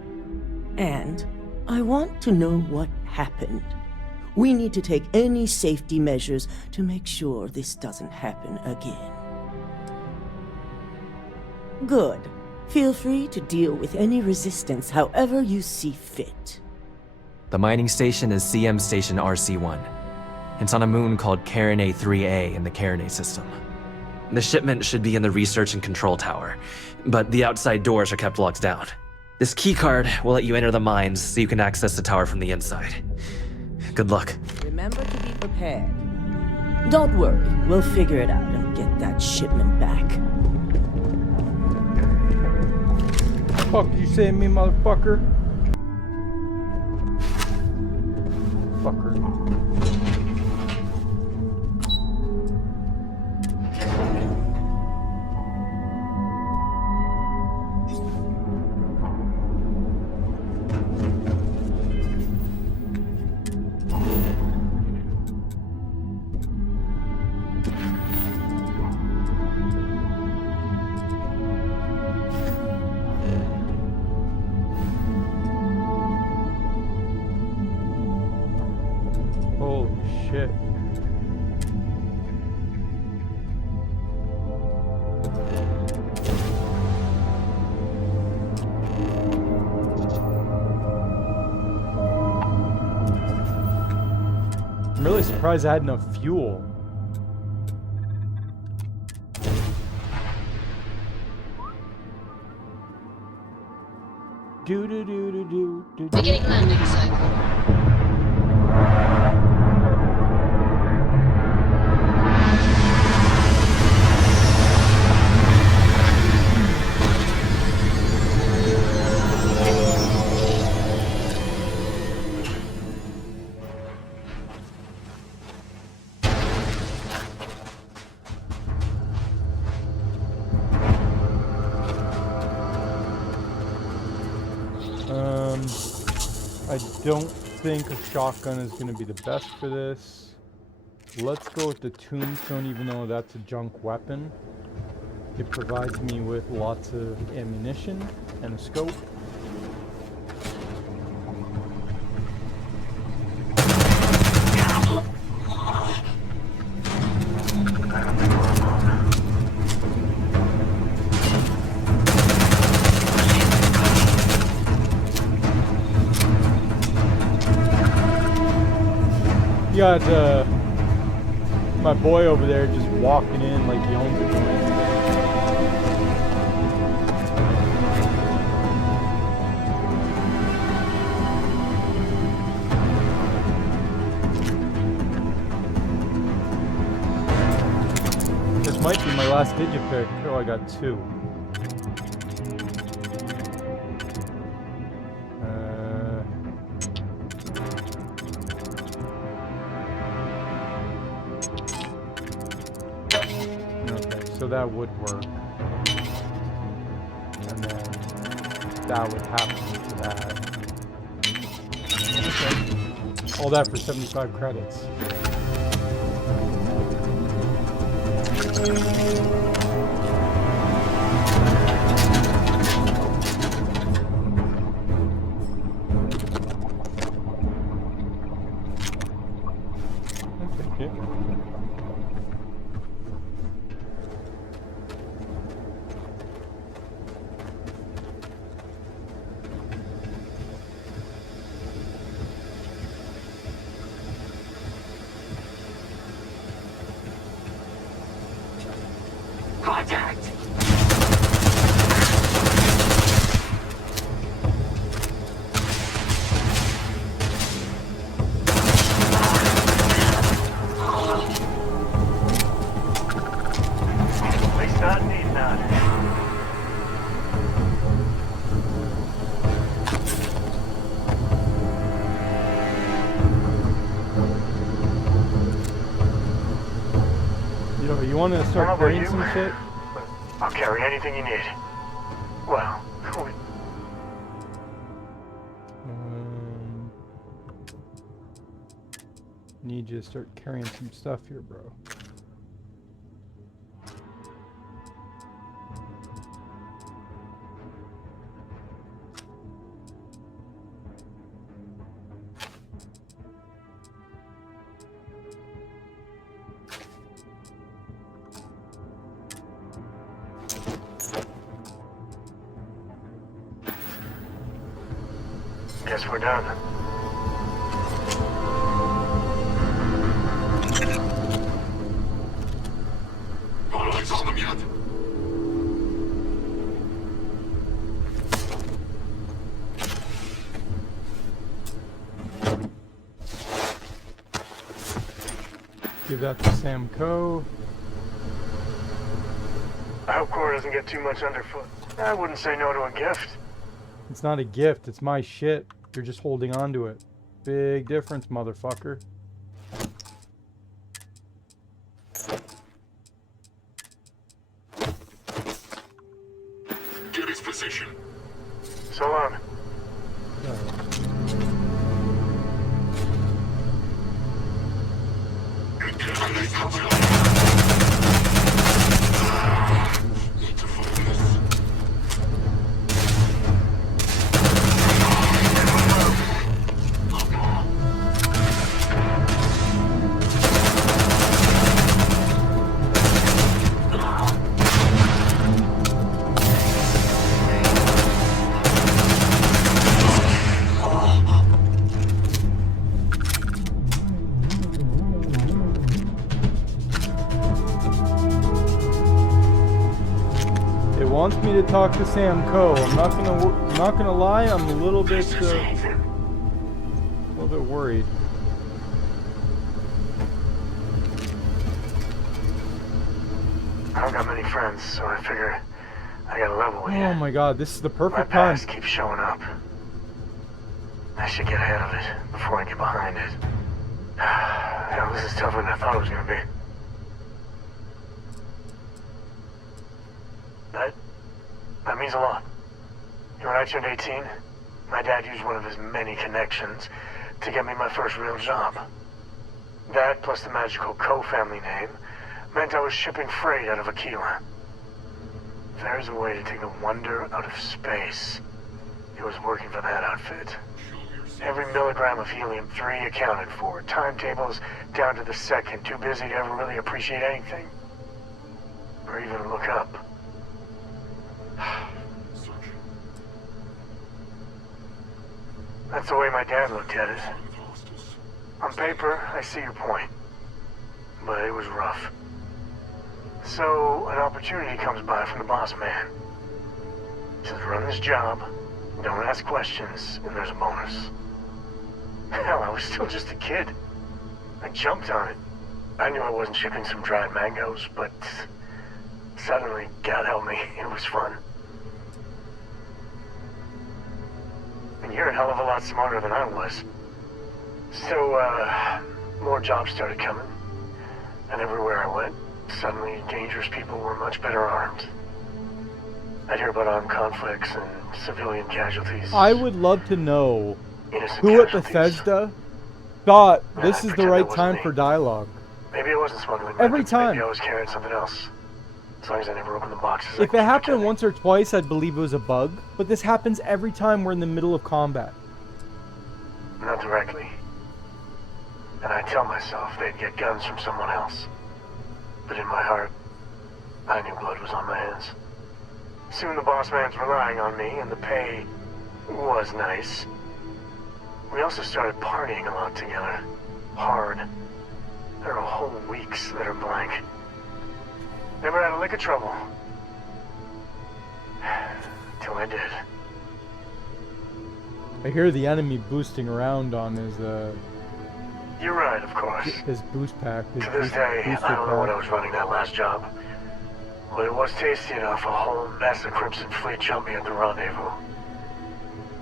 And I want to know what happened. We need to take any safety measures to make sure this doesn't happen again. Good. Feel free to deal with any resistance however you see fit. The mining station is CM Station RC-1. It's on a moon called Carinay 3A in the Carinay system. The shipment should be in the research and control tower, but the outside doors are kept locked down. This keycard will let you enter the mines so you can access the tower from the inside. Good luck. Remember to be prepared. Don't worry, we'll figure it out and get that shipment back. Fuck you say me, motherfucker? Fucker. Holy shit. I'm really surprised I had enough fuel. Beginning landing cycle. I don't think a shotgun is going to be the best for this. Let's go with the tombstone, even though that's a junk weapon. It provides me with lots of ammunition and a scope. You got my boy over there just walking in like he owns the joint. This might be my last digipick. Oh, I got two. So that would work. And then that would happen to that. Okay. All that for 75 credits. Thank you. Contact! want to start carrying some shit? I'll carry anything you need. Well, need you to start carrying some stuff here, bro. guess we're done. Give that to Sam Coe. I hope Core doesn't get too much underfoot. I wouldn't say no to a gift. It's not a gift, it's my shit. You're just holding on to it. Big difference, motherfucker. Get his position. So long. Wants me to talk to Sam Coe. I'm not gonna lie. I'm a little bit worried. I don't got many friends, so I figure I gotta level with you. Oh my god, this is the perfect my past keeps showing up. I should get ahead of it before I get behind it. Hell, this is tougher than I thought it was gonna be. That means a lot. When I turned 18, my dad used one of his many connections to get me my first real job. That, plus the magical Coe family name, meant I was shipping freight out of Aquila. If there's a way to take the wonder out of space, it was working for that outfit. Every milligram of helium-3 accounted for. Timetables down to the second, too busy to ever really appreciate anything. Or even look up. That's the way my dad looked at it. On paper, I see your point. But it was rough. So, an opportunity comes by from the boss man. He says, run this job, don't ask questions, and there's a bonus. Hell, I was still just a kid. I jumped on it. I knew I wasn't shipping some dried mangoes, but suddenly, God help me, it was fun. And you're a hell of a lot smarter than I was. So, more jobs started coming. And everywhere I went, suddenly dangerous people were much better armed. I'd hear about armed conflicts and civilian casualties. I would love to know who at Bethesda thought this is the right time for dialogue. Maybe I wasn't smuggling. Every time. Maybe I was carrying something else. As long as I never opened the boxes. If it happened once or twice, I'd believe it was a bug. But this happens every time we're in the middle of combat. Not directly. And I tell myself they'd get guns from someone else. But in my heart, I knew blood was on my hands. Soon the boss man's relying on me, and the pay was nice. We also started partying a lot together. Hard. There are whole weeks that are blank. Never had a lick of trouble. Till I did. I hear the enemy boosting around on his, You're right, of course. His boost pack. To this day, I don't know when I was running that last job. But it was tasty enough, a whole mess of Crimson Fleet jumped me at the rendezvous.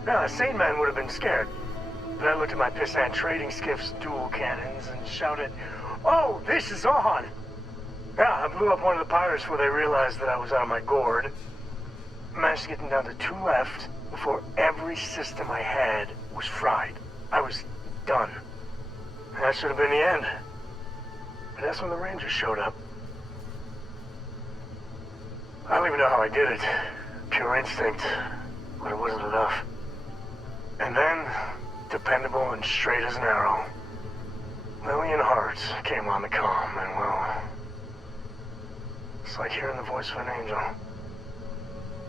Now, a sane man would have been scared. But I looked at my pissant trading skiff's dual cannons and shouted, "Oh, this is on!" Yeah, I blew up one of the pirates before they realized that I was out of my gourd. Managed to get them down to 2 left before every system I had was fried. I was done. And that should have been the end. But that's when the Rangers showed up. I don't even know how I did it. Pure instinct. But it wasn't enough. And then, dependable and straight as an arrow, Lillian Hart came on the comm, and well, it's like hearing the voice of an angel.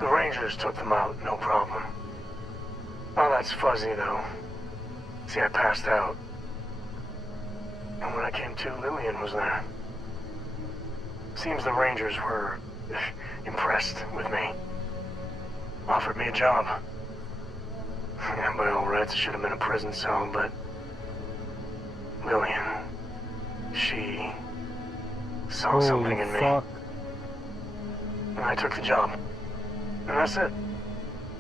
The Rangers took them out, no problem. Oh, that's fuzzy, though. See, I passed out. And when I came to, Lillian was there. Seems the Rangers were impressed with me. Offered me a job. Yeah, by all rights, it should have been a prison cell, but Lillian, she saw something in me. Fuck. And I took the job. And that's it.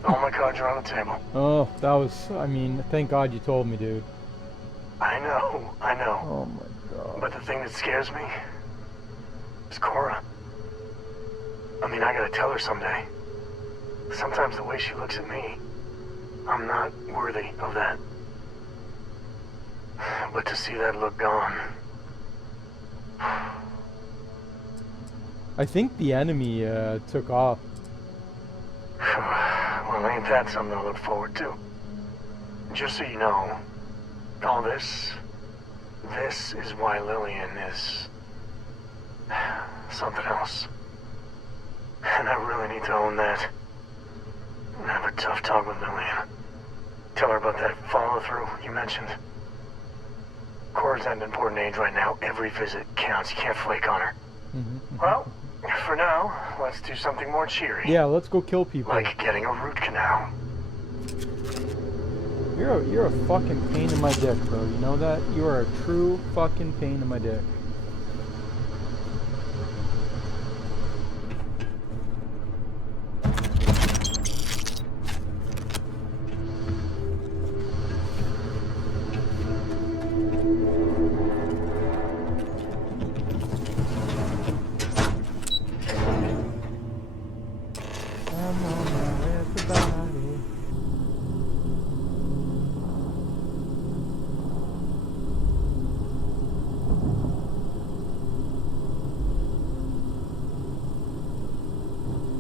All my cards are on the table. Oh, that was, I mean, thank God you told me, dude. I know. Oh my God. But the thing that scares me is Cora. I mean, I gotta tell her someday. Sometimes the way she looks at me, I'm not worthy of that. But to see that look gone... I think the enemy took off. Well, ain't that something to look forward to? Just so you know, all this is why Lillian is something else. And I really need to own that. And have a tough talk with Lillian. Tell her about that follow-through you mentioned. Cora's at an important age right now. Every visit counts. You can't flake on her. Well, for now, let's do something more cheery. Yeah, let's go kill people. Like getting a root canal. You're a fucking pain in my dick, bro. You know that? You are a true fucking pain in my dick.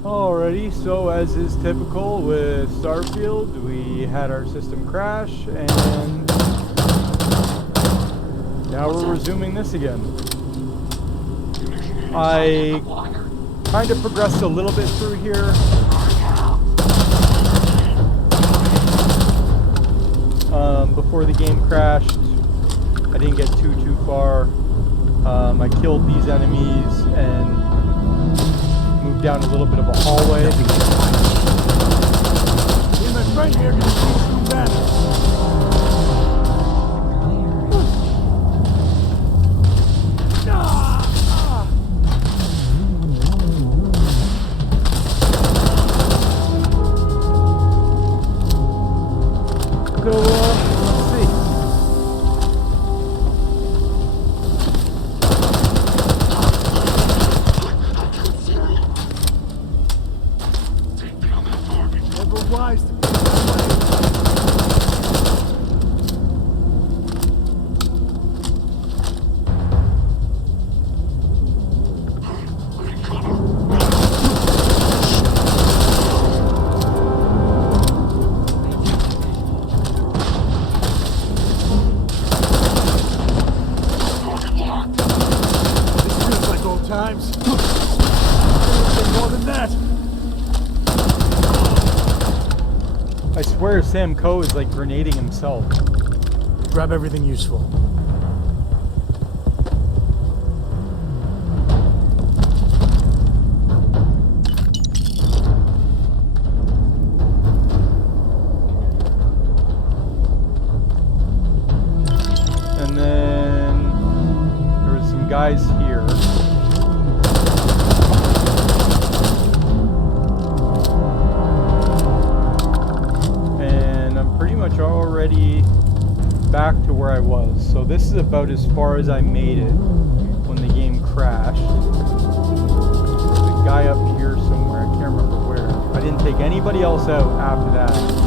Alrighty, so as is typical with Starfield, we had our system crash, and now we're resuming this again. I kind of progressed a little bit through here. Before the game crashed, I didn't get too far. I killed these enemies and moved down a little bit of a hallway. Me and my friend here can see through that. I swear Sam Coe is like grenading himself. Grab everything useful. And then there was some guys here. Much already back to where I was, so this is about as far as I made it when the game crashed. guy up here somewhere. I can't remember where. I didn't take anybody else out after that.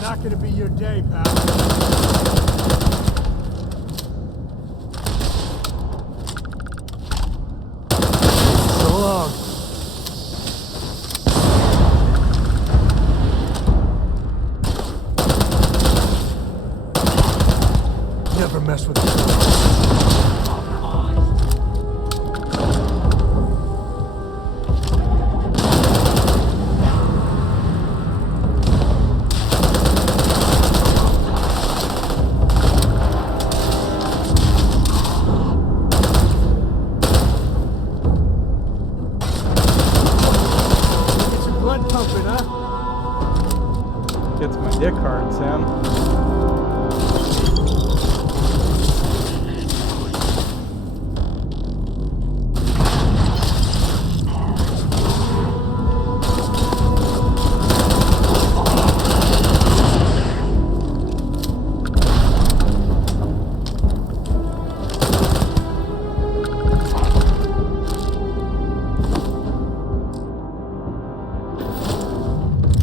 Not gonna be your day, pal. So long. Never mess with me. Gets my dick hard, Sam.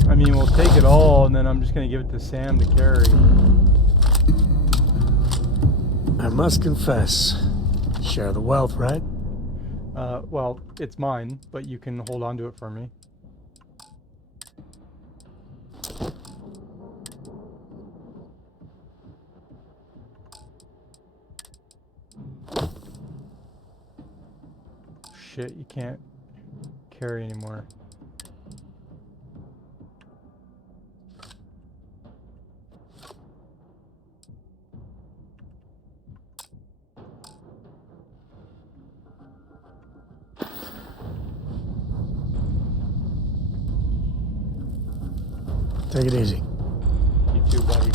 I mean, we'll take it all, and then I'm just going to give it to Sam to carry. I must confess, share the wealth, right? Well, it's mine, but you can hold on to it for me. Shit, you can't carry anymore. Take it easy. You too, buddy.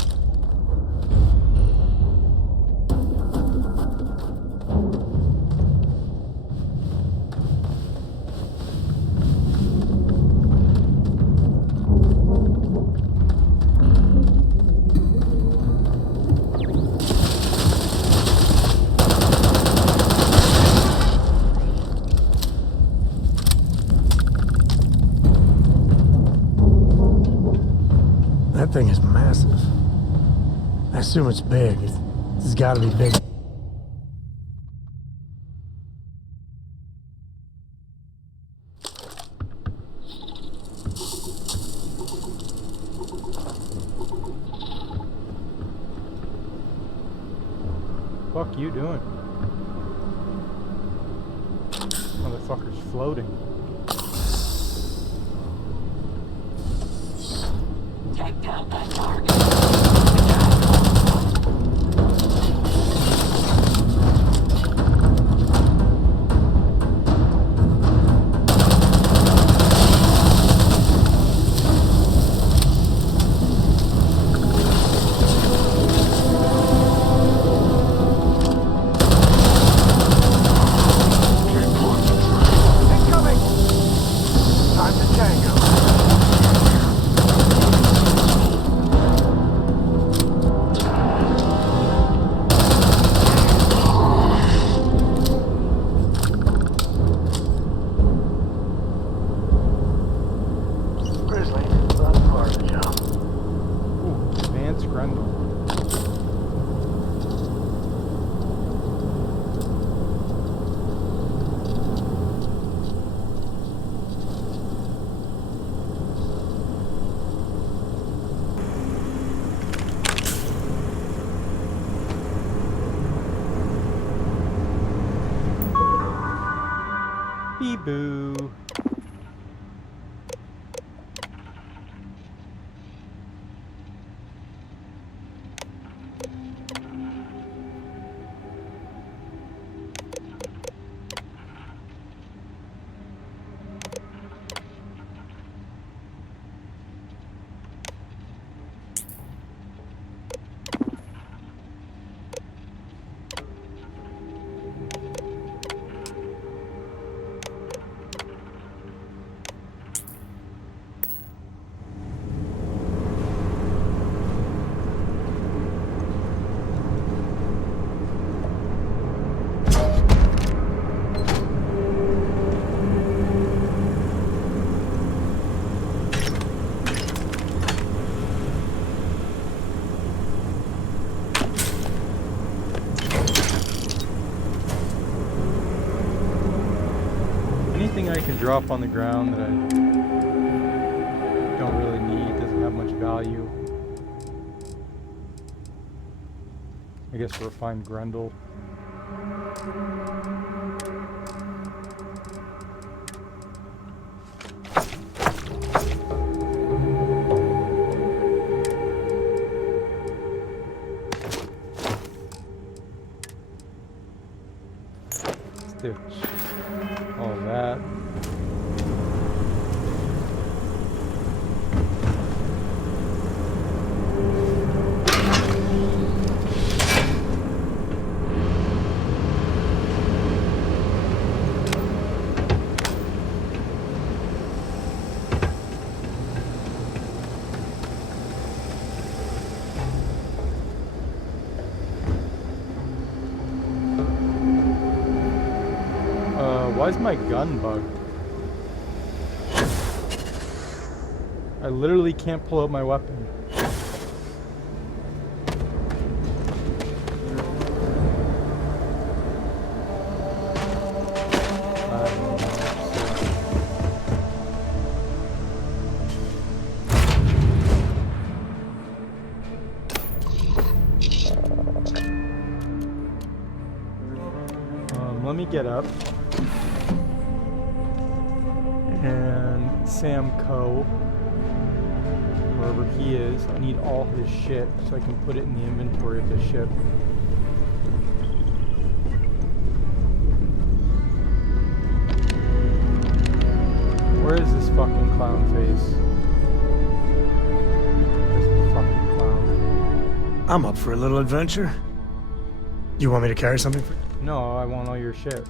That thing is massive. I assume it's big. It's got to be big. Fuck you doing? Motherfucker's floating. Take down that target. boo. Anything I can drop on the ground that I don't really need, doesn't have much value. I guess refined Grundle. Stitch. All that. Why is my gun bugged? I literally can't pull out my weapon. Let me get up. And Sam Coe, wherever he is, I need all his shit so I can put it in the inventory of the ship. Where is this fucking clown face? Where's the fucking clown? I'm up for a little adventure. You want me to carry something for you? No, I want all your shit.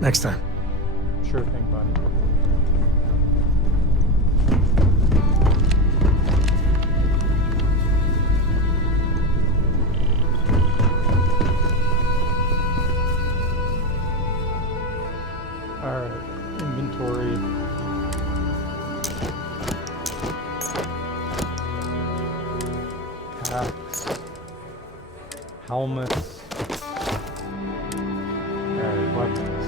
Next time. Sure thing, buddy. Alright, inventory. Packs. Helmets. Alright, weapons.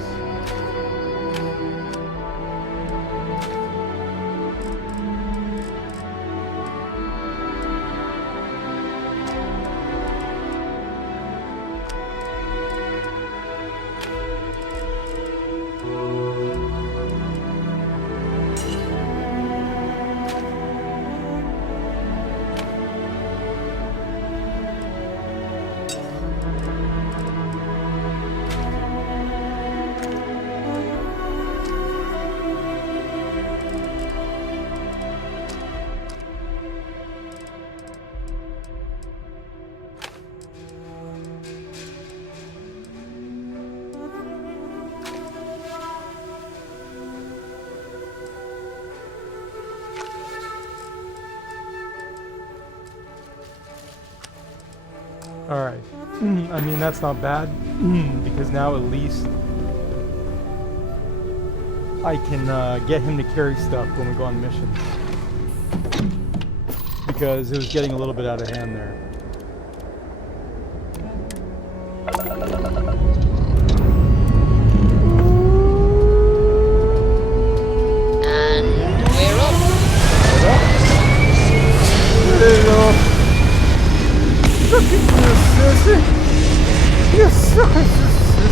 Alright, I mean that's not bad, because now at least I can get him to carry stuff when we go on missions. because it was getting a little bit out of hand there. And we're off. There you go. Look at you, sissy. You sucker, sissy.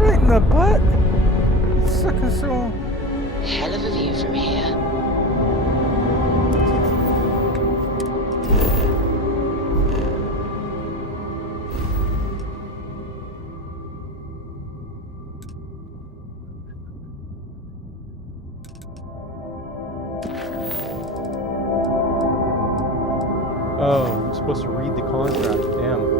Right in the butt. You sucker so. Hell of a view from here. Oh, I'm supposed to read the contract. Damn.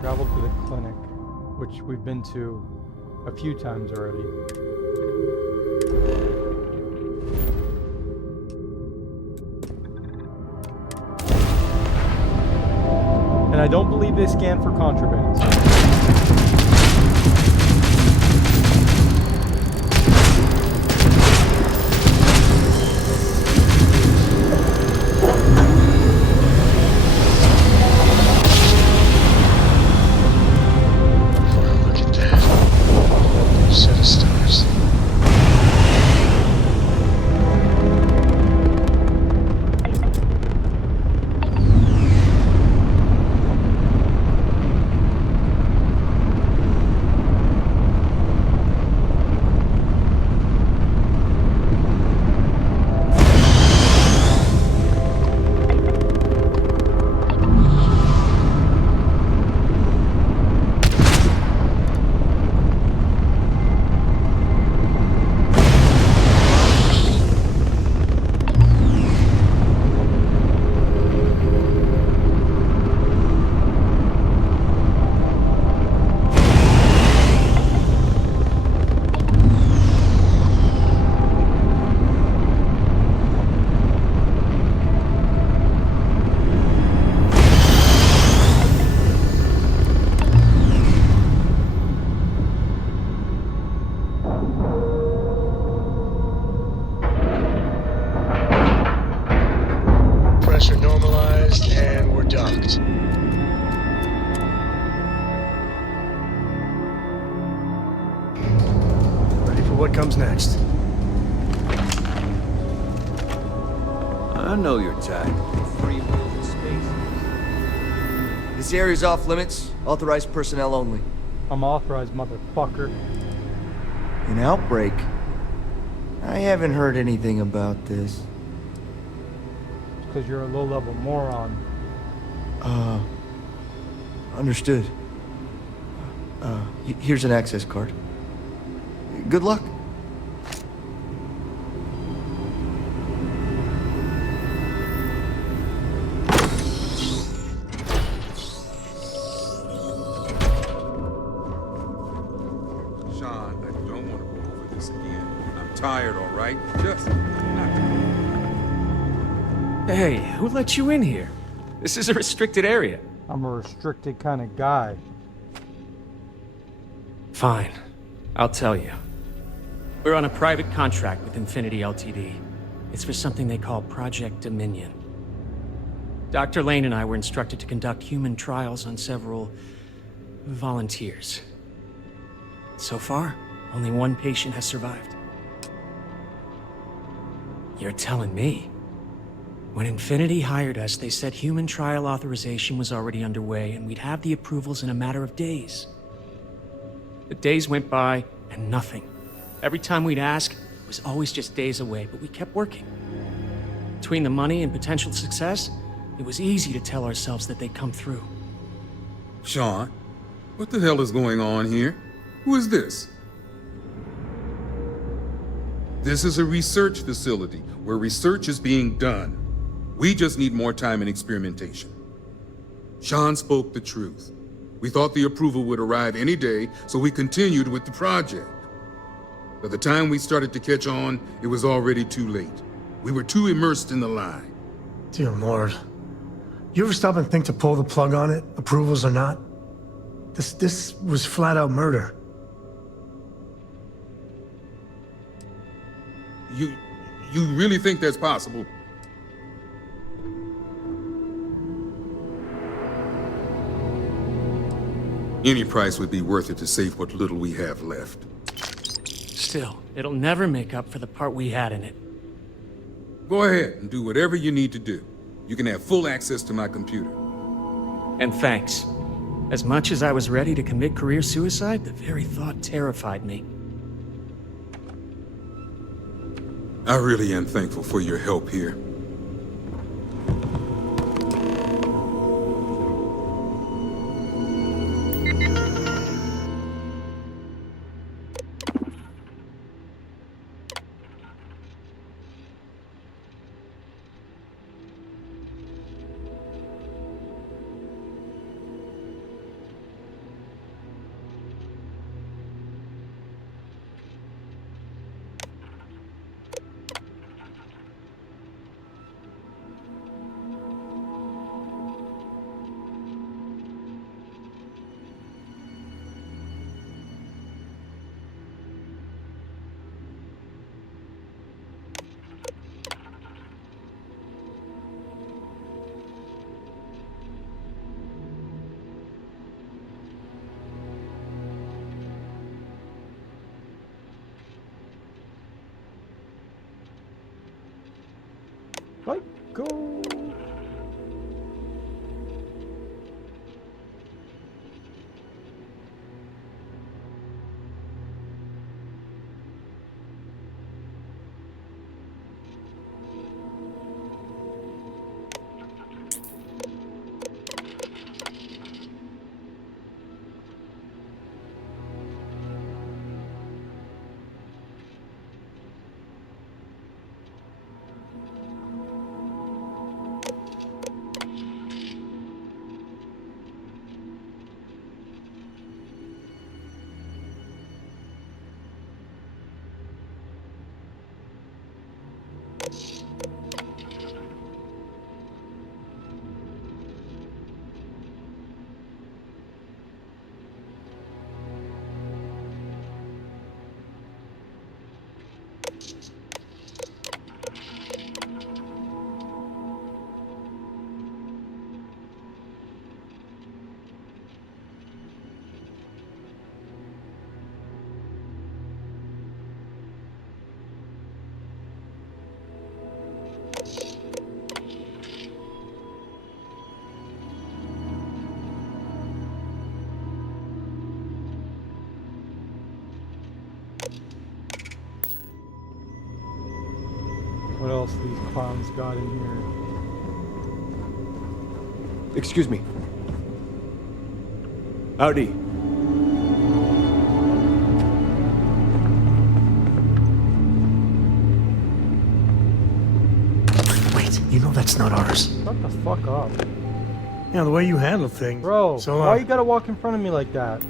Travel to the clinic, which we've been to a few times already. And I don't believe they scan for contraband. Set of stars. Pressure normalized and we're docked. Ready for what comes next. I know your type. Free wheels in space. This area's off limits. Authorized personnel only. I'm authorized, motherfucker. An outbreak? I haven't heard anything about this. Because you're a low-level moron. Understood. Here's an access card. Good luck. Sean, I don't want to go over this again. I'm tired, all right? Just not. Hey, who let you in here? This is a restricted area. I'm a restricted kind of guy. Fine. I'll tell you. We're on a private contract with Infinity Ltd. It's for something they call Project Dominion. Dr. Lane and I were instructed to conduct human trials on several volunteers. So far, only one patient has survived. You're telling me? When Infinity hired us, they said human trial authorization was already underway and we'd have the approvals in a matter of days. The days went by and nothing. Every time we'd ask, it was always just days away, but we kept working. Between the money and potential success, it was easy to tell ourselves that they'd come through. Sean, what the hell is going on here? Who is this? This is a research facility where research is being done. We just need more time and experimentation. Sean spoke the truth. We thought the approval would arrive any day, so we continued with the project. By the time we started to catch on, it was already too late. We were too immersed in the lie. Dear Lord. You ever stop and think to pull the plug on it, approvals or not? This was flat out murder. You really think that's possible? Any price would be worth it to save what little we have left. Still, it'll never make up for the part we had in it. Go ahead and do whatever you need to do. You can have full access to my computer. And thanks. As much as I was ready to commit career suicide, the very thought terrified me. I really am thankful for your help here. Like, go. What else these clowns got in here? Excuse me. Howdy. Wait, you know that's not ours. Shut the fuck up. Yeah, the way you handle things. Bro, so, why you gotta walk in front of me like that?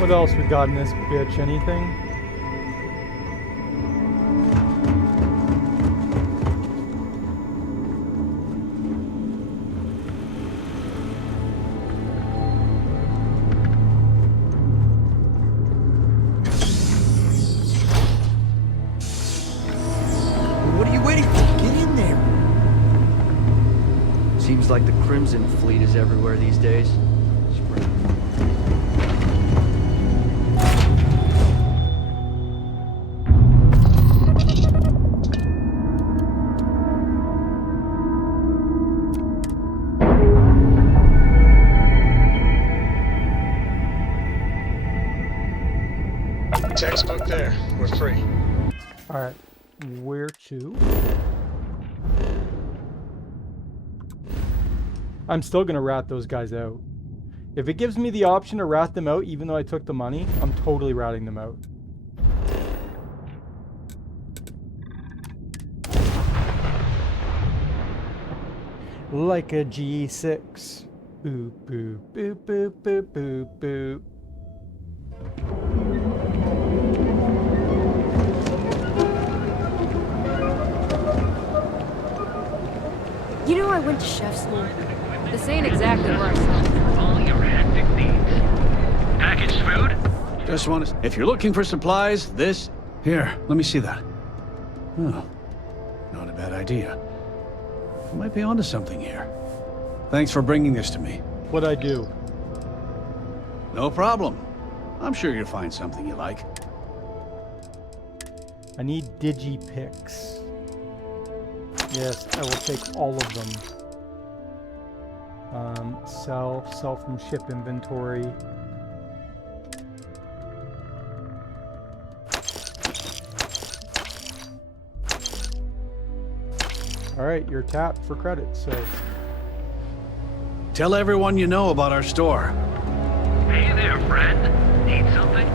What else we got in this bitch? Anything? What are you waiting for? Get in there! Seems like the Crimson Fleet is everywhere these days. Textbook there. We're free. Alright. Where to? I'm still gonna rat those guys out. If it gives me the option to rat them out, even though I took the money, I'm totally ratting them out. Like a G6. Boop, boop, boop, boop, boop, boop, boop. You know, I went to chef school. This ain't exactly where I started. All your hectic needs. Packaged food? Just want to... If you're looking for supplies, this... Here, let me see that. Oh, not a bad idea. You might be onto something here. Thanks for bringing this to me. What'd I do? No problem. I'm sure you'll find something you like. I need digipics. Yes, I will take all of them. Sell from ship inventory. Alright, you're tapped for credit, so... Tell everyone you know about our store. Hey there, friend. Need something?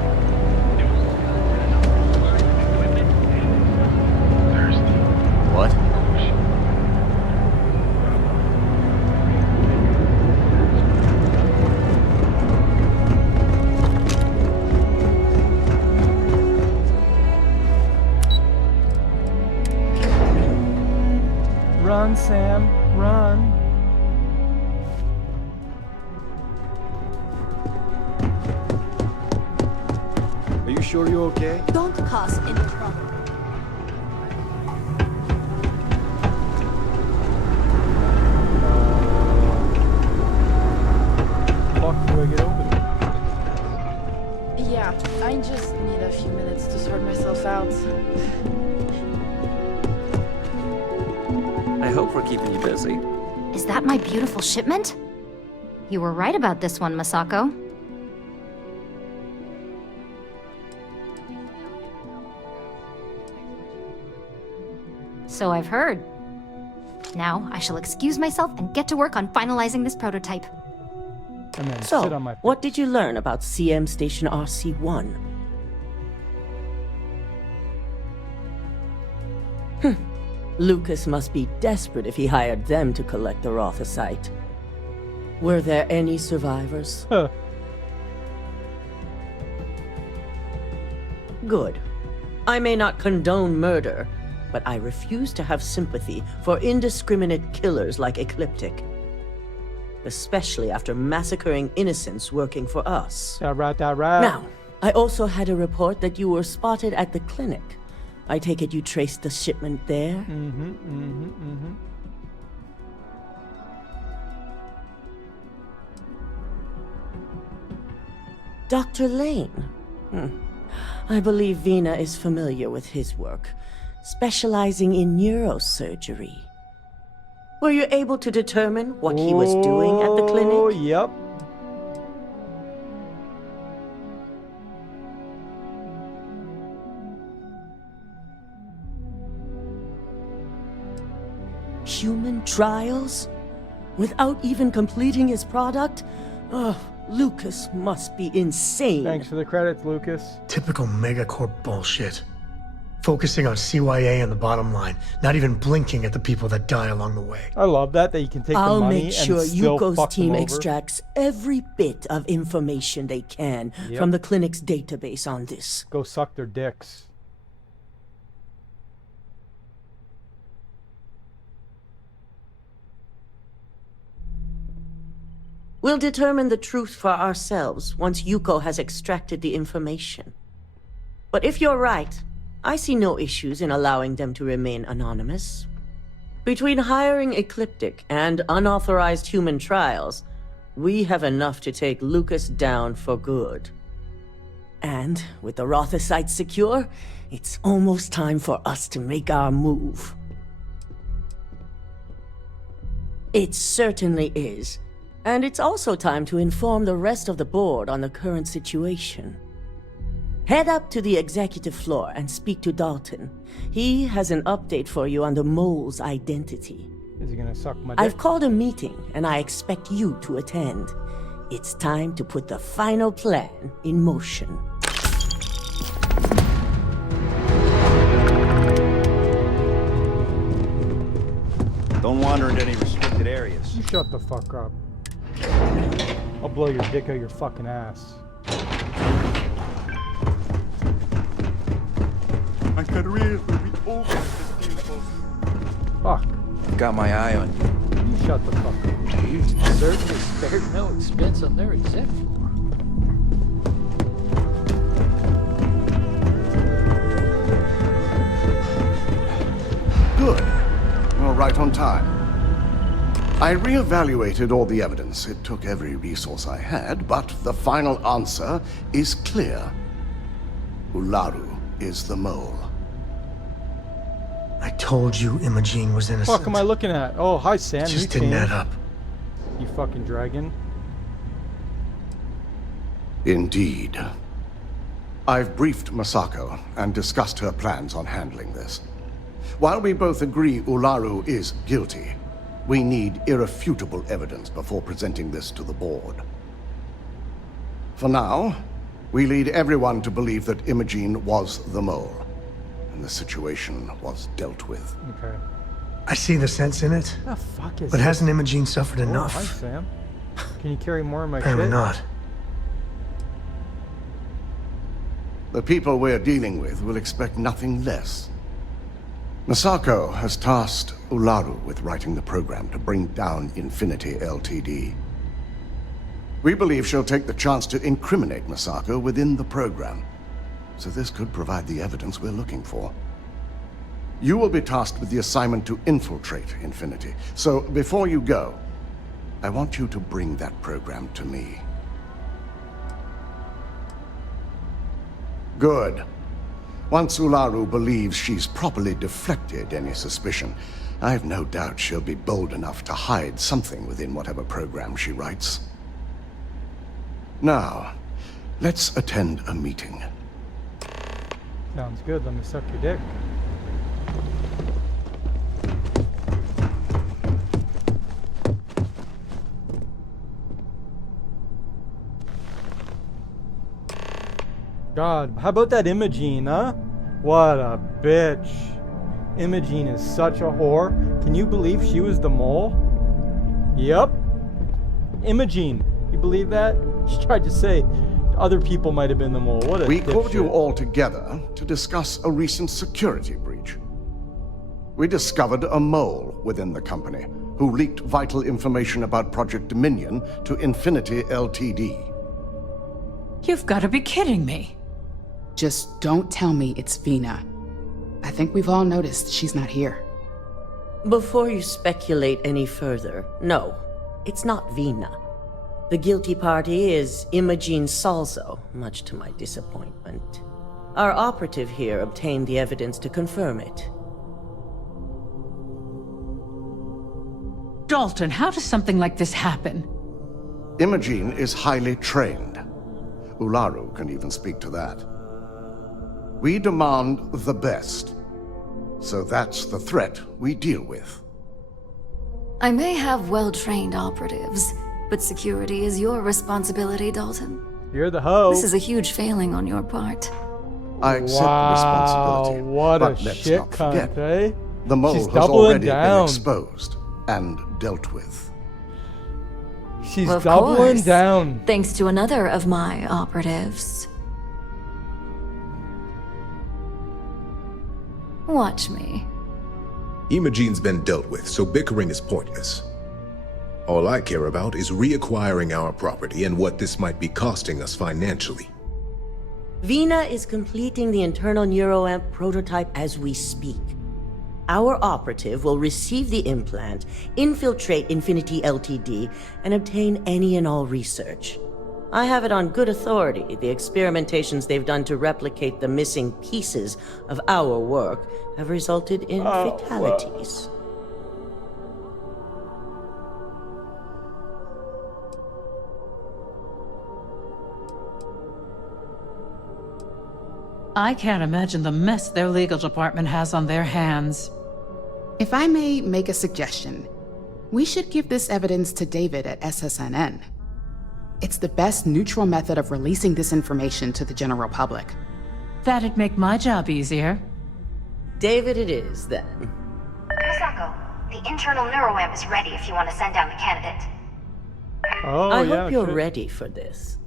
What? Run, Sam, run. Are you sure you're okay? Don't cause any trouble. Fuck, do I get over there? Yeah, I just need a few minutes to sort myself out. I hope we're keeping you busy. Is that my beautiful shipment? You were right about this one, Masako. So I've heard. Now, I shall excuse myself and get to work on finalizing this prototype. And then So, sit on my... what did you learn about CM Station RC-1? Lucas must be desperate if he hired them to collect the Rothosite. Were there any survivors? Huh. Good. I may not condone murder, but I refuse to have sympathy for indiscriminate killers like Ecliptic. Especially after massacring innocents working for us. That right. Now, I also had a report that you were spotted at the clinic. I take it you traced the shipment there? Dr. Lane. I believe Vina is familiar with his work, specializing in neurosurgery. Were you able to determine what he was doing at the clinic? Oh, yep. Human trials? Without even completing his product? Ugh, Lucas must be insane. Thanks for the credits, Lucas. Typical megacorp bullshit. focusing on CYA and the bottom line, not even blinking at the people that die along the way. I love that you can take I'll the money make sure and still Yuko's fuck team them over. extracts every bit of information they can from the clinic's database on this. Go suck their dicks. We'll determine the truth for ourselves once Yuko has extracted the information. But if you're right, I see no issues in allowing them to remain anonymous. Between hiring Ecliptic and unauthorized human trials, we have enough to take Lucas down for good. And with the Rothocytes secure, it's almost time for us to make our move. It certainly is. And it's also time to inform the rest of the board on the current situation. Head up to the executive floor and speak to Dalton. He has an update for you on the mole's identity. Is he gonna suck my dick? I've called a meeting, and I expect you to attend. It's time to put the final plan in motion. Don't wander into any restricted areas. You shut the fuck up. I'll blow your dick out your fucking ass. My career will be over if this deal falls. Fuck. Got my eye on you. You shut the fuck up. You certainly spared no expense on their exec floor. Good. You're right on time. I reevaluated all the evidence. It took every resource I had, but the final answer is clear. Ularu is the mole. I told you Imogene was innocent. Fuck am I looking at? Oh, hi Sam. It just You didn't changed. add up. You fucking dragon. Indeed. I've briefed Masako and discussed her plans on handling this. While we both agree Ularu is guilty, we need irrefutable evidence before presenting this to the board. For now, we lead everyone to believe that Imogene was the mole, and the situation was dealt with. Okay. I see the sense in it. The fuck is But this? hasn't Imogene suffered Oh, enough? hi Sam. Can you carry more of my Apparently shit? not. The people we're dealing with will expect nothing less. Masako has tasked Ularu with writing the program to bring down Infinity Ltd. We believe she'll take the chance to incriminate Masako within the program, so this could provide the evidence we're looking for. You will be tasked with the assignment to infiltrate Infinity, so before you go, I want you to bring that program to me. Good. Once Ularu believes she's properly deflected any suspicion, I've no doubt she'll be bold enough to hide something within whatever program she writes. Now, let's attend a meeting. Sounds good. Let me suck your dick. God, how about that Imogene, huh? What a bitch. Imogene is such a whore. Can you believe she was the mole? Yep. Imogene, you believe that? She tried to say other people might have been the mole. What a We called you dipshit. all together to discuss a recent security breach. We discovered a mole within the company who leaked vital information about Project Dominion to Infinity Ltd. You've got to be kidding me. Just don't tell me it's Vina. I think we've all noticed she's not here. Before you speculate any further, no, it's not Vina. The guilty party is Imogene Salzo, much to my disappointment. Our operative here obtained the evidence to confirm it. Dalton, how does something like this happen? Imogene is highly trained. Ularu can even speak to that. We demand the best. So that's the threat we deal with. I may have well-trained operatives, but security is your responsibility, Dalton. You're the hoe. This is a huge failing on your part. I accept the responsibility. What but a let's shit not forget, cunt, eh? the mole She's has doubling already down. been exposed and dealt with. She's Of doubling course. down. Thanks to another of my operatives. Watch me. Imogene's been dealt with, so bickering is pointless. All I care about is reacquiring our property and what this might be costing us financially. Vina is completing the internal neuroamp prototype as we speak. Our operative will receive the implant, infiltrate Infinity Ltd, and obtain any and all research. I have it on good authority the experimentations they've done to replicate the missing pieces of our work have resulted in fatalities. I can't imagine the mess their legal department has on their hands. If I may make a suggestion, we should give this evidence to David at SSNN. It's the best neutral method of releasing this information to the general public. That'd make my job easier. David it is, then. Misako, the internal neuroamp is ready if you want to send down the candidate. Oh, I yeah, hope you're shit. ready for this.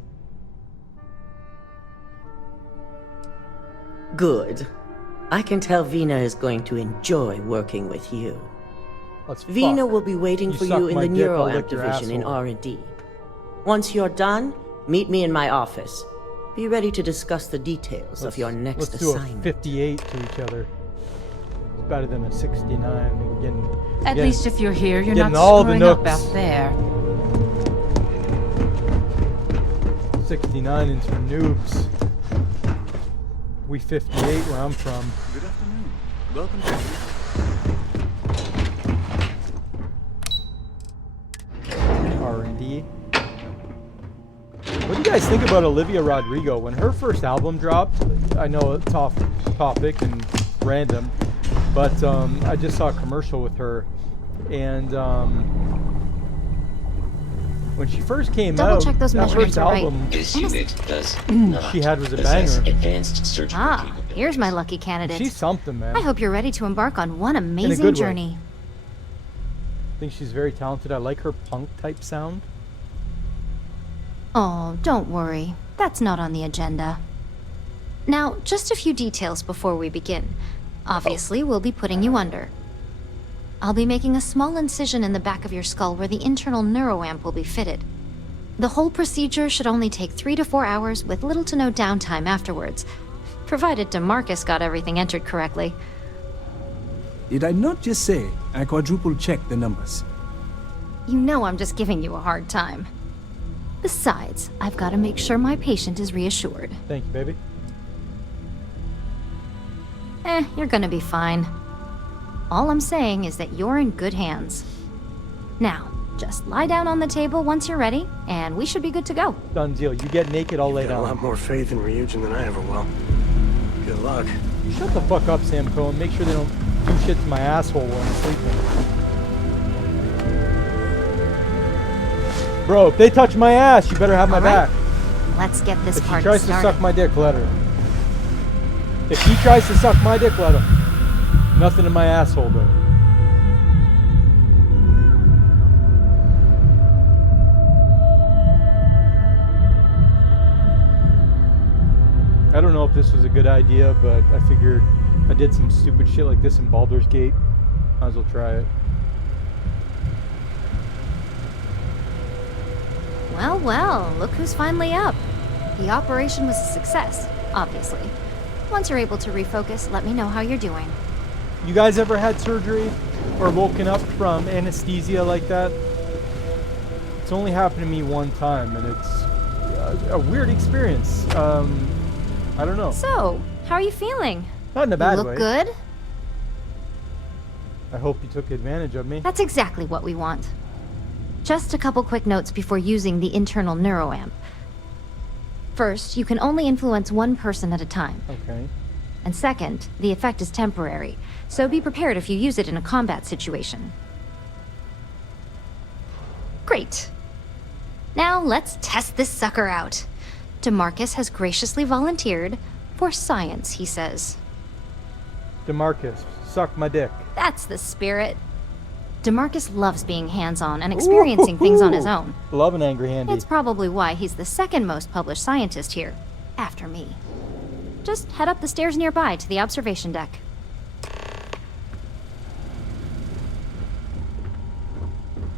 Good. I can tell Vina is going to enjoy working with you. Let's Vina fuck. will be waiting You for suck you in my the dick, I'll neuroamp lick your division in asshole. R&D. Once you're done, meet me in my office. Be ready to discuss the details of your next Let's do assignment. a 58 to each other. It's better than a 69. At least if you're here, you're getting not all the screwing up nooks. out there. 69 is for noobs. We 58 where I'm from. Good afternoon. Welcome to R&D. What do you guys think about Olivia Rodrigo? When her first album dropped, I know it's off topic and random, but I just saw a commercial with her, and when she first came Double out, check those that measurements first are right. album This unit does she had was a possess banger. advanced surgical Ah, here's my lucky candidate. She's something, man. I hope you're ready to embark on one good amazing way. journey. I think she's very talented. I like her punk type sound. Oh, don't worry. That's not on the agenda. Now, just a few details before we begin. Obviously, we'll be putting you under. I'll be making a small incision in the back of your skull where the internal neuroamp will be fitted. The whole procedure should only take 3 to 4 hours with little to no downtime afterwards, provided DeMarcus got everything entered correctly. Did I not just say I quadruple-checked the numbers? You know I'm just giving you a hard time. Besides, I've got to make sure my patient is reassured. Thank you, baby. You're gonna be fine. All I'm saying is that you're in good hands. Now, just lie down on the table once you're ready, and we should be good to go. Done deal. You get naked, I'll lay Got a down. lot more faith in Ryujin than I ever will. Good luck. Shut the fuck up, Sam Cohen. Make sure they don't do shit to my asshole while I'm sleeping. Bro, if they touch my ass, you better have my back. Let's get this If he party tries to started. suck my dick, let her. If he tries to suck my dick, let him. Nothing in my asshole, though. I don't know if this was a good idea, but I figured I did some stupid shit like this in Baldur's Gate. Might as well try it. Well, well, look who's finally up. The operation was a success, obviously. Once you're able to refocus, let me know how you're doing. You guys ever had surgery or woken up from anesthesia like that? It's only happened to me one time, and it's a weird experience. I don't know. So, how are you feeling? Not in a bad you way. look good? I hope you took advantage of me. That's exactly what we want. Just a couple quick notes before using the internal neuroamp. First, you can only influence one person at a time. Okay. And second, the effect is temporary, so be prepared if you use it in a combat situation. Great. Now let's test this sucker out. DeMarcus has graciously volunteered, For science, he says. DeMarcus, suck my dick. That's the spirit. DeMarcus loves being hands-on and experiencing things on his own. Love an angry handy. It's probably why he's the second most published scientist here, after me. Just head up the stairs nearby to the observation deck.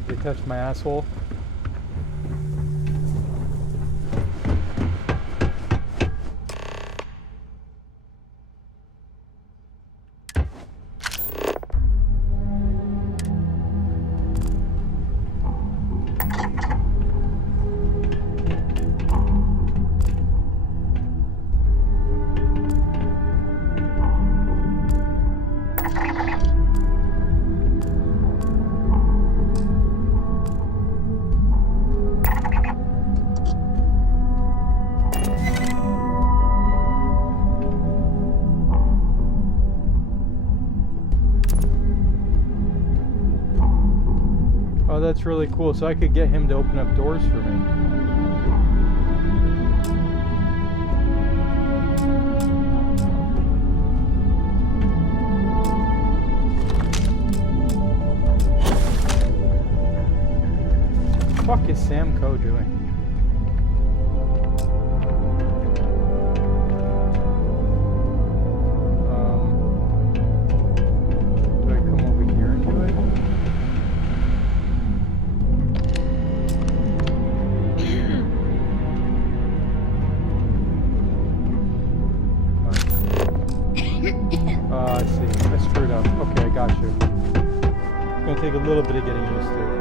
They touched my asshole. Oh, that's really cool. So I could get him to open up doors for me. What the fuck is Samco doing? Do I come over here and do it? I see. I screwed up. Okay, I got you. It's gonna take a little bit of getting used to.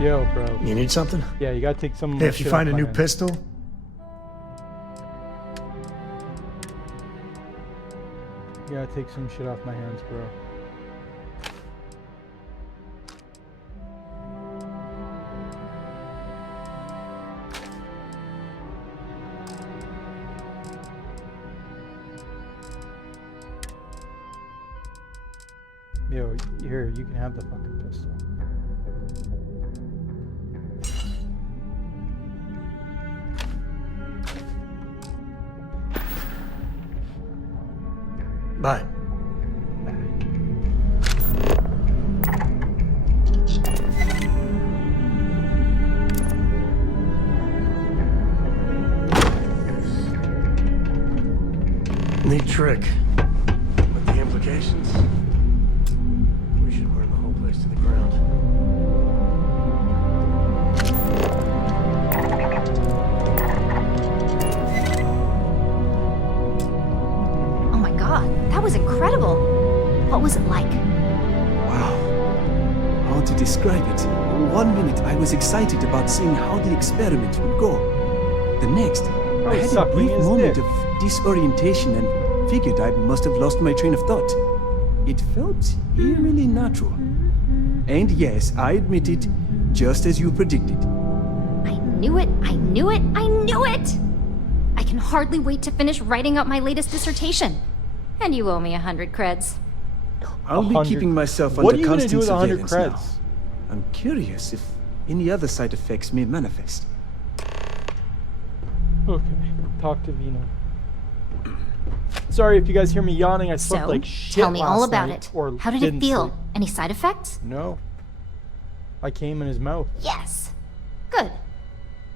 Yo, bro. You need something? Yeah, you gotta take some. Hey, if you find a new pistol, you gotta take some shit off my hands, bro. Yo, here, you can have the fucking pistol. bye. Neat trick. But the implications? We should burn the whole place to the ground. Oh my god, that was incredible. What was it like? Wow. How to describe it? 1 minute I was excited about seeing how the experiment would go. The next, I had a brief moment of disorientation and figured I must have lost my train of thought. It felt eerily natural. And yes, I admit it, just as you predicted. I knew it, I knew it, I knew it! I can hardly wait to finish writing up my latest dissertation. And you owe me 100 creds. I'll be keeping myself What under are you gonna constant do with 100 surveillance now. creds? I'm curious if any other side effects may manifest. Okay, talk to Vina. Sorry if you guys hear me yawning. I slept like shit tell me all last about night, it. or How did it didn't feel? sleep. Any side effects? No. I came in his mouth. Yes. Good.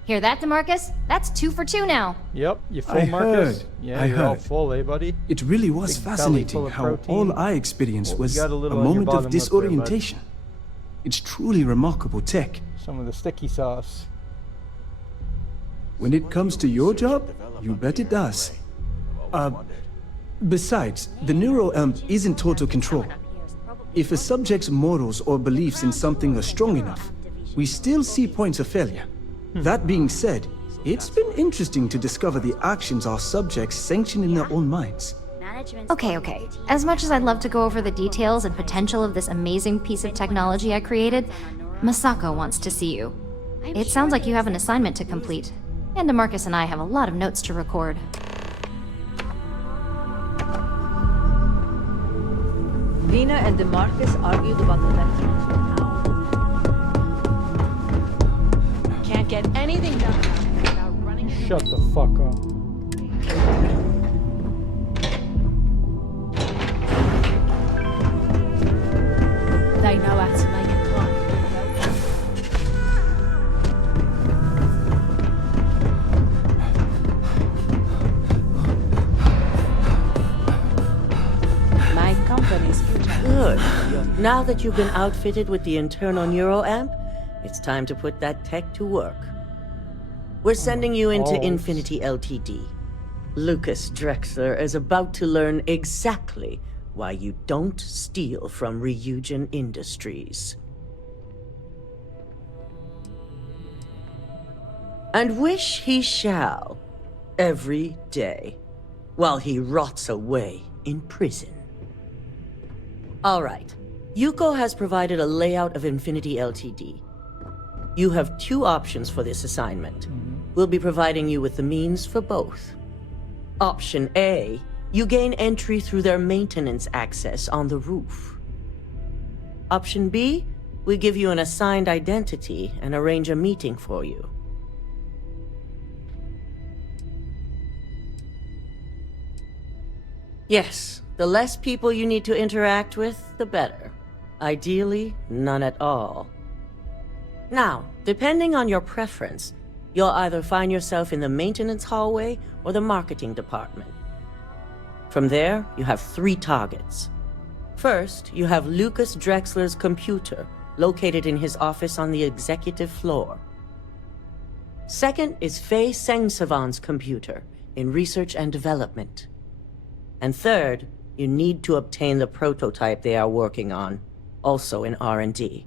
Hear that, DeMarcus? That's 2 for 2 now. Yep, you full, I Marcus? heard. Yeah, I you're all heard. full, eh, buddy? It really was Big belly fascinating full of how protein. all I experienced Well, was you got a a little on your moment bottom of lip there, bud. disorientation. It's truly remarkable tech. Some of the sticky sauce. When it comes to your job, you bet it does. Besides, the neuro is in total control. If a subject's morals or beliefs in something are strong enough, we still see points of failure. That being said, it's been interesting to discover the actions our subjects sanction in their own minds. Okay. As much as I'd love to go over the details and potential of this amazing piece of technology I created, Masako wants to see you. It sounds like you have an assignment to complete, and DeMarcus and I have a lot of notes to record. Lena and DeMarcus argued about electrons. Can't get anything done without running. Shut the fuck up. They know how to make a climb. My company's Good. Now that you've been outfitted with the internal neuroamp, it's time to put that tech to work. We're sending you into Infinity Ltd. Lucas Drexler is about to learn exactly why you don't steal from Ryujin Industries. And wish he shall, every day, while he rots away in prison. All right. Yuko has provided a layout of Infinity Ltd. You have two options for this assignment. We'll be providing you with the means for both. Option A, you gain entry through their maintenance access on the roof. Option B, we give you an assigned identity and arrange a meeting for you. Yes, the less people you need to interact with, the better. Ideally, none at all. Now, depending on your preference, you'll either find yourself in the maintenance hallway or the marketing department. From there, you have 3 targets. First, you have Lucas Drexler's computer, located in his office on the executive floor. Second is Faye Sengsavan's computer, in research and development. And third, you need to obtain the prototype they are working on, also in R&D.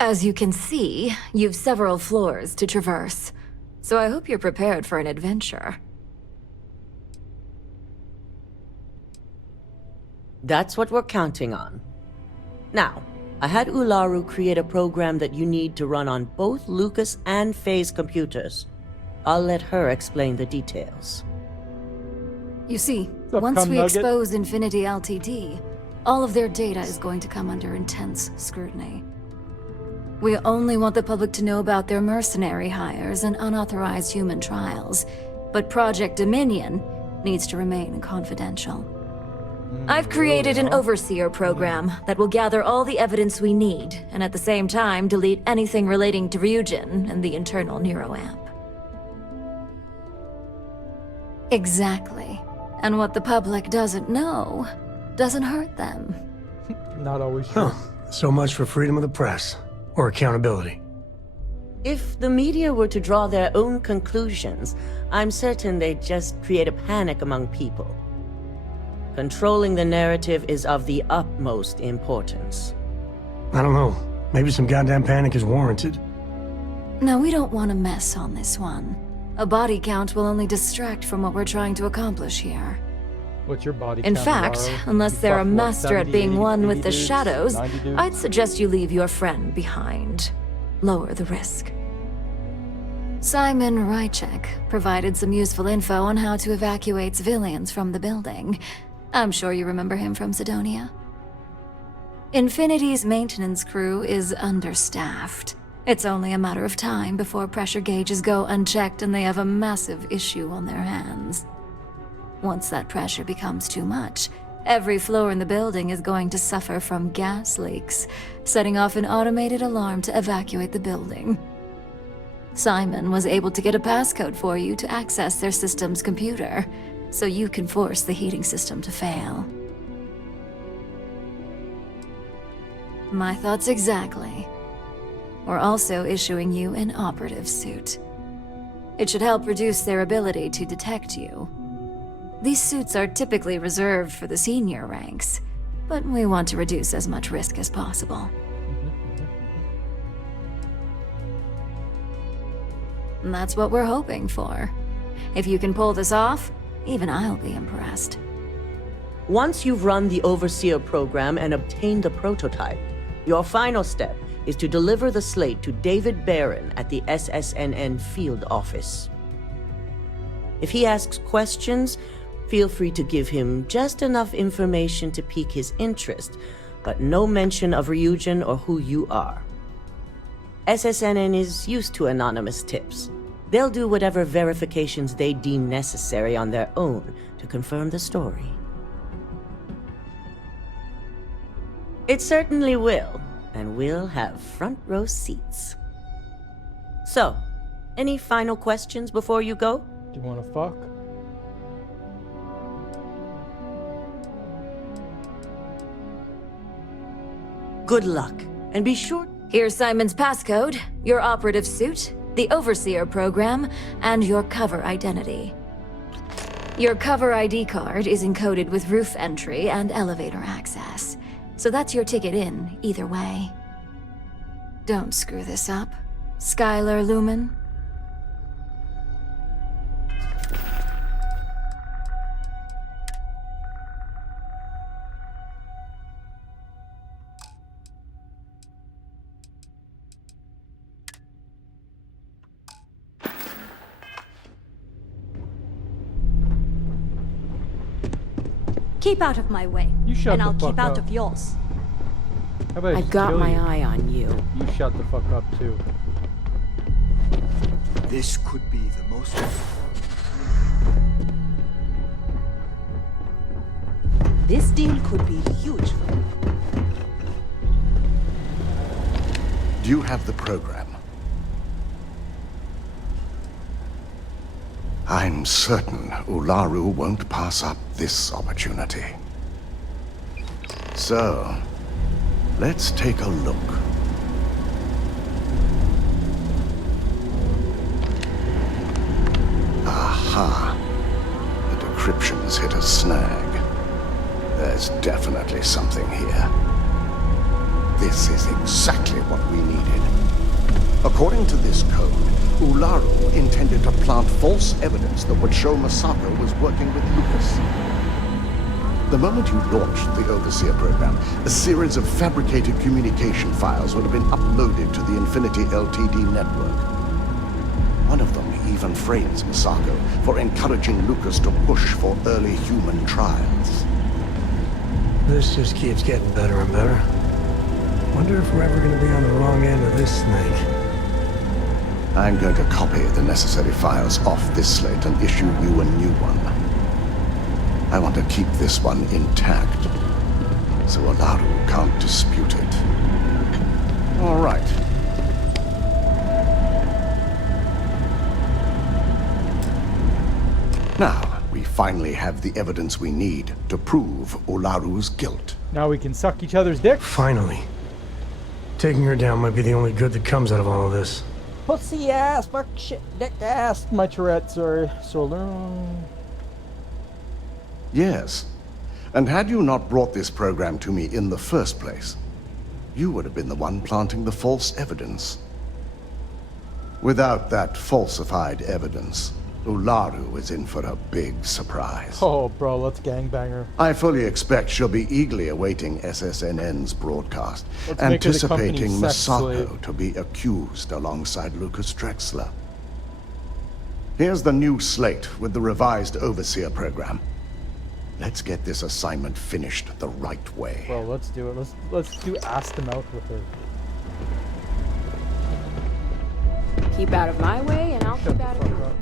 As you can see, you've several floors to traverse, so I hope you're prepared for an adventure. That's what we're counting on. Now, I had Ularu create a program that you need to run on both Lucas and Faye's computers. I'll let her explain the details. You see, once we expose Infinity Ltd, all of their data is going to come under intense scrutiny. We only want the public to know about their mercenary hires and unauthorized human trials, but Project Dominion needs to remain confidential. I've created an overseer program that will gather all the evidence we need, and at the same time delete anything relating to Ryujin and the internal neuroamp. Exactly. And what the public doesn't know doesn't hurt them. Not always true. So much for freedom of the press. Or accountability. If the media were to draw their own conclusions, I'm certain they'd just create a panic among people. Controlling the narrative is of the utmost importance. I don't know. Maybe some goddamn panic is warranted. No, we don't want to mess on this one. A body count will only distract from what we're trying to accomplish here. What's your body In count, fact, Navarro? unless You they're a fucked, what, master at 70, being 80, one 80 with the dudes? shadows, 90 dudes? I'd suggest you leave your friend behind. Lower the risk. Simon Rychek provided some useful info on how to evacuate civilians from the building. I'm sure you remember him from Sidonia. Infinity's maintenance crew is understaffed. It's only a matter of time before pressure gauges go unchecked and they have a massive issue on their hands. Once that pressure becomes too much, every floor in the building is going to suffer from gas leaks, setting off an automated alarm to evacuate the building. Simon was able to get a passcode for you to access their system's computer, so you can force the heating system to fail. My thoughts exactly. We're also issuing you an operative suit. It should help reduce their ability to detect you. These suits are typically reserved for the senior ranks, but we want to reduce as much risk as possible. That's what we're hoping for. If you can pull this off, even I'll be impressed. Once you've run the Overseer program and obtained the prototype, your final step is to deliver the slate to David Barron at the SSNN field office. If he asks questions, feel free to give him just enough information to pique his interest, but no mention of Ryujin or who you are. SSNN is used to anonymous tips. They'll do whatever verifications they deem necessary on their own to confirm the story. It certainly will, and we'll have front row seats. So, any final questions before you go? Do you want to fuck? Good luck, and be sure... Here's Simon's passcode, your operative suit, the Overseer program, and your cover identity. Your cover ID card is encoded with roof entry and elevator access, so that's your ticket in, either way. Don't screw this up, Skylar Lumen. Keep out of my way, You shut and the I'll fuck keep out up. of yours. How about I I've just got kill my you? eye on you. You shut the fuck up too. This could be the most... This deal could be huge. Do you have the program? I'm certain Ularu won't pass up this opportunity. So, let's take a look. Aha! The decryption's hit a snag. There's definitely something here. This is exactly what we needed. According to this code, Ularu intended to plant false evidence that would show Masako was working with Lucas. The moment you launched the Overseer program, a series of fabricated communication files would have been uploaded to the Infinity Ltd network. One of them even frames Masako for encouraging Lucas to push for early human trials. This just keeps getting better and better. Wonder if we're ever going to be on the wrong end of this snake. I'm going to copy the necessary files off this slate and issue you a new one. I want to keep this one intact, so Ularu can't dispute it. All right. Now, we finally have the evidence we need to prove Ularu's guilt. Now we can suck each other's dick? Finally. Taking her down might be the only good that comes out of all of this. Pussy ass, fuck shit, dick ass. My Tourette's are so long. Yes. And had you not brought this program to me in the first place, you would have been the one planting the false evidence. Without that falsified evidence, Ularu is in for a big surprise. Oh, bro, let's gangbanger. I fully expect she'll be eagerly awaiting SSNN's broadcast, Let's make her the company's anticipating sex Masako slave. to be accused alongside Lucas Drexler. Here's the new slate with the revised Overseer program. Let's get this assignment finished the right way. Bro, let's do it. Let's do ass to mouth with her. Keep out of my way, and I'll keep out of yours.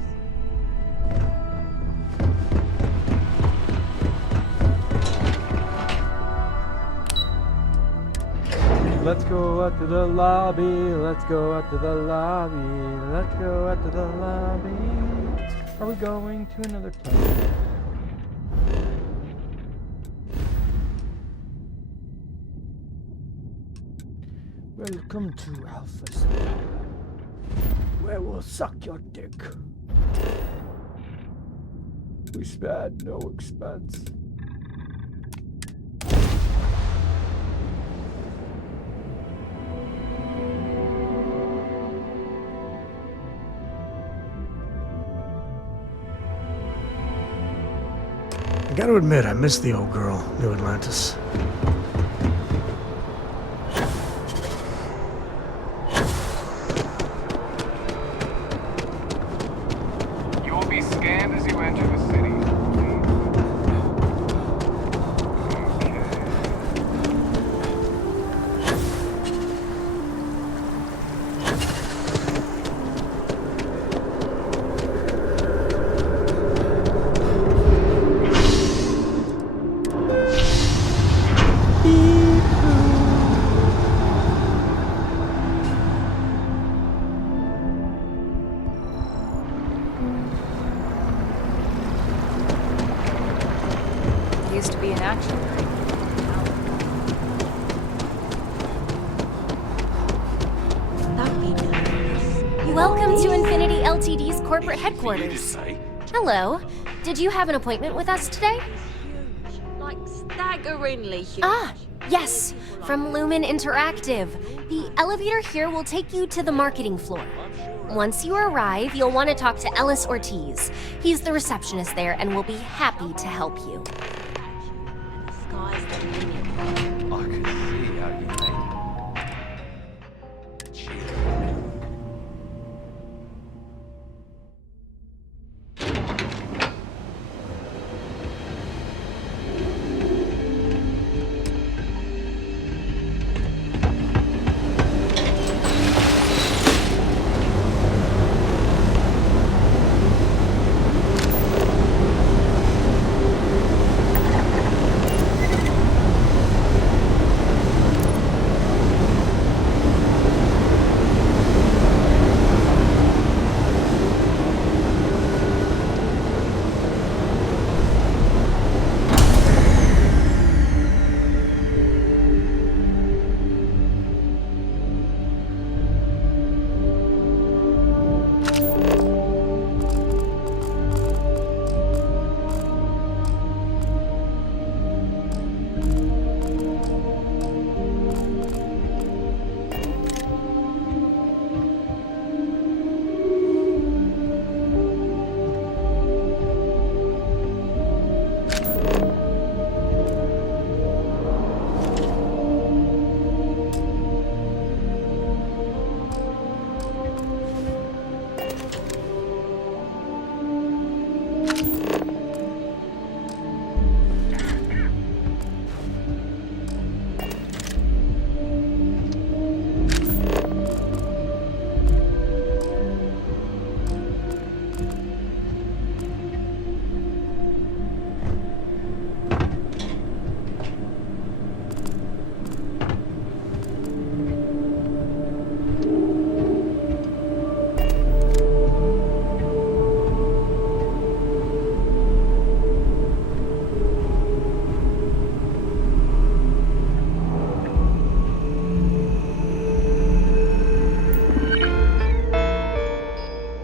Let's go out to the lobby, let's go out to the lobby, let's go out to the lobby. Are we going to another planet? Welcome to Alpha City, where we'll suck your dick. We spared no expense. I gotta admit, I miss the old girl, New Atlantis. You will be scanned as you enter the city. Used to be in action. Welcome to Infinity Ltd's corporate headquarters. Hello. Did you have an appointment with us today? Like staggeringly huge. Ah, yes. From Lumen Interactive. The elevator here will take you to the marketing floor. Once you arrive, you'll want to talk to Ellis Ortiz. He's the receptionist there and will be happy to help you. Sky's the limit. I could see how you made it.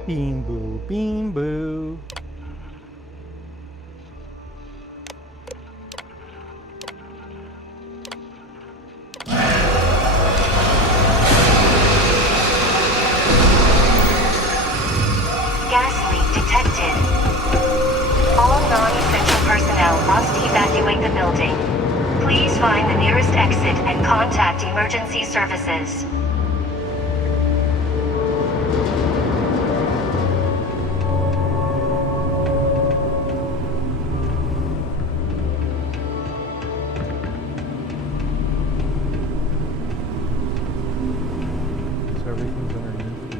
Bean boo, bean boo. Gas leak detected. All non-essential personnel must evacuate the building. Please find the nearest exit and contact emergency services. So everything's underneath you.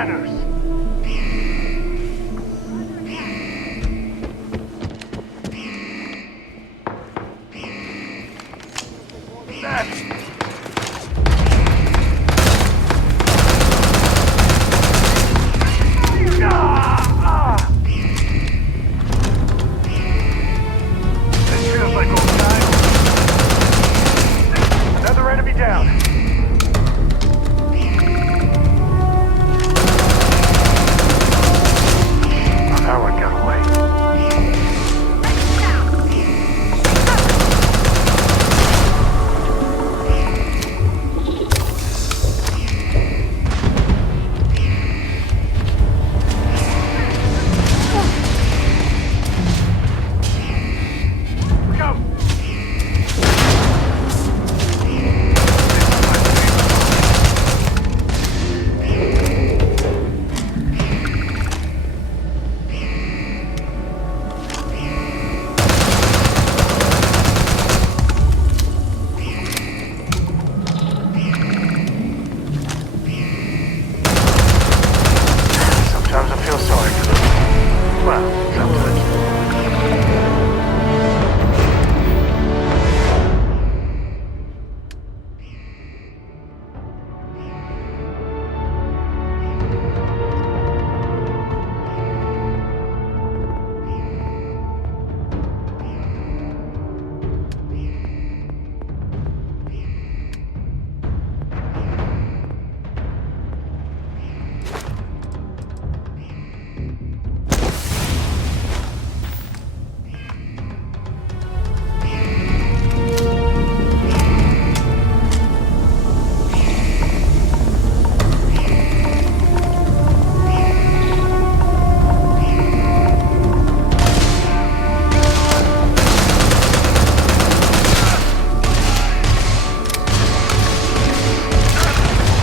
scanners. This feels like old times. Another enemy down. Oh, that one got away. Sometimes I feel sorry for them. Well, sometimes.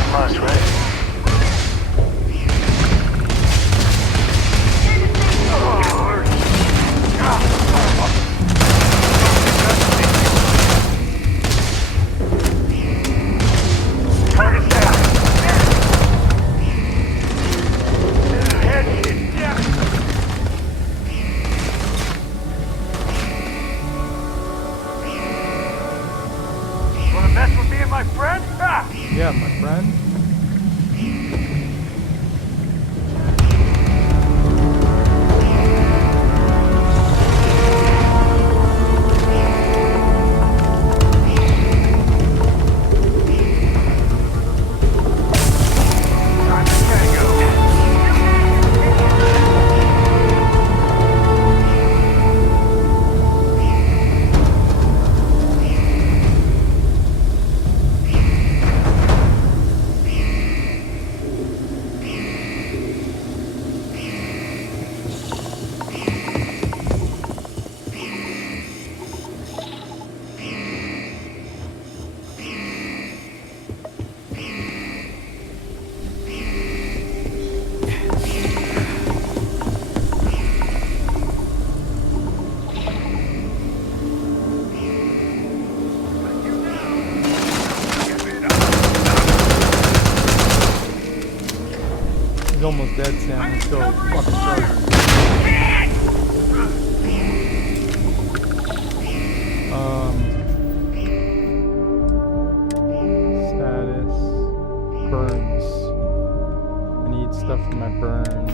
Must ready. Target's down. Head hit down. Wanna mess with me and my friend? Ah! Yeah, my friend. Time to tango. He's almost dead, Sam. Let's go. Fucking charge. Status. Burns. I need stuff for my burns.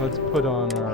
Let's put on our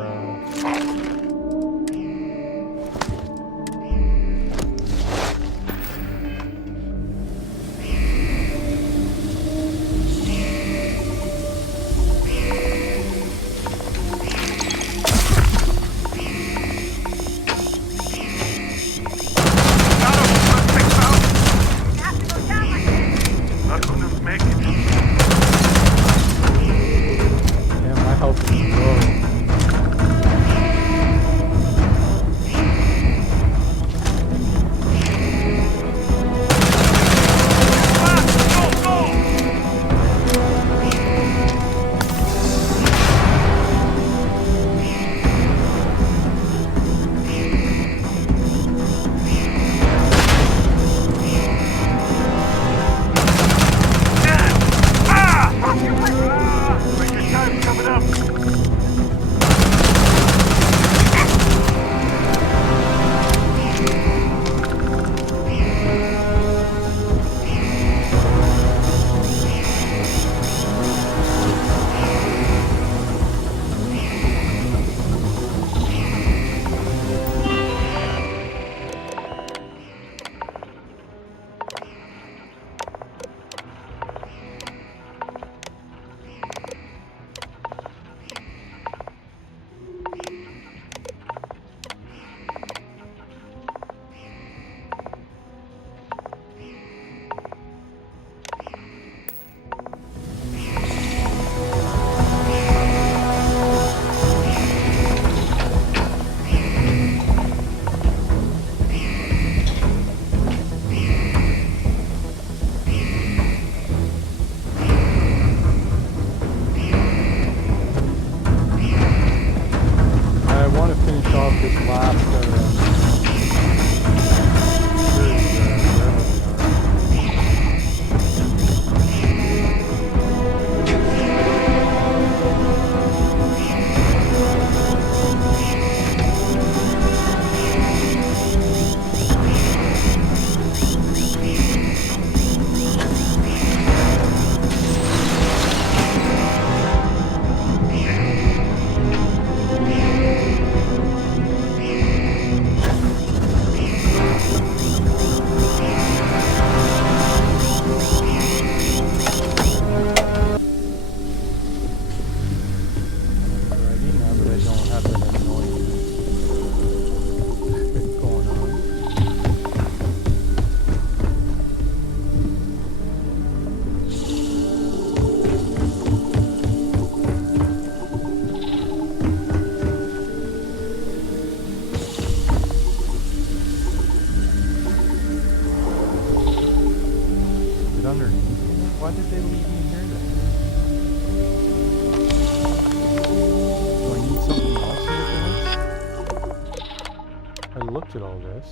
Why did they leave me here then? Do I need something else in the place? I looked at all this.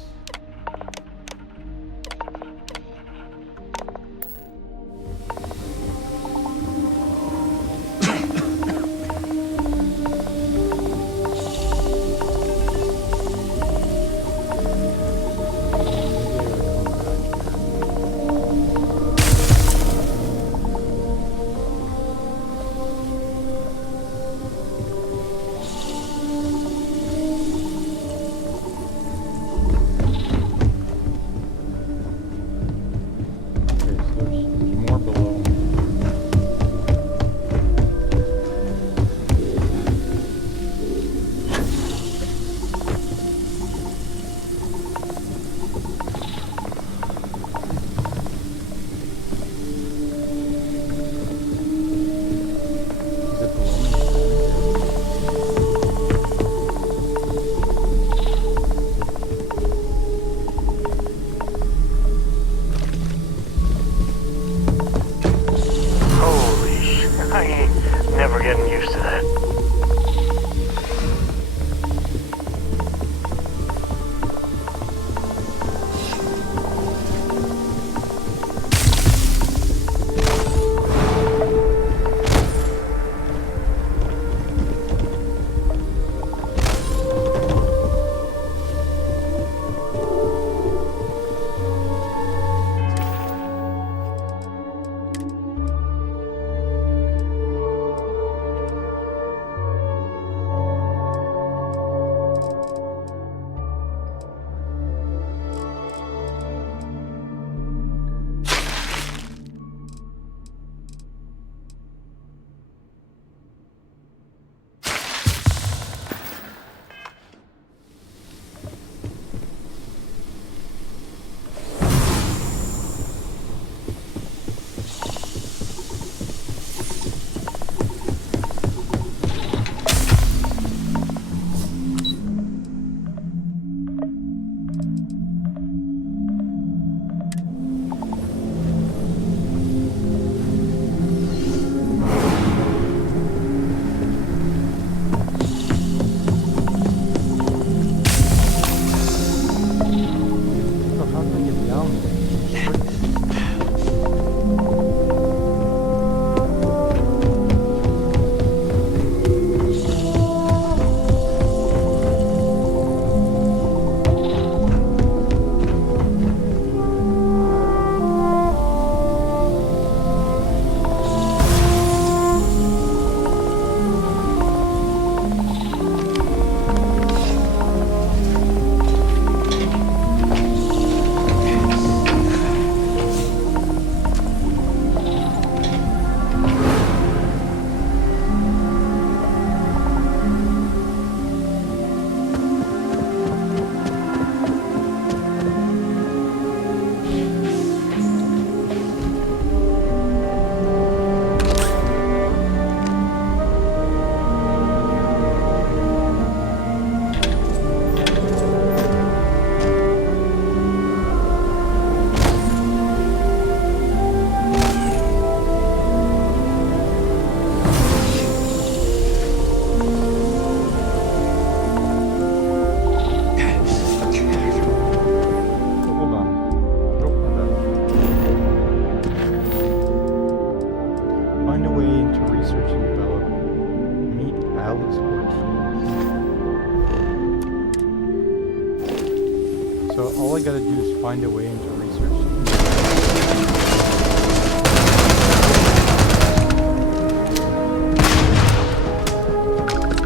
So all I gotta do is find a way into research.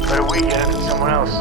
Better wait yet if it's someone else.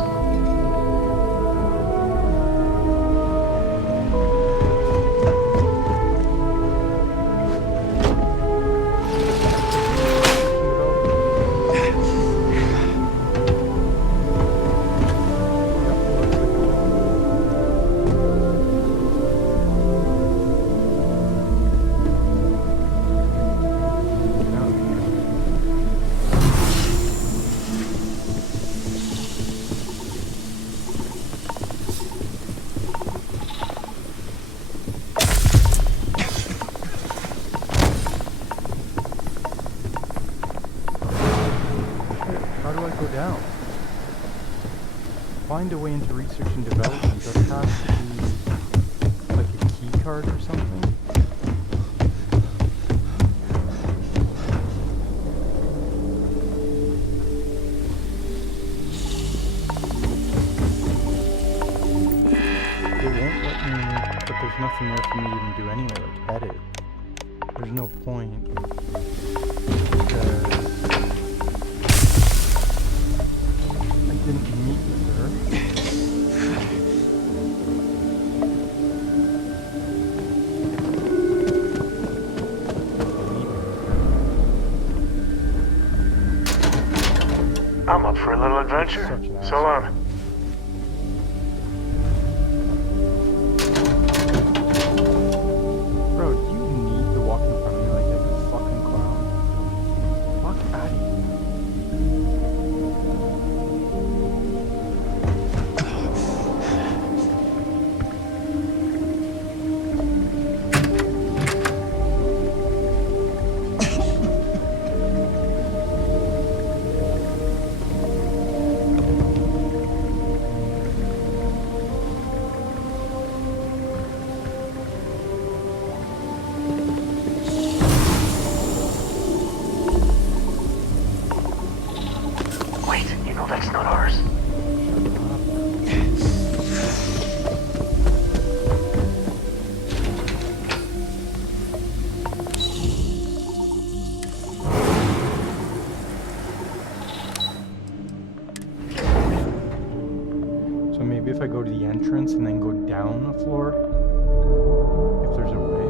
find a way into research and development, there has to be like a key card or something. It won't let me, but there's nothing there for me to even do anyway, like edit. There's no point. Because I didn't meet with her. I'm up for a little adventure. So long. Bro, do you need to walk in front of me like that, you fucking clown? Fuck out of here. Wait, you know that's not ours. So maybe if I go to the entrance and then go down a floor, if there's a way.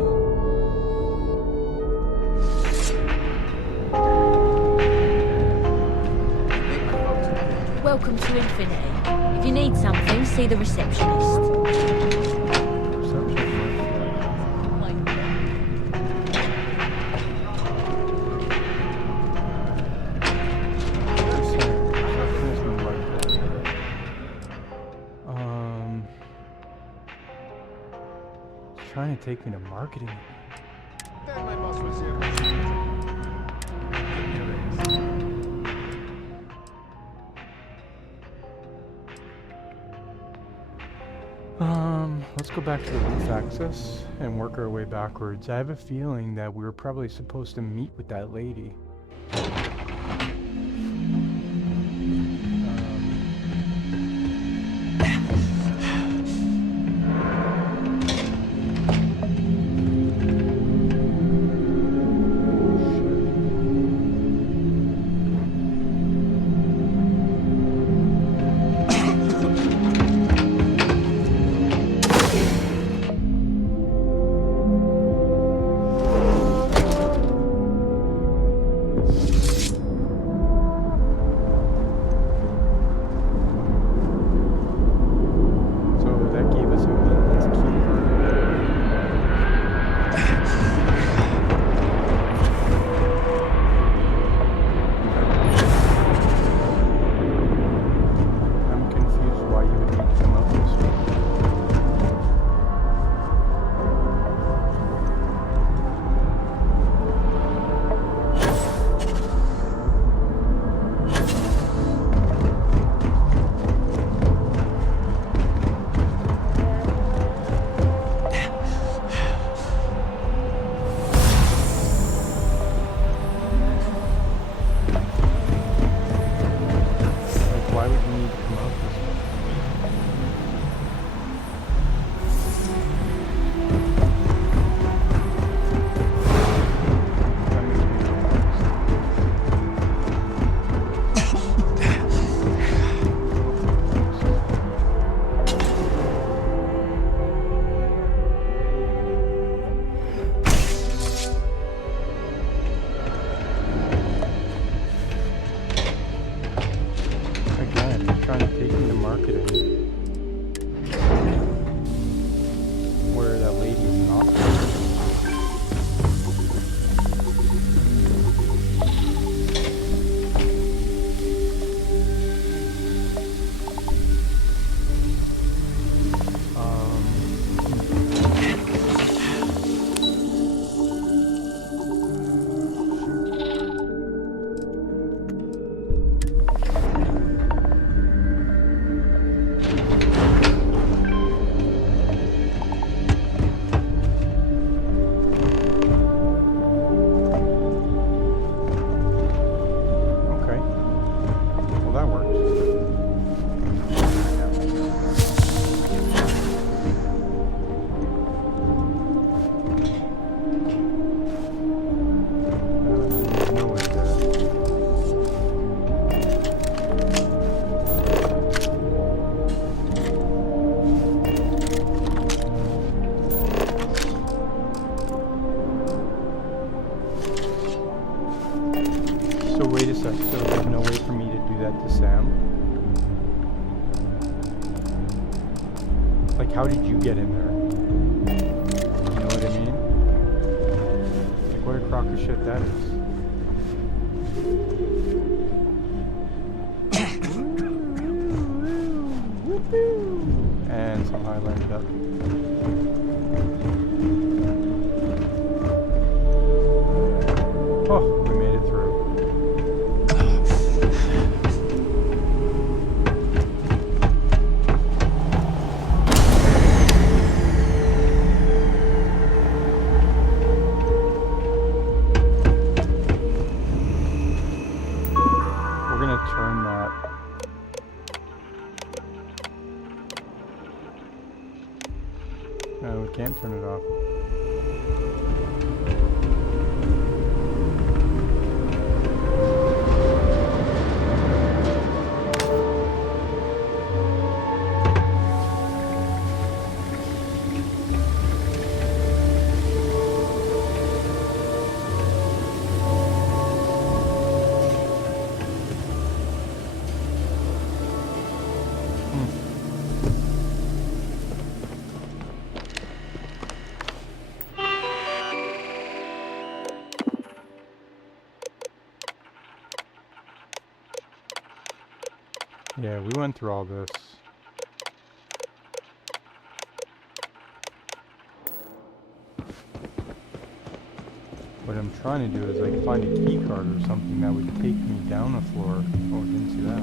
Welcome to Infinity. If you need something, see the receptionist. Trying to take me to marketing. Let's go back to the roof access and work our way backwards. I have a feeling that we were probably supposed to meet with that lady. Like, how did you get in there? You know what I mean? Like, what a crock of shit that is. And somehow I landed up. Oh, we made it through. We're gonna turn that. No, we can't turn it off. Yeah, we went through all this. What I'm trying to do is like find a key card or something that would take me down a floor. Oh, I didn't see that.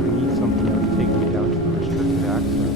I need something that would take me down to the restricted access.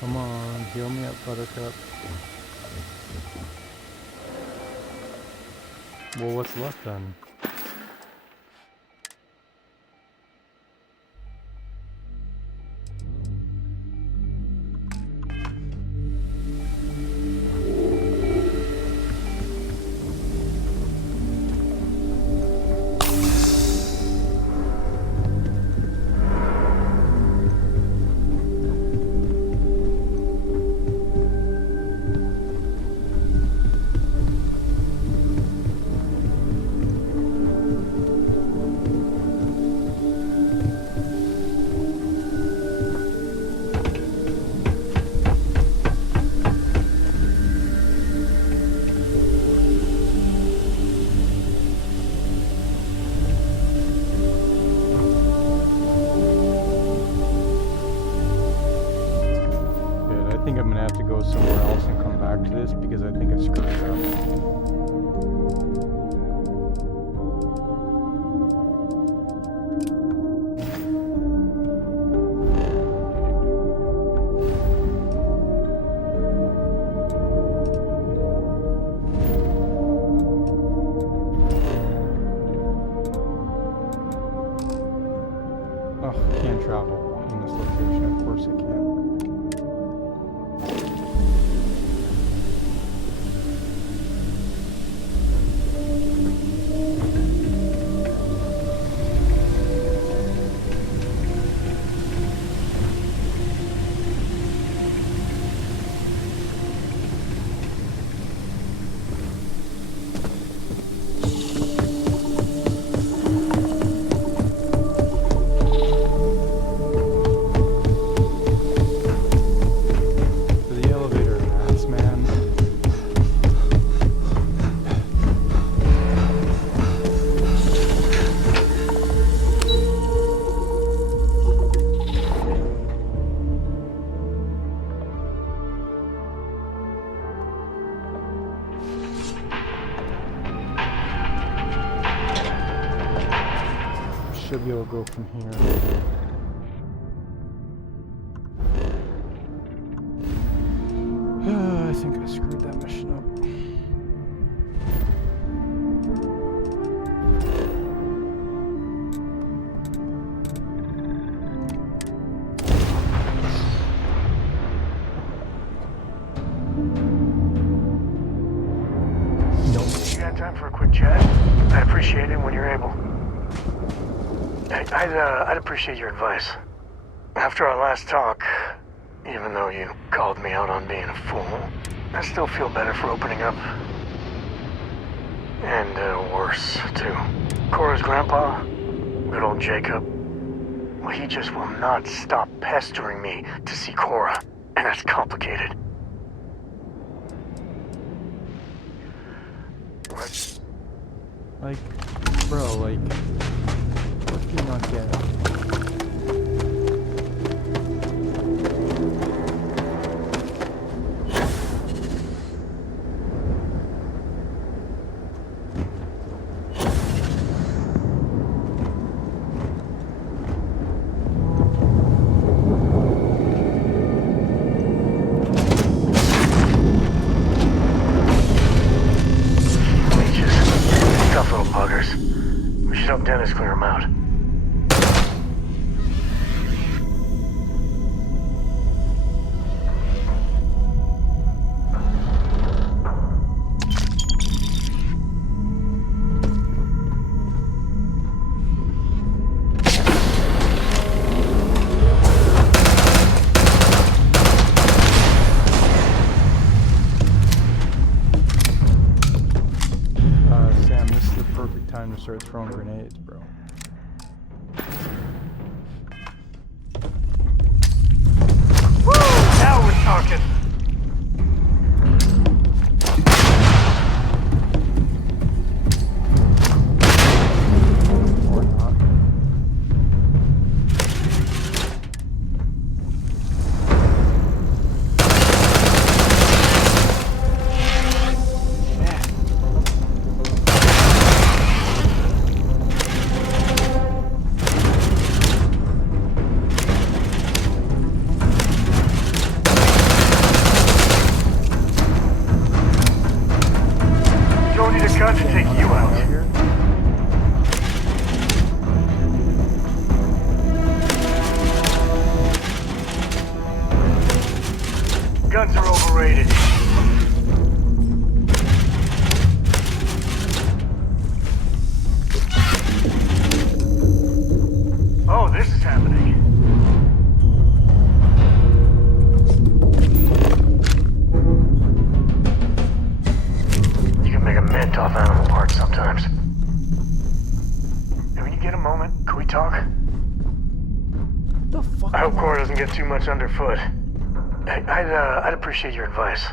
Come on, heal me up, Buttercup. Well, what's left then? have to go somewhere else and come back to this because I think I screwed up. Should be able to go from here. I think I screwed that mission up. You got time for a quick chat? I'd appreciate it when you're able. I'd appreciate your advice. After our last talk, even though you called me out on being a fool, I still feel better for opening up. And worse, too. Cora's grandpa, good old Jacob, well, he just will not stop pestering me to see Cora, and that's complicated. What? Like, bro, like, what do you not get? Dennis clear him out. Sam, this is the perfect time to start throwing grenades, bro. Now we're talking. Or not. Gun to take you out. Guns are overrated. Oh, this is happening. Off animal parts sometimes. And when you get a moment, can we talk? The fuck? I hope Cora doesn't get too much underfoot. I'd appreciate your advice.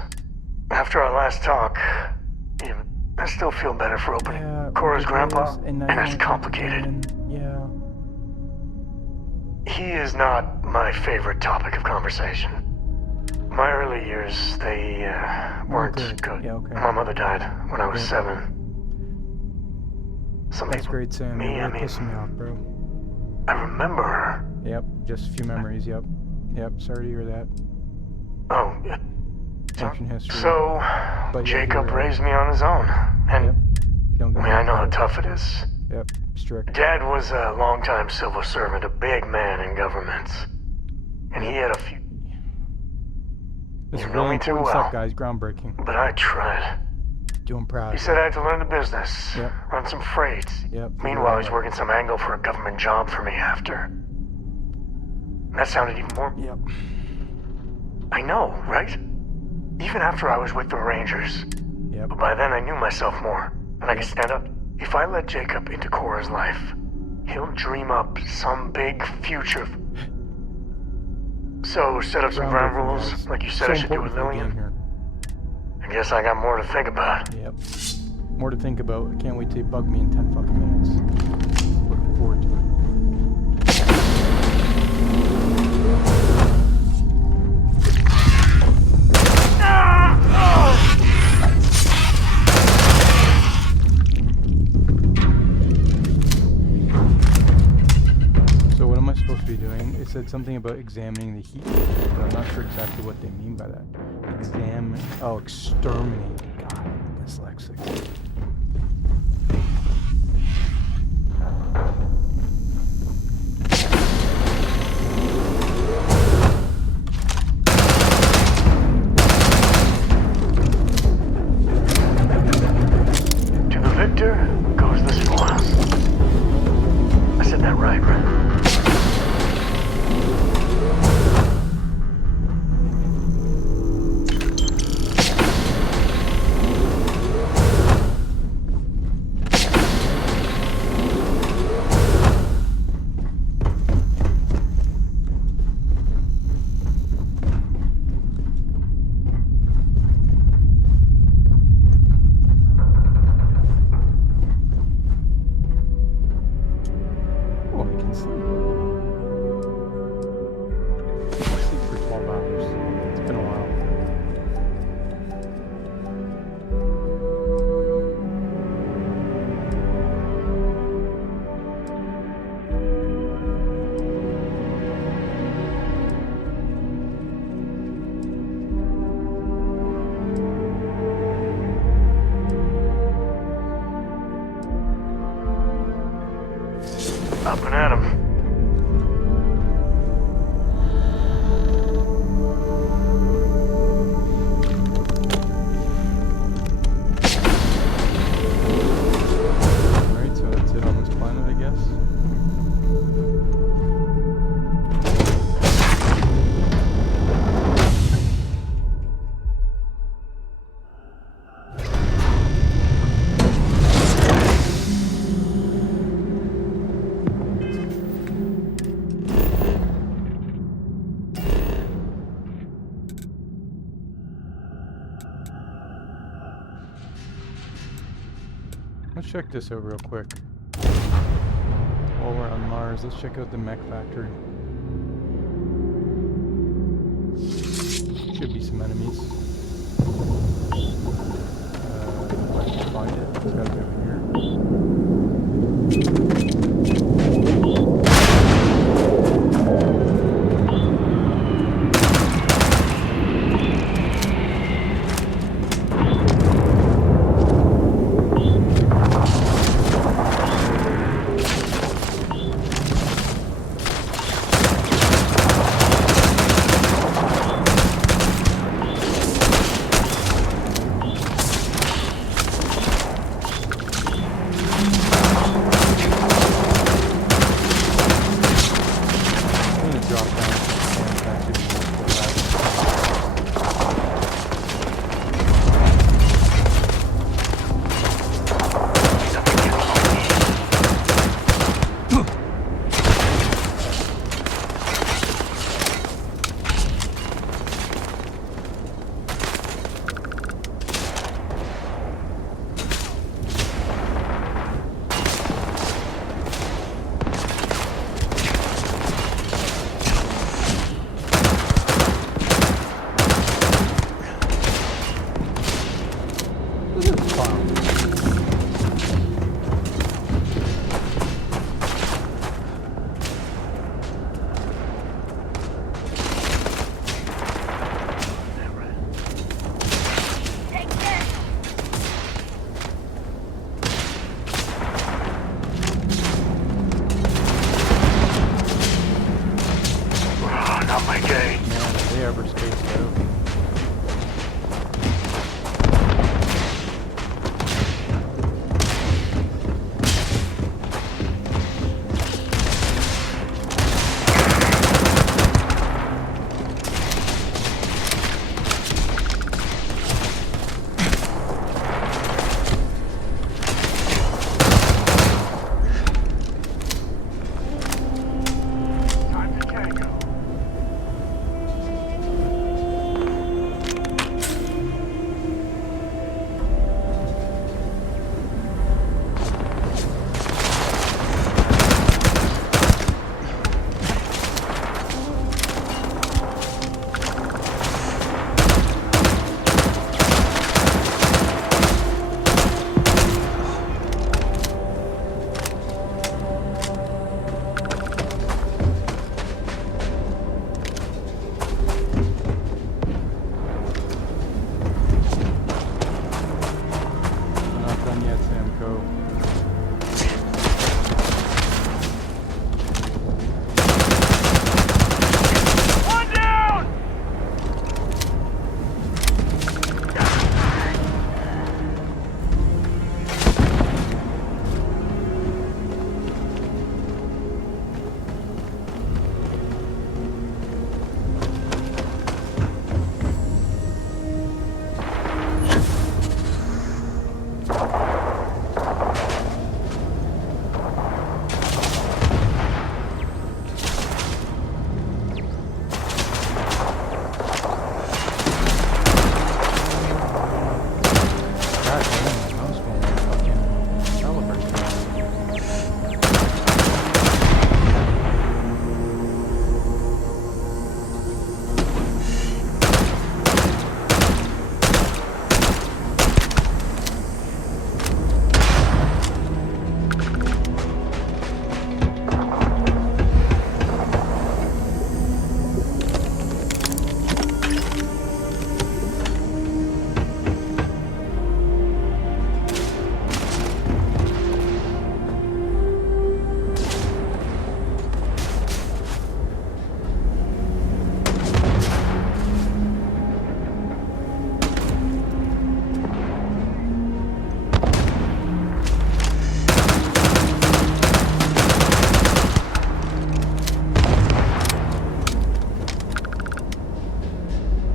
After our last talk, I still feel better for opening Cora's grandpa, and that's complicated. Yeah. He is not my favorite topic of conversation. My early years, they weren't good. Yeah, okay. My mother died when I was 7. Some That's people, great, Sam. You're really pissing me off, bro. I remember her. Yep, just a few memories, yep. Yep, sorry to hear that. Oh, yeah. Ancient history. So, But Jacob raised me on his own. And, Don't get me I know how started. tough it is. Yep, strict. Dad was a longtime civil servant, a big man in government. And he had a few... This is You know really me too important well. stuff, guys. Groundbreaking. But I tried. Doing proud. He said I had to learn the business, Yep. run some freight. Yep. Meanwhile, he's working some angle for a government job for me after. That sounded even more... Yep. I know, right? Even after I was with the Rangers. Yep. But by then I knew myself more, and I could stand up. If I let Jacob into Cora's life, he'll dream up some big future. So, set up some ground rules, like you said I should do with Lillian. I guess I got more to think about. Yep. More to think about. I can't wait till you bug me in 10 fucking minutes. Looking forward to it. So what am I supposed to be doing? It said something about examining the heat, but I'm not sure exactly what they mean by that. Examine. Oh, exterminate. God, I'm dyslexic. To the victor goes the spoils. I said that right? Oh, I can sleep. I can sleep for 12 hours. It's been a while. Up and at 'em. Alright, so that's it on this planet, I guess. Let's check this out real quick. While we're on Mars, let's check out the mech factory. Should be some enemies. If I can find it, it's gotta be over here.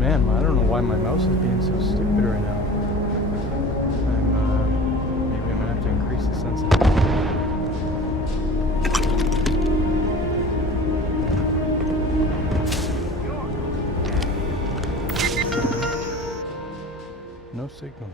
Man, I don't know why my mouse is being so stupid right now. Maybe I'm gonna have to increase the sensitivity. No signal.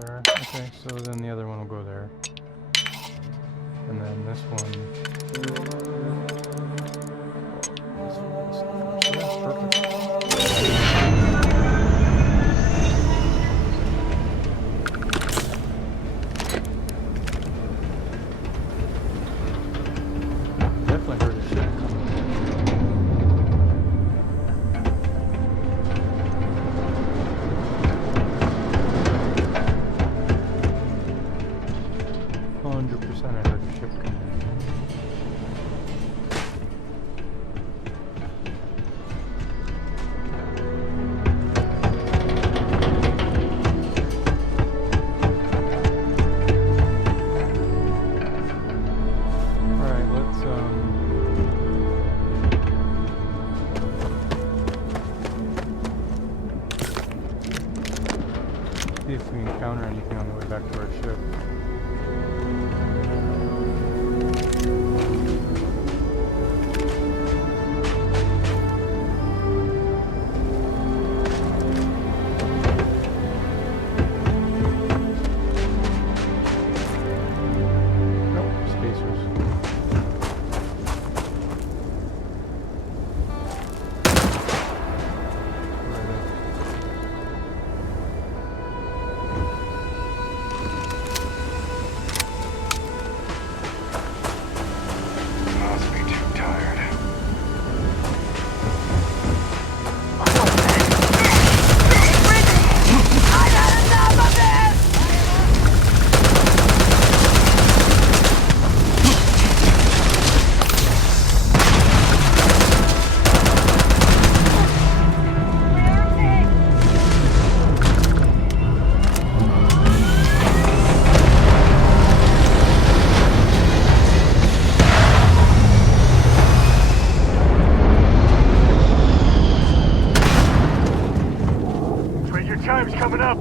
There. Okay, so then the other one will go there. And then this one. This one goes first. Yeah, perfect. Definitely heard a ship coming. 100% I heard a ship coming. Alright, let's see if we encounter anything on the way back to our ship. Time's coming up.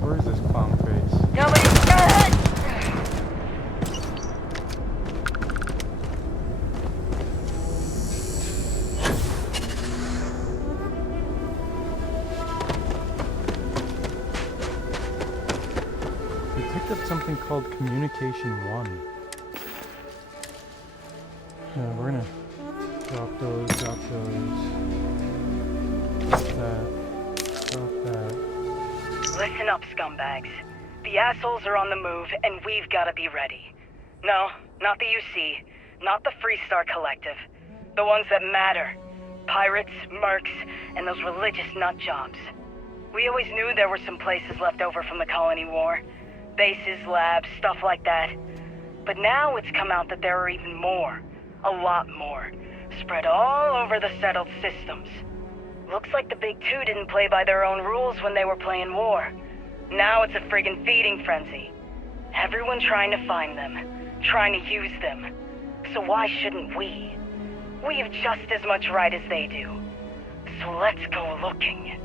Where is this clown face? Nobody's dead! We picked up something called Communication 1. We're gonna drop those, drop that, drop that. Listen up, scumbags. The assholes are on the move, and we've gotta be ready. No, not the UC, not the Freestar Collective. The ones that matter. Pirates, mercs, and those religious nutjobs. We always knew there were some places left over from the Colony War. Bases, labs, stuff like that. But now it's come out that there are even more. A lot more. Spread all over the settled systems. Looks like the Big Two didn't play by their own rules when they were playing war. Now it's a friggin' feeding frenzy. Everyone trying to find them, trying to use them. So why shouldn't we? We have just as much right as they do. So let's go looking.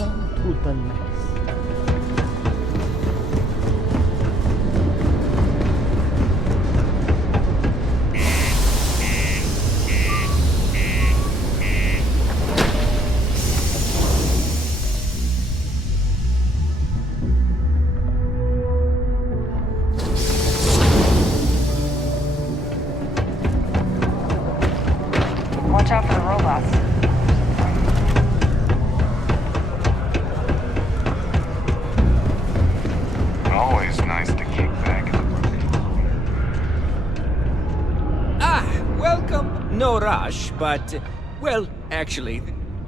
On to the next. Watch out for the robots. Always nice to kick back in the Welcome. No rush, but, well, actually...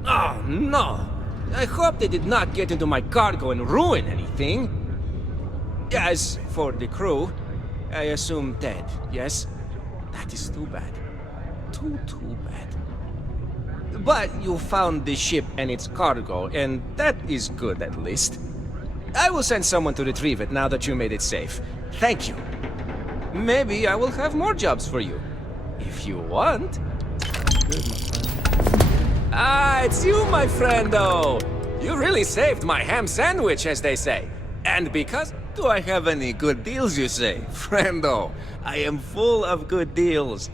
Oh, no. I hope they did not get into my cargo and ruin anything. As for the crew, I assume dead, yes? That is too bad. Too bad. But you found the ship and its cargo, and that is good at least. I will send someone to retrieve it now that you made it safe. Thank you. Maybe I will have more jobs for you. If you want. Good, my friend. Ah, it's you, my friendo! You really saved my ham sandwich, as they say. And because... Do I have any good deals, you say? Friendo, I am full of good deals.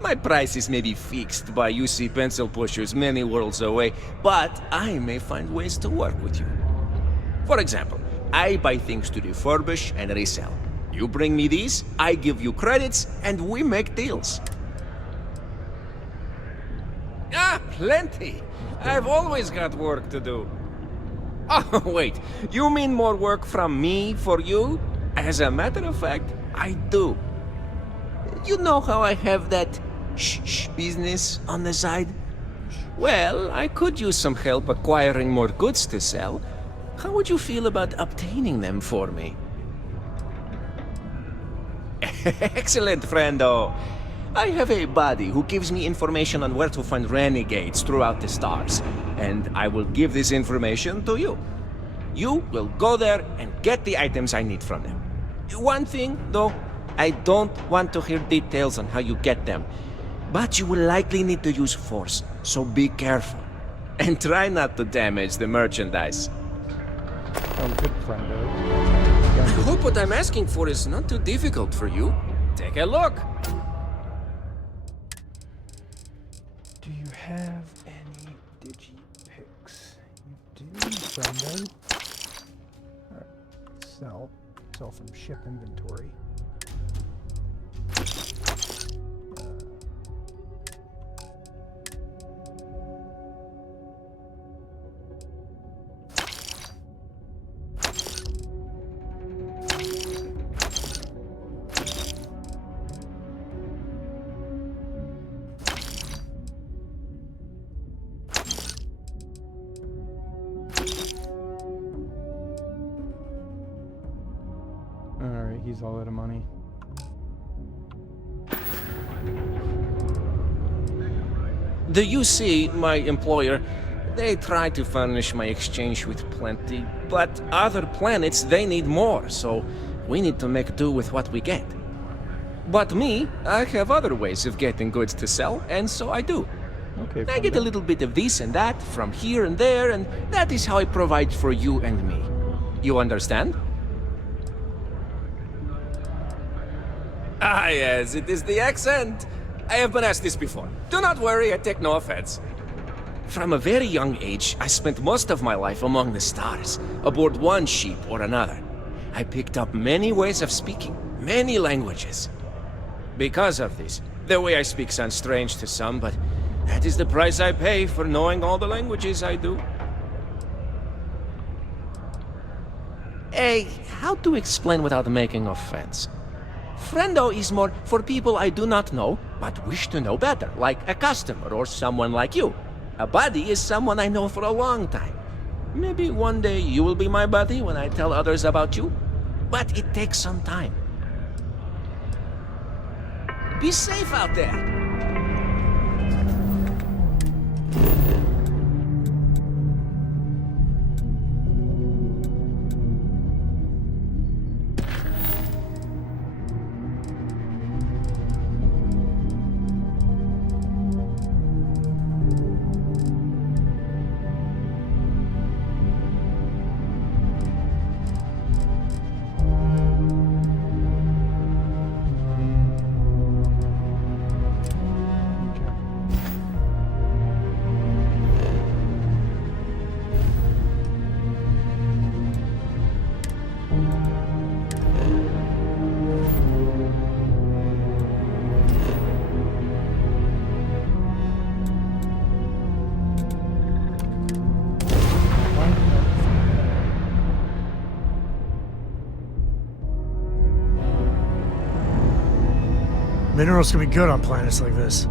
My prices may be fixed by UC pencil pushers many worlds away, but I may find ways to work with you. For example, I buy things to refurbish and resell. You bring me these, I give you credits, and we make deals. Ah, plenty! I've always got work to do. Oh, wait, you mean more work from me for you? As a matter of fact, I do. You know how I have that shh business on the side? Well, I could use some help acquiring more goods to sell. How would you feel about obtaining them for me? Excellent, friendo. I have a buddy who gives me information on where to find renegades throughout the stars, and I will give this information to you. You will go there and get the items I need from them. One thing, though, I don't want to hear details on how you get them, but you will likely need to use force, so be careful. And try not to damage the merchandise. Oh, good friendo. I hope what I'm asking for is not too difficult for you. Take a look. Do you have any digipics? You do, friendo. Alright, sell. Sell from ship inventory. Alright, he's all out of money. The UC, my employer, they try to furnish my exchange with plenty, but other planets, they need more, so we need to make do with what we get. But me, I have other ways of getting goods to sell, and so I do. Okay, I get a little bit of this and that from here and there, and that is how I provide for you and me. You understand? Ah, yes, it is the accent. I have been asked this before. Do not worry, I take no offense. From a very young age, I spent most of my life among the stars, aboard one ship or another. I picked up many ways of speaking, many languages. Because of this, the way I speak sounds strange to some, but that is the price I pay for knowing all the languages I do. Hey, how to explain without making offense? Friendo is more for people I do not know, but wish to know better, like a customer or someone like you. A buddy is someone I know for a long time. Maybe one day you will be my buddy when I tell others about you, but it takes some time. Be safe out there! Minerals can be good on planets like this.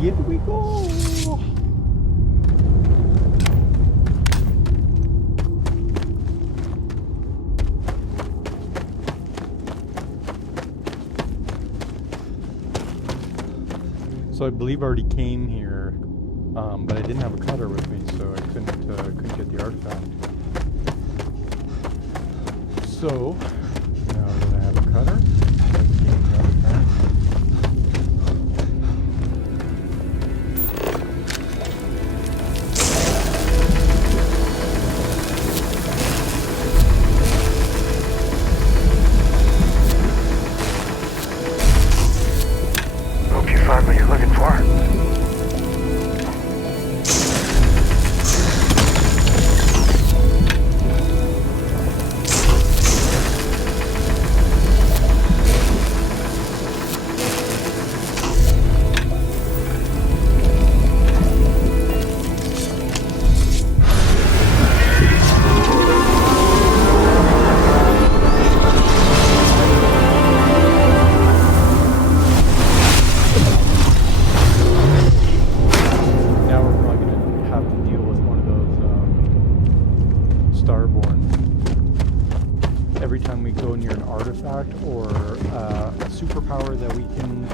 Here we go. So I believe I already came here, but I didn't have a cutter with me, so I couldn't get the artifact. So now that I have a cutter, I can gain the artifact. Hope you find what you're looking for. Every time we go near an artifact or a superpower that we can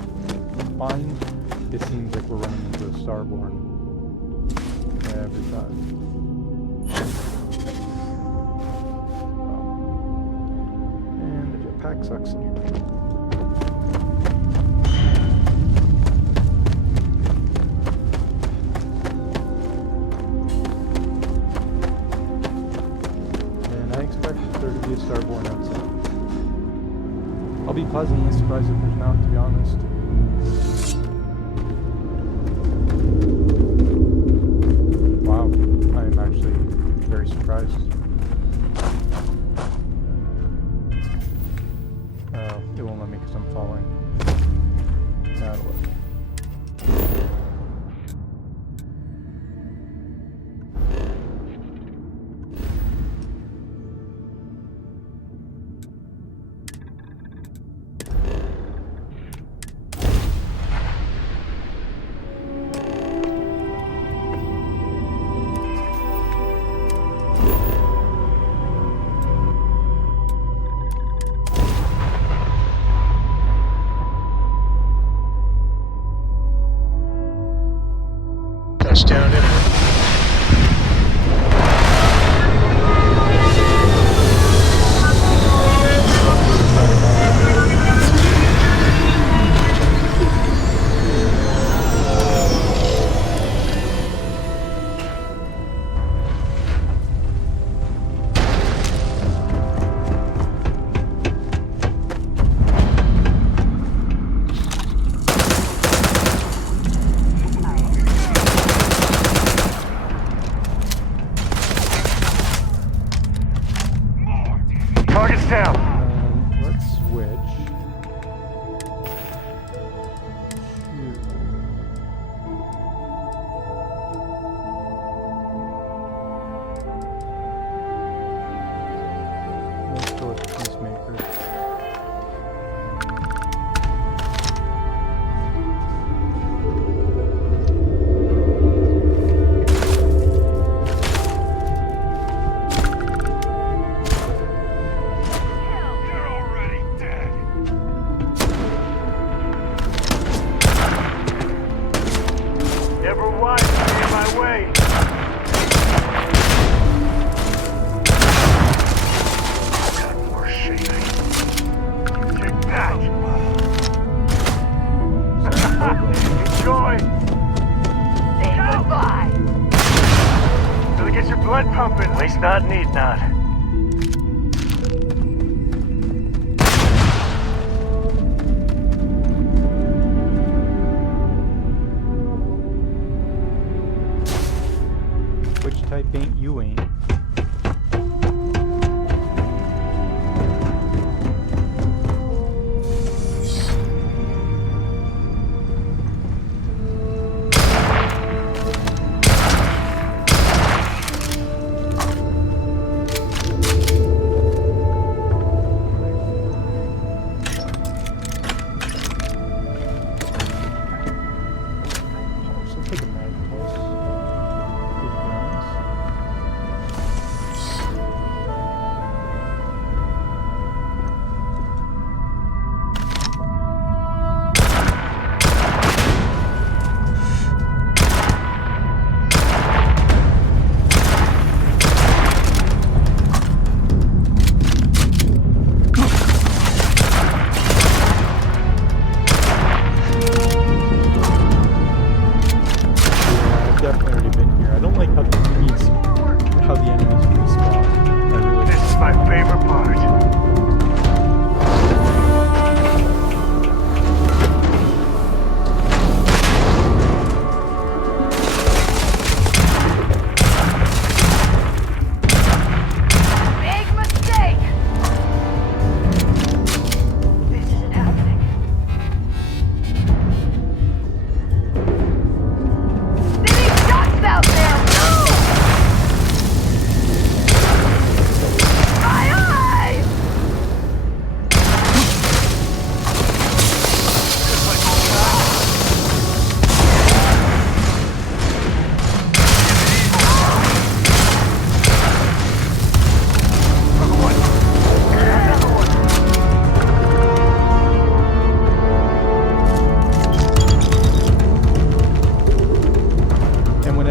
find, it seems like we're running into a Starborn. Every time. And the jetpack sucks in here. There to be a Starborn outside. I'll be pleasantly surprised if there's not, to be honest. Wow, I am actually very surprised. It won't let me because I'm falling. Now it'll let me. Touchdown in blood pumping. Waste not, need not. Which type ain't you ain't?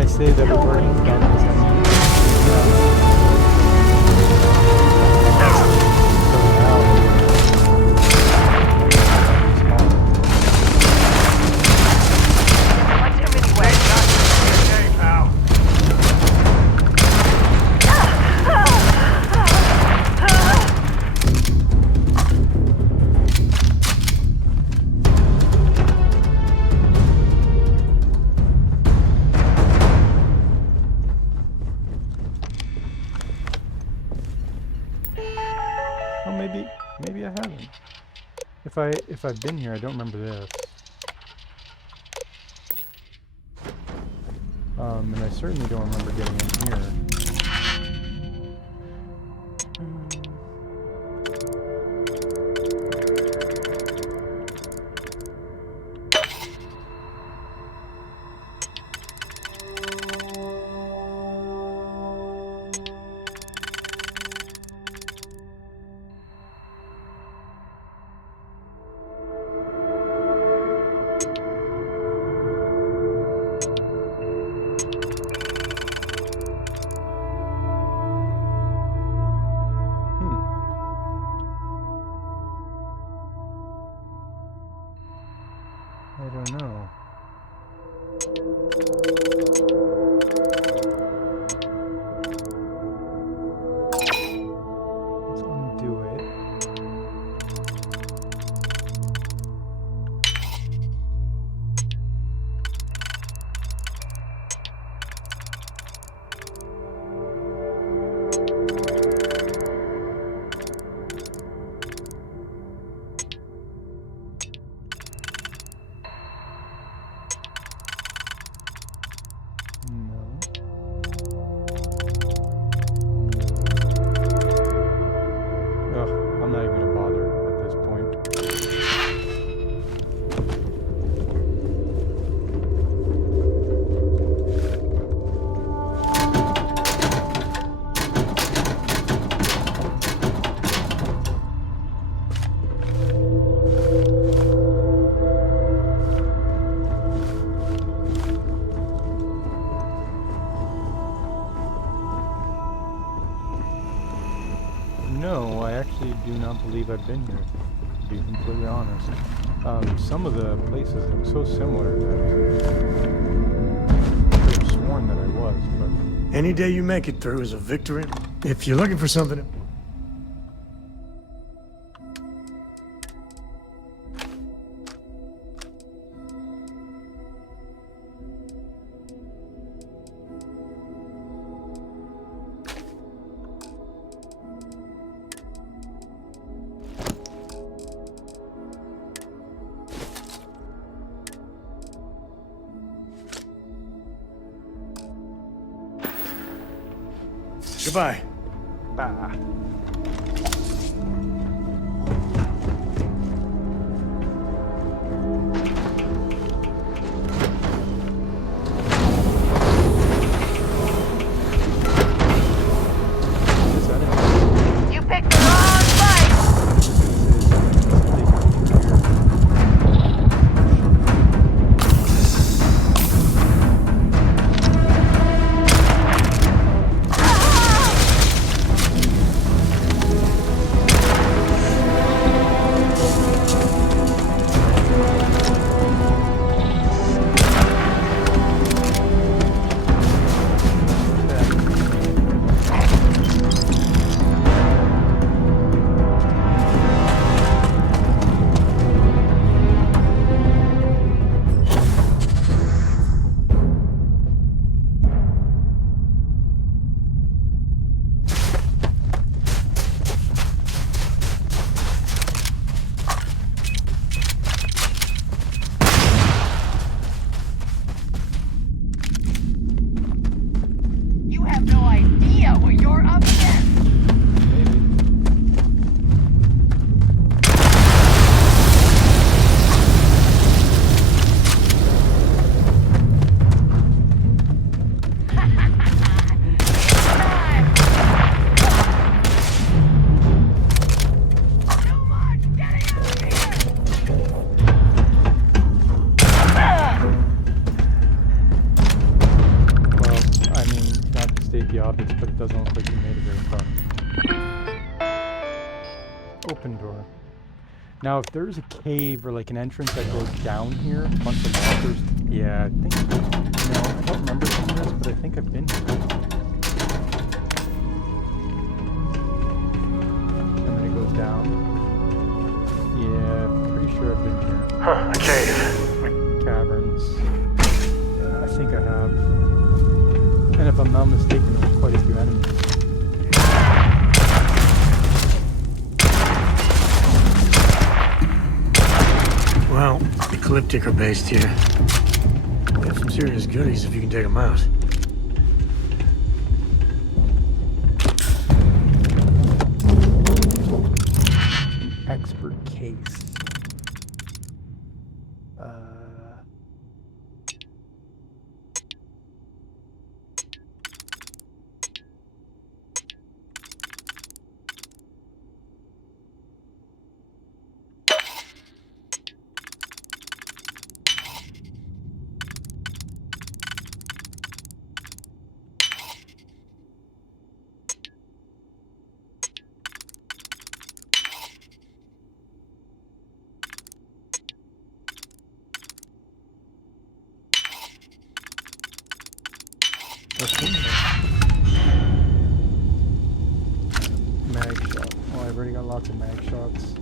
Say that we're burning guns, maybe I haven't. If I've been here, I don't remember this. And I certainly don't remember getting in here. I don't know. Let's undo it. No, I actually do not believe I've been here, to be completely honest. Some of the places look so similar that I could have sworn that I was, but Any day you make it through is a victory. If you're looking for something... Goodbye. Bah. You picked the wrong fight! You have no idea what you're up against! The obvious, but it doesn't look like you made it very far. Open door. Now, if there's a cave or like an entrance that goes down here, a bunch of lockers. Yeah, I think. No, I don't remember seeing this, but I think I've been here. And then it goes down. Yeah, pretty sure I've been here. Huh, a cave. Caverns. Yeah, I think I have. And if I'm not mistaken, there's quite a few enemies. Well, the Ecliptic are based here. They have some serious goodies if you can take them out. Expert case. Mag shot. Oh, I've already got lots of mag shots.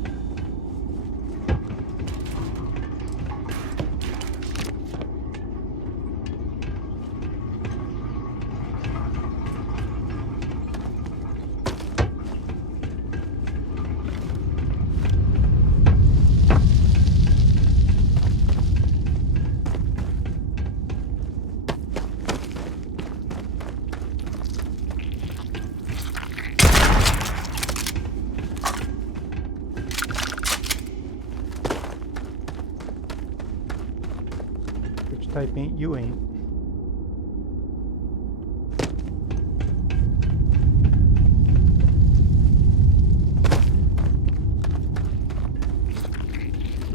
Type ain't you ain't.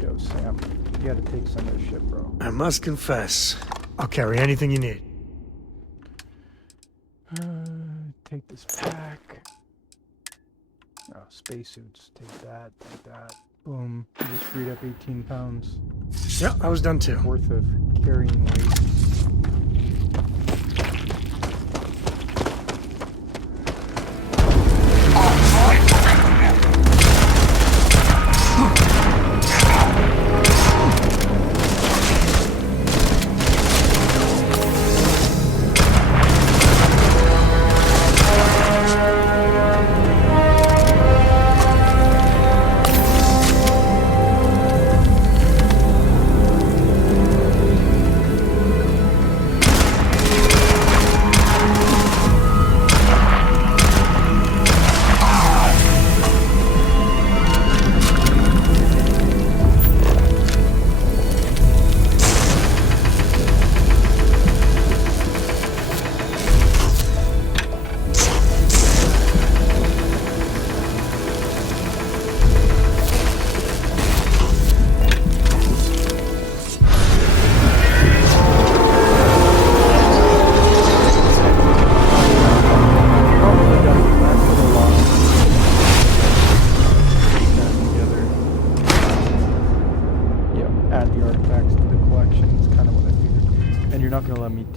Yo, Sam, you gotta take some of this shit, bro. I must confess, I'll carry anything you need. Take this pack. Oh, spacesuits. Take that, take that. Boom. You just freed up 18 pounds. Yeah, I was done too. Worth of carrying weight.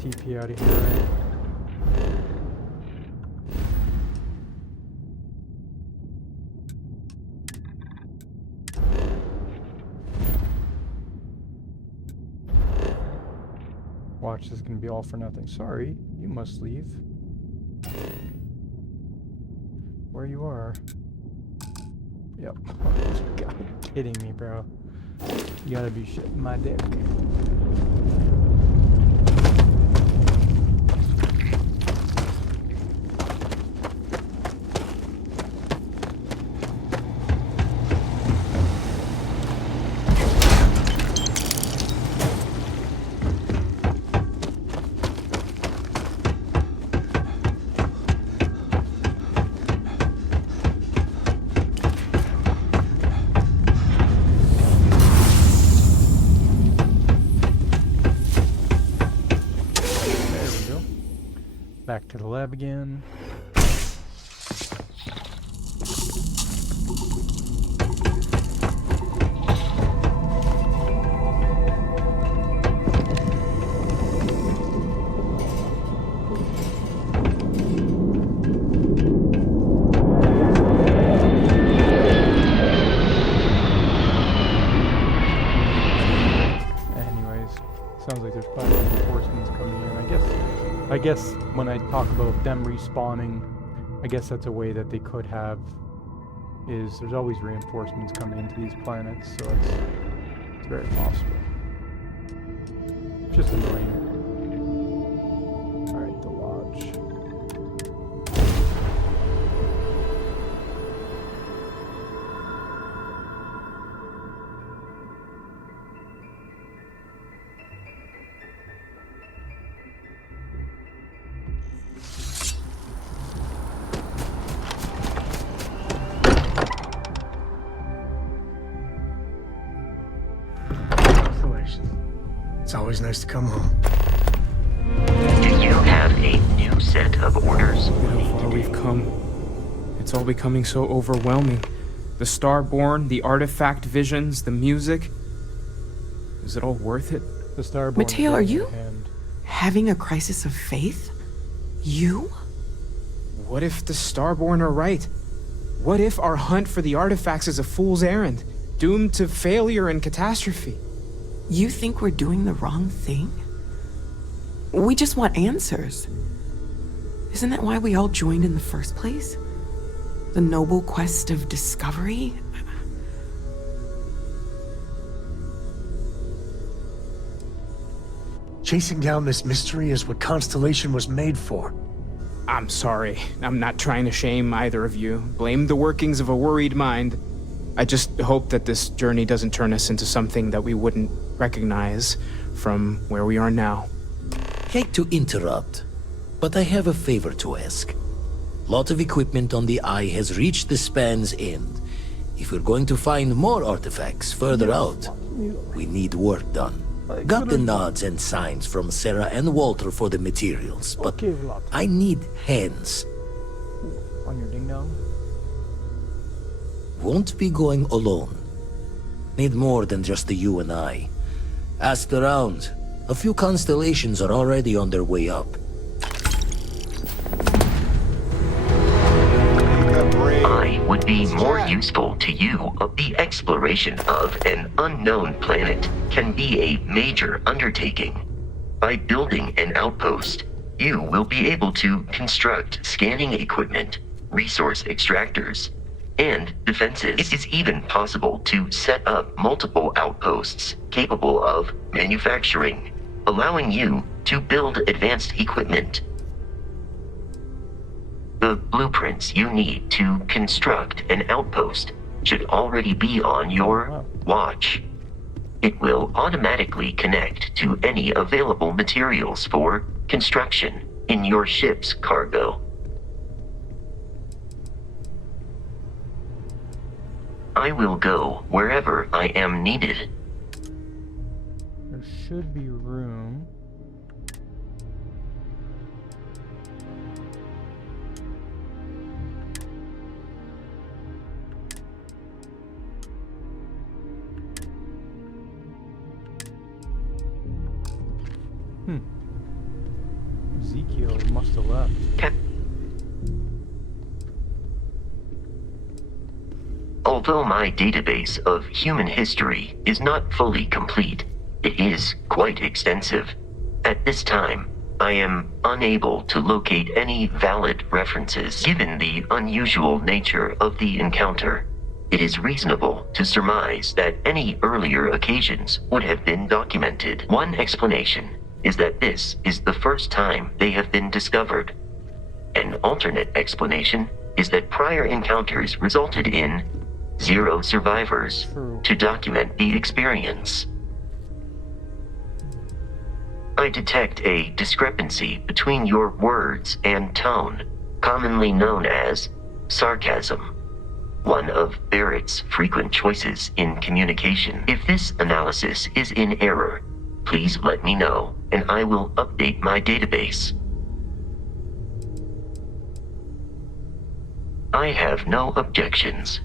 TP out of here, right? Watch, this is gonna be all for nothing. Sorry, you must leave. Where you are. Yep. God, kidding me, bro. You gotta be shitting my dick. Back to the lab again. Anyways, sounds like there's probably reinforcements coming in. I guess when I talk about them respawning, I guess that's a way that they could have, is there's always reinforcements coming into these planets, so it's very possible. Just annoying. Alright, the lodge. It's always nice to come home. Do you have a new set of orders? Look at how far we've come. It's all becoming so overwhelming. The Starborn, the artifact visions, the music. Is it all worth it? The Starborn. Mateo, are you having a crisis of faith? You? What if the Starborn are right? What if our hunt for the artifacts is a fool's errand, doomed to failure and catastrophe? You think we're doing the wrong thing? We just want answers. Isn't that why we all joined in the first place? The noble quest of discovery? Chasing down this mystery is what Constellation was made for. I'm sorry. I'm not trying to shame either of you. Blame the workings of a worried mind. I just hope that this journey doesn't turn us into something that we wouldn't recognize from where we are now. Hate to interrupt, but I have a favor to ask. Lot of equipment on the Eye has reached the span's end. If we're going to find more artifacts further out, we need work done. Got the nods and signs from Sarah and Walter for the materials, but I need hands. On your ding dong? Won't be going alone. Need more than just the you and I. Asked around. A few constellations are already on their way up. I would be more useful to you. The exploration of an unknown planet can be a major undertaking. By building an outpost, you will be able to construct scanning equipment, resource extractors, and defenses. It is even possible to set up multiple outposts capable of manufacturing, allowing you to build advanced equipment. The blueprints you need to construct an outpost should already be on your watch. It will automatically connect to any available materials for construction in your ship's cargo. I will go wherever I am needed. There should be room. audio must have left. Although my database of human history is not fully complete, it is quite extensive. At this time, I am unable to locate any valid references given the unusual nature of the encounter. It is reasonable to surmise that any earlier occasions would have been documented. One explanation is that this is the first time they have been discovered. An alternate explanation is that prior encounters resulted in 0 survivors to document the experience. I detect a discrepancy between your words and tone, commonly known as sarcasm, one of Barrett's frequent choices in communication. If this analysis is in error, please let me know, and I will update my database. I have no objections.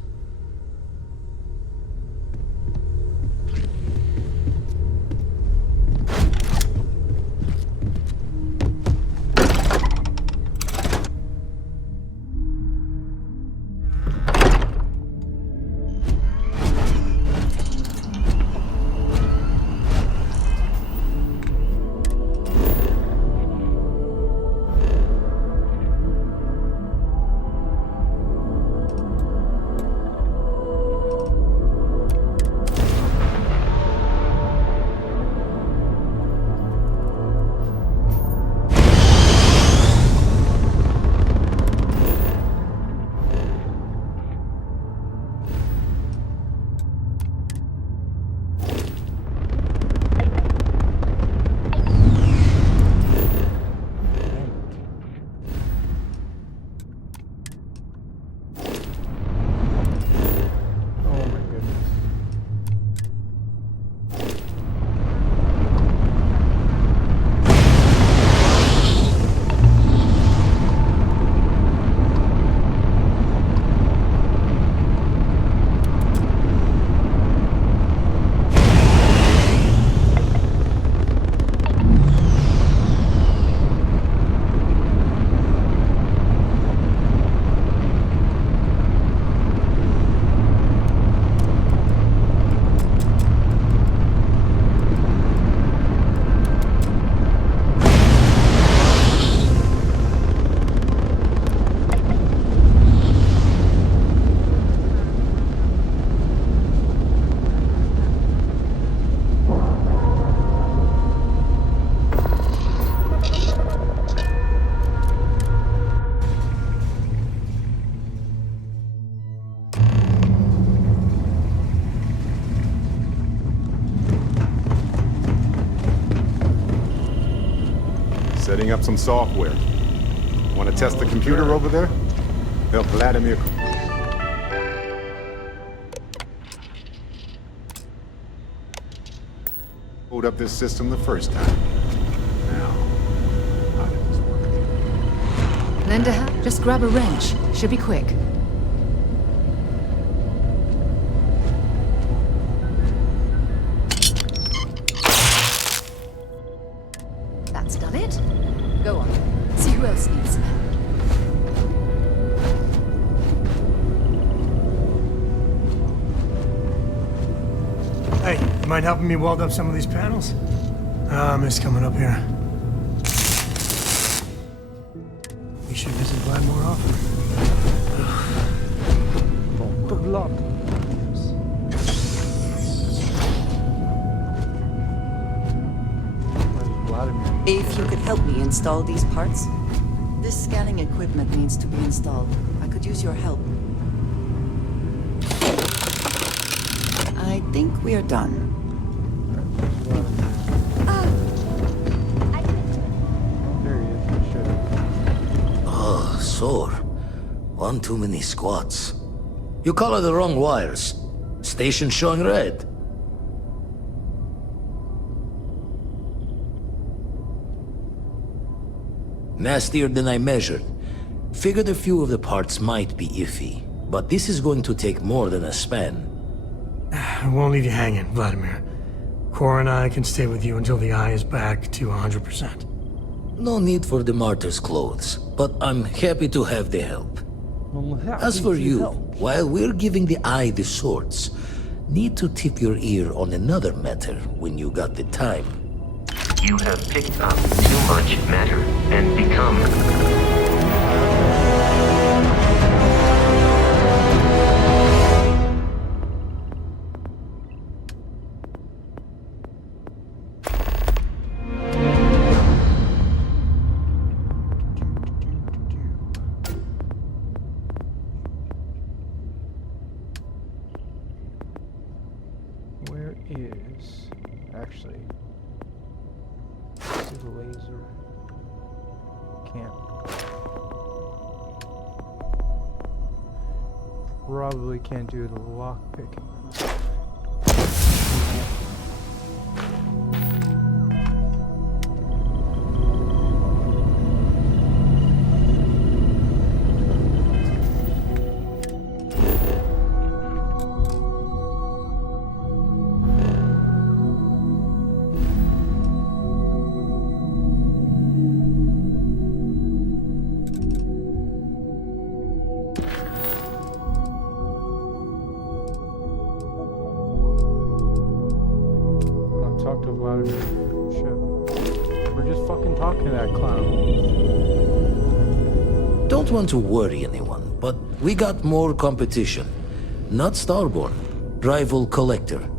Setting up some software. Want to test the computer over there? Help Vladimir. Hold up this system the first time. Now, how did this work? Lend a hand? Just grab a wrench. Should be quick. That's done it. Go on. See who else needs some help. Hey, you mind helping me weld up some of these panels? I miss coming up here. We should visit Vlad more often. Good luck. If you could help me install these parts. This scanning equipment needs to be installed. I could use your help. I think we are done. Oh, sore. One too many squats. You color the wrong wires. Station showing red. Nastier than I measured. Figured a few of the parts might be iffy, but this is going to take more than a span. I won't leave you hanging, Vladimir. Cora and I can stay with you until the eye is back to 100%. No need for the martyr's clothes, but I'm happy to have the help. As for you, while we're giving the eye the swords, need to tip your ear on another matter when you got the time. You have picked up too much matter and become... Where is actually this is the laser camp? Probably can't do the lock picking. Talk to Vladimir. Shit. We're just fucking talking to that clown. Don't want to worry anyone, but we got more competition. Not Starborn, rival collector.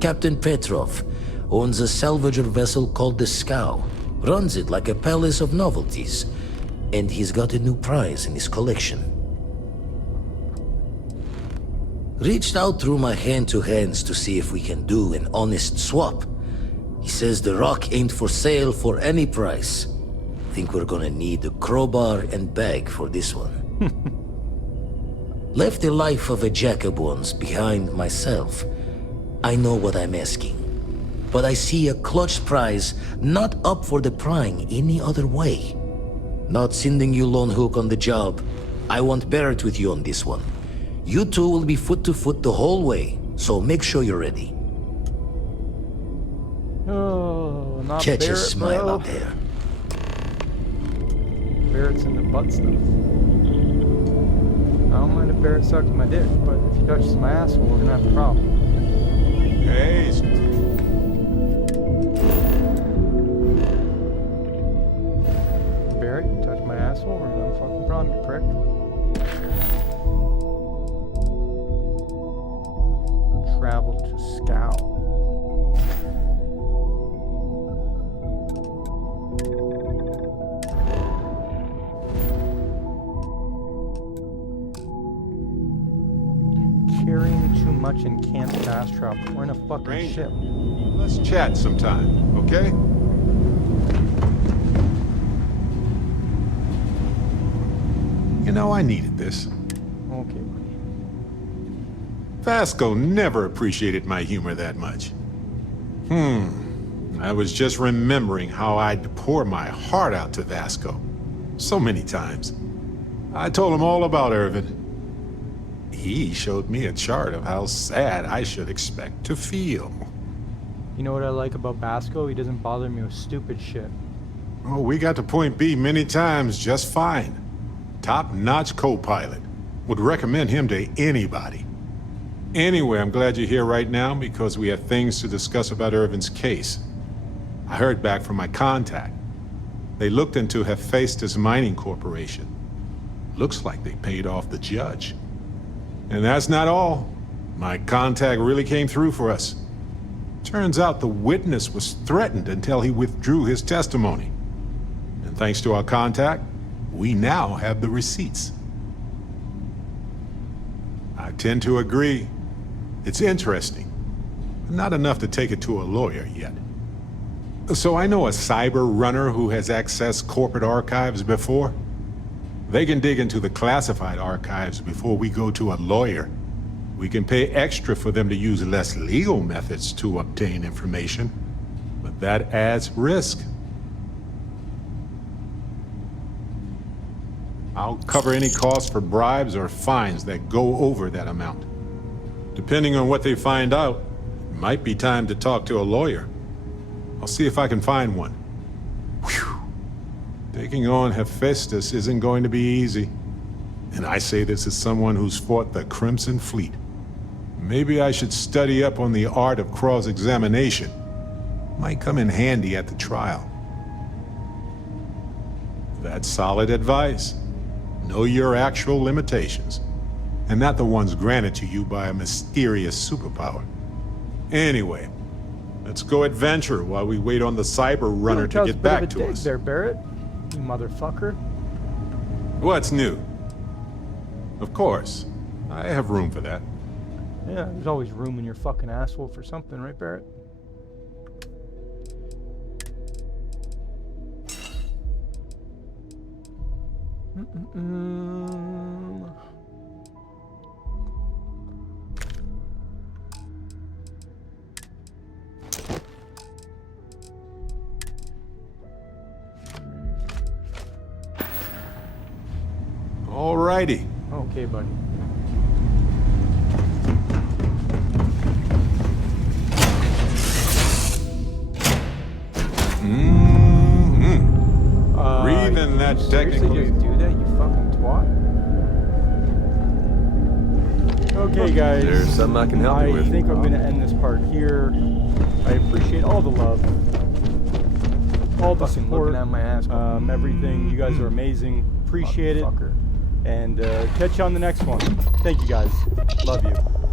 Captain Petrov owns a salvager vessel called the Scow. Runs it like a palace of novelties. And he's got a new prize in his collection. Reached out through my hand-to-hands to see if we can do an honest swap. He says the rock ain't for sale for any price. Think we're gonna need a crowbar and bag for this one. Left the life of a jacob once behind myself. I know what I'm asking. But I see a clutch prize not up for the prying any other way. Not sending you lone hook on the job. I want Barrett with you on this one. You two will be foot to foot the whole way, so make sure you're ready. Oh, not Catch Barrett, a smile bro. out there. Barrett's in the butt stuff. I don't mind if Barrett sucks my dick, but if he touches my asshole, we're gonna have a problem. Hey. Barrett, you touch my asshole, we're gonna have a fucking problem, you prick. Travel to Scow. Carrying too much and can't fast travel. We're in a fucking Ranger, ship. let's chat sometime, okay? You know, I needed this. Okay. Vasco never appreciated my humor that much. I was just remembering how I'd pour my heart out to Vasco. So many times. I told him all about Irvin. He showed me a chart of how sad I should expect to feel. You know what I like about Vasco? He doesn't bother me with stupid shit. Oh, we got to point B many times just fine. Top-notch co-pilot. Would recommend him to anybody. Anyway, I'm glad you're here right now because we have things to discuss about Irvin's case. I heard back from my contact. They looked into Hephaestus Mining Corporation. Looks like they paid off the judge. And that's not all. My contact really came through for us. Turns out the witness was threatened until he withdrew his testimony. And thanks to our contact, we now have the receipts. I tend to agree. It's interesting, but not enough to take it to a lawyer yet. So I know a cyber runner who has accessed corporate archives before. They can dig into the classified archives before we go to a lawyer. We can pay extra for them to use less legal methods to obtain information, but that adds risk. I'll cover any costs for bribes or fines that go over that amount. Depending on what they find out, it might be time to talk to a lawyer. I'll see if I can find one. Whew. Taking on Hephaestus isn't going to be easy. And I say this as someone who's fought the Crimson Fleet. Maybe I should study up on the art of cross-examination. Might come in handy at the trial. That's solid advice. Know your actual limitations, and not the ones granted to you by a mysterious superpower. Anyway, let's go adventure while we wait on the cyber runner to get back to us. There, Barrett, you motherfucker. What's new? Of course, I have room for that. Yeah, there's always room in your fucking asshole for something, right, Barrett? Alrighty. Okay, buddy. Breathe in that technically. Just do that, you fucking twat. Okay, guys. There's something I can help you with. I think I'm gonna end this part here. I appreciate all the love, all the support, looking at my ass. everything. You guys are amazing. Appreciate it. And catch you on the next one. Thank you, guys. Love you.